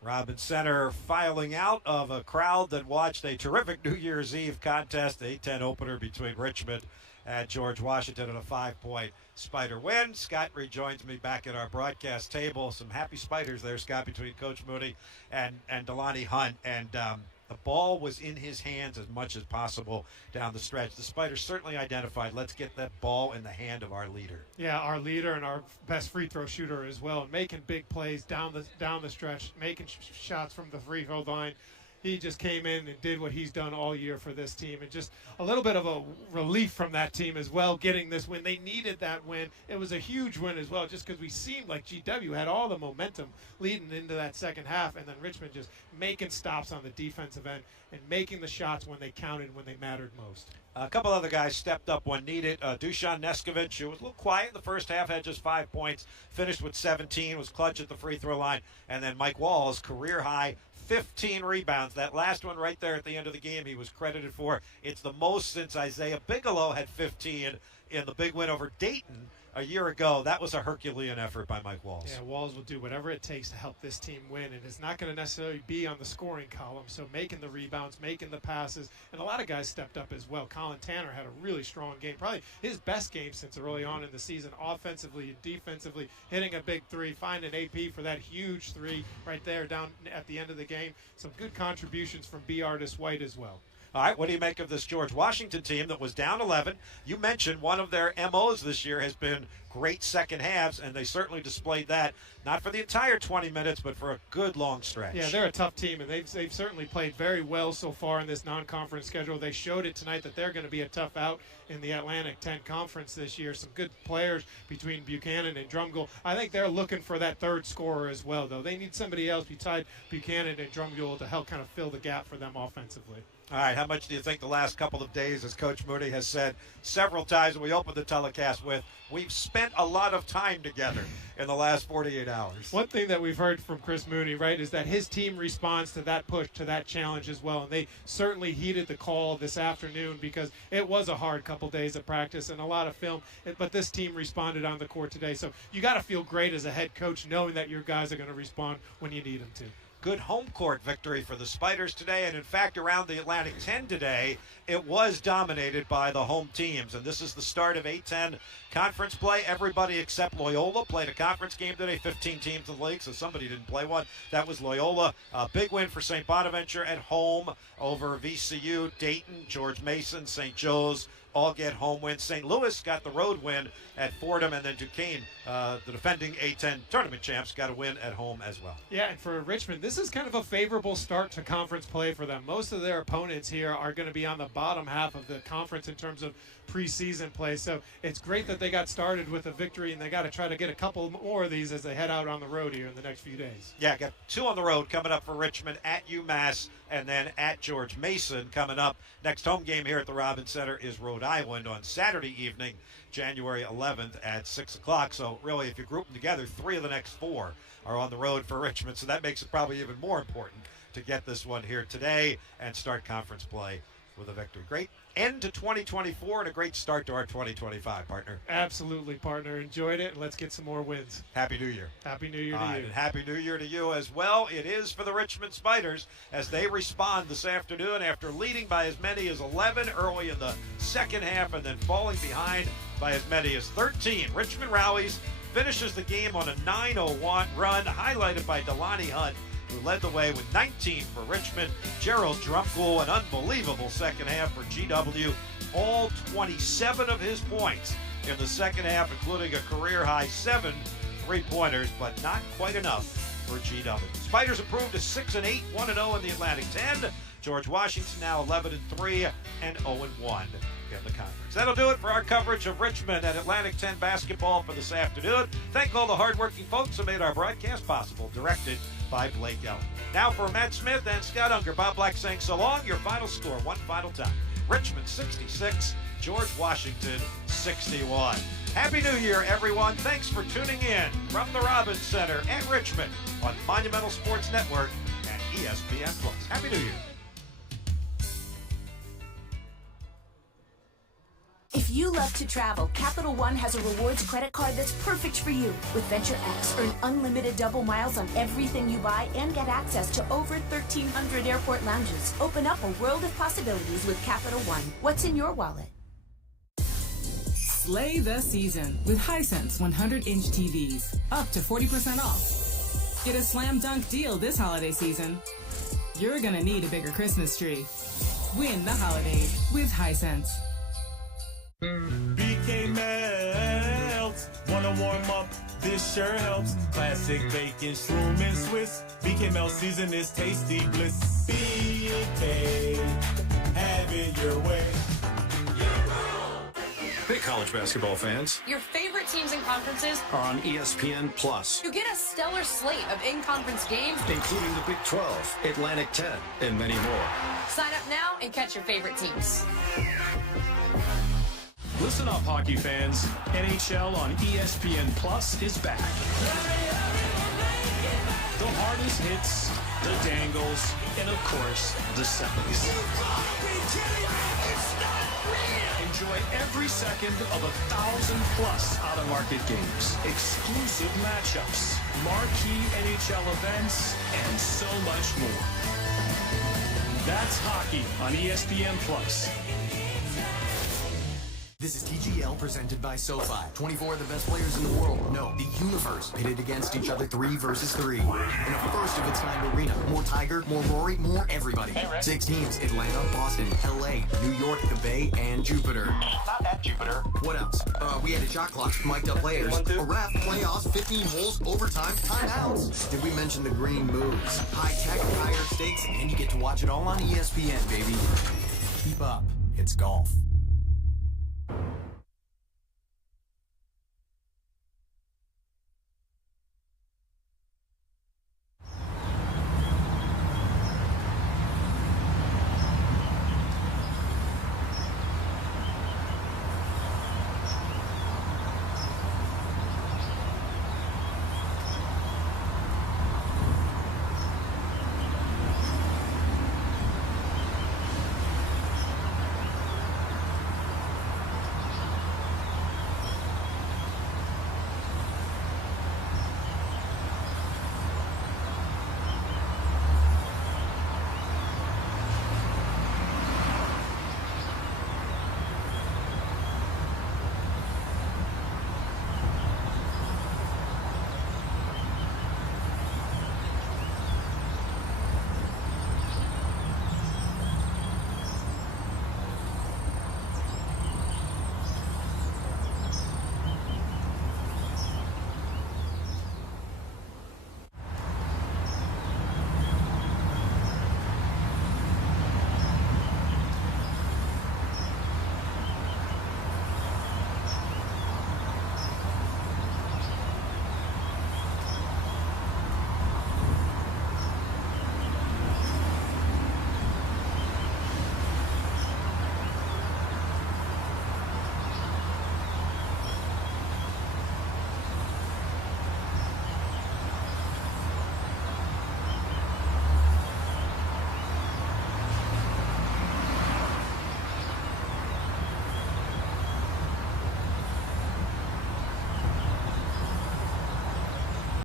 Robins Center filing out of a crowd that watched a terrific New Year's Eve contest, the 8-10 opener between Richmond and George Washington in a 5-point Spider win. Scott rejoins me back at our broadcast table. Some happy Spiders there, Scott, between Coach Mooney and Delani Hunt. And the ball was in his hands as much as possible down the stretch. The Spiders certainly identified, let's get that ball in the hand of our leader. Yeah, our leader and our best free throw shooter as well, making big plays down the stretch, making shots from the free throw line. He just came in and did what he's done all year for this team, and just a little bit of a relief from that team as well, getting this win. They needed that win. It was a huge win as well, just because we seemed like GW had all the momentum leading into that second half, and then Richmond just making stops on the defensive end and making the shots when they counted, when they mattered most. A couple other guys stepped up when needed. Dusan Neskovich, who was a little quiet in the first half, had just 5 points, finished with 17, was clutch at the free throw line. And then Mike Walls, career high, 15 rebounds. That last one right there at the end of the game he was credited for. It's the most since Isaiah Bigelow had 15 in the big win over Dayton a year ago. That was a Herculean effort by Mike Walls. Yeah, Walls will do whatever it takes to help this team win, and it's not going to necessarily be on the scoring column. So making the rebounds, making the passes, and a lot of guys stepped up as well. Colin Tanner had a really strong game, probably his best game since early on in the season, offensively and defensively, hitting a big three, finding AP for that huge three right there down at the end of the game. Some good contributions from B. Artis White as well. All right, what do you make of this George Washington team that was down 11? You mentioned one of their MOs this year has been great second halves, and they certainly displayed that, not for the entire 20 minutes, but for a good long stretch. Yeah, they're a tough team, and they've certainly played very well so far in this non-conference schedule. They showed it tonight that they're going to be a tough out in the Atlantic 10 Conference this year. Some good players between Buchanan and Drumgoole. I think they're looking for that third scorer as well, though. They need somebody else besides Buchanan and Drumgoole to help kind of fill the gap for them offensively. All right, how much do you think the last couple of days, as Coach Moody has said several times, and we opened the telecast with, we've spent a lot of time together in the last 48 hours? One thing that we've heard from Chris Mooney, right, is that his team responds to that push, to that challenge as well. And they certainly heeded the call this afternoon because it was a hard couple days of practice and a lot of film. But this team responded on the court today. So you got to feel great as a head coach knowing that your guys are going to respond when you need them to. Good home court victory for the Spiders today, and in fact around the Atlantic 10 today it was dominated by the home teams, and this is the start of A-10 conference play. Everybody except Loyola played a conference game today. 15 teams in the league, so somebody didn't play one. That was Loyola. A big win for St. Bonaventure at home over VCU. Dayton, George Mason, St. Joe's all get home wins. St. Louis got the road win at Fordham, and then Duquesne, the defending A-10 tournament champs, got a win at home as well. Yeah, and for Richmond, this is kind of a favorable start to conference play for them. Most of their opponents here are going to be on the bottom half of the conference in terms of preseason play. So it's great that they got started with a victory, and they got to try to get a couple more of these as they head out on the road here in the next few days. Yeah, got 2 on the road coming up for Richmond at UMass and then at George Mason coming up. Next home game here at the Robins Center is Rhode Island on Saturday evening, January 11th at 6 o'clock. So really, if you group them together, 3 of the next 4 are on the road for Richmond. So that makes it probably even more important to get this one here today and start conference play with a victory. Great end to 2024 and a great start to our 2025, partner. Absolutely, partner. Enjoyed it, and let's get some more wins. Happy New Year. Happy New Year to you. And Happy New Year to you as well. It is for the Richmond Spiders as they respond this afternoon after leading by as many as 11 early in the second half and then falling behind by as many as 13. Richmond rallies, finishes the game on a 9-0 run, highlighted by Delaney Hunt, who led the way with 19 for Richmond. Gerald Drumgoole, an unbelievable second half for GW. All 27 of his points in the second half, including a career-high 7 3-pointers, but not quite enough for GW. Spiders improved to 6-8, 1-0 in the Atlantic 10. George Washington now 11-3 and 0-1 in the conference. That'll do it for our coverage of Richmond and Atlantic 10 basketball for this afternoon. Thank all the hardworking folks who made our broadcast possible, directed by Blake Ellen. Now for Matt Smith and Scott Unger, Bob Black saying so long. Your final score, one final time. Richmond 66, George Washington 61. Happy New Year, everyone. Thanks for tuning in from the Robins Center at Richmond on Monumental Sports Network and ESPN+. Happy New Year. If you love to travel, Capital One has a rewards credit card that's perfect for you. With Venture X, earn unlimited double miles on everything you buy and get access to over 1,300 airport lounges. Open up a world of possibilities with Capital One. What's in your wallet? Slay the season with Hisense 100-inch TVs. Up to 40% off. Get a slam dunk deal this holiday season. You're gonna need a bigger Christmas tree. Win the holidays with Hisense. BK melts, wanna warm up, this sure helps. Classic bacon, shroom and Swiss. BK melt season is tasty bliss. BK, have it your way. Hey, college basketball fans. Your favorite teams and conferences Are on ESPN+. You get a stellar slate of in-conference games, Including the Big 12, Atlantic 10, and many more. Sign up now and catch your favorite teams. Listen up, hockey fans. NHL on ESPN Plus is back. The hardest hits, the dangles, and of course, the semis. Enjoy every second of 1,000+ out-of-market games, exclusive matchups, marquee NHL events, and so much more. That's hockey on ESPN+. This is TGL presented by SoFi. 24 of the best players in the world. No, the universe pitted against each other 3 versus 3. In a first-of-its-kind arena. More Tiger, more Rory, more everybody. 6 teams. Atlanta, Boston, LA, New York, the Bay, and Jupiter. Not at Jupiter. What else? We had a shot clock, mic'd up players, a ref, playoffs, 15 holes, overtime, timeouts. Did we mention the green moves? High tech, higher stakes, and you get to watch it all on ESPN, baby. Keep up. It's golf.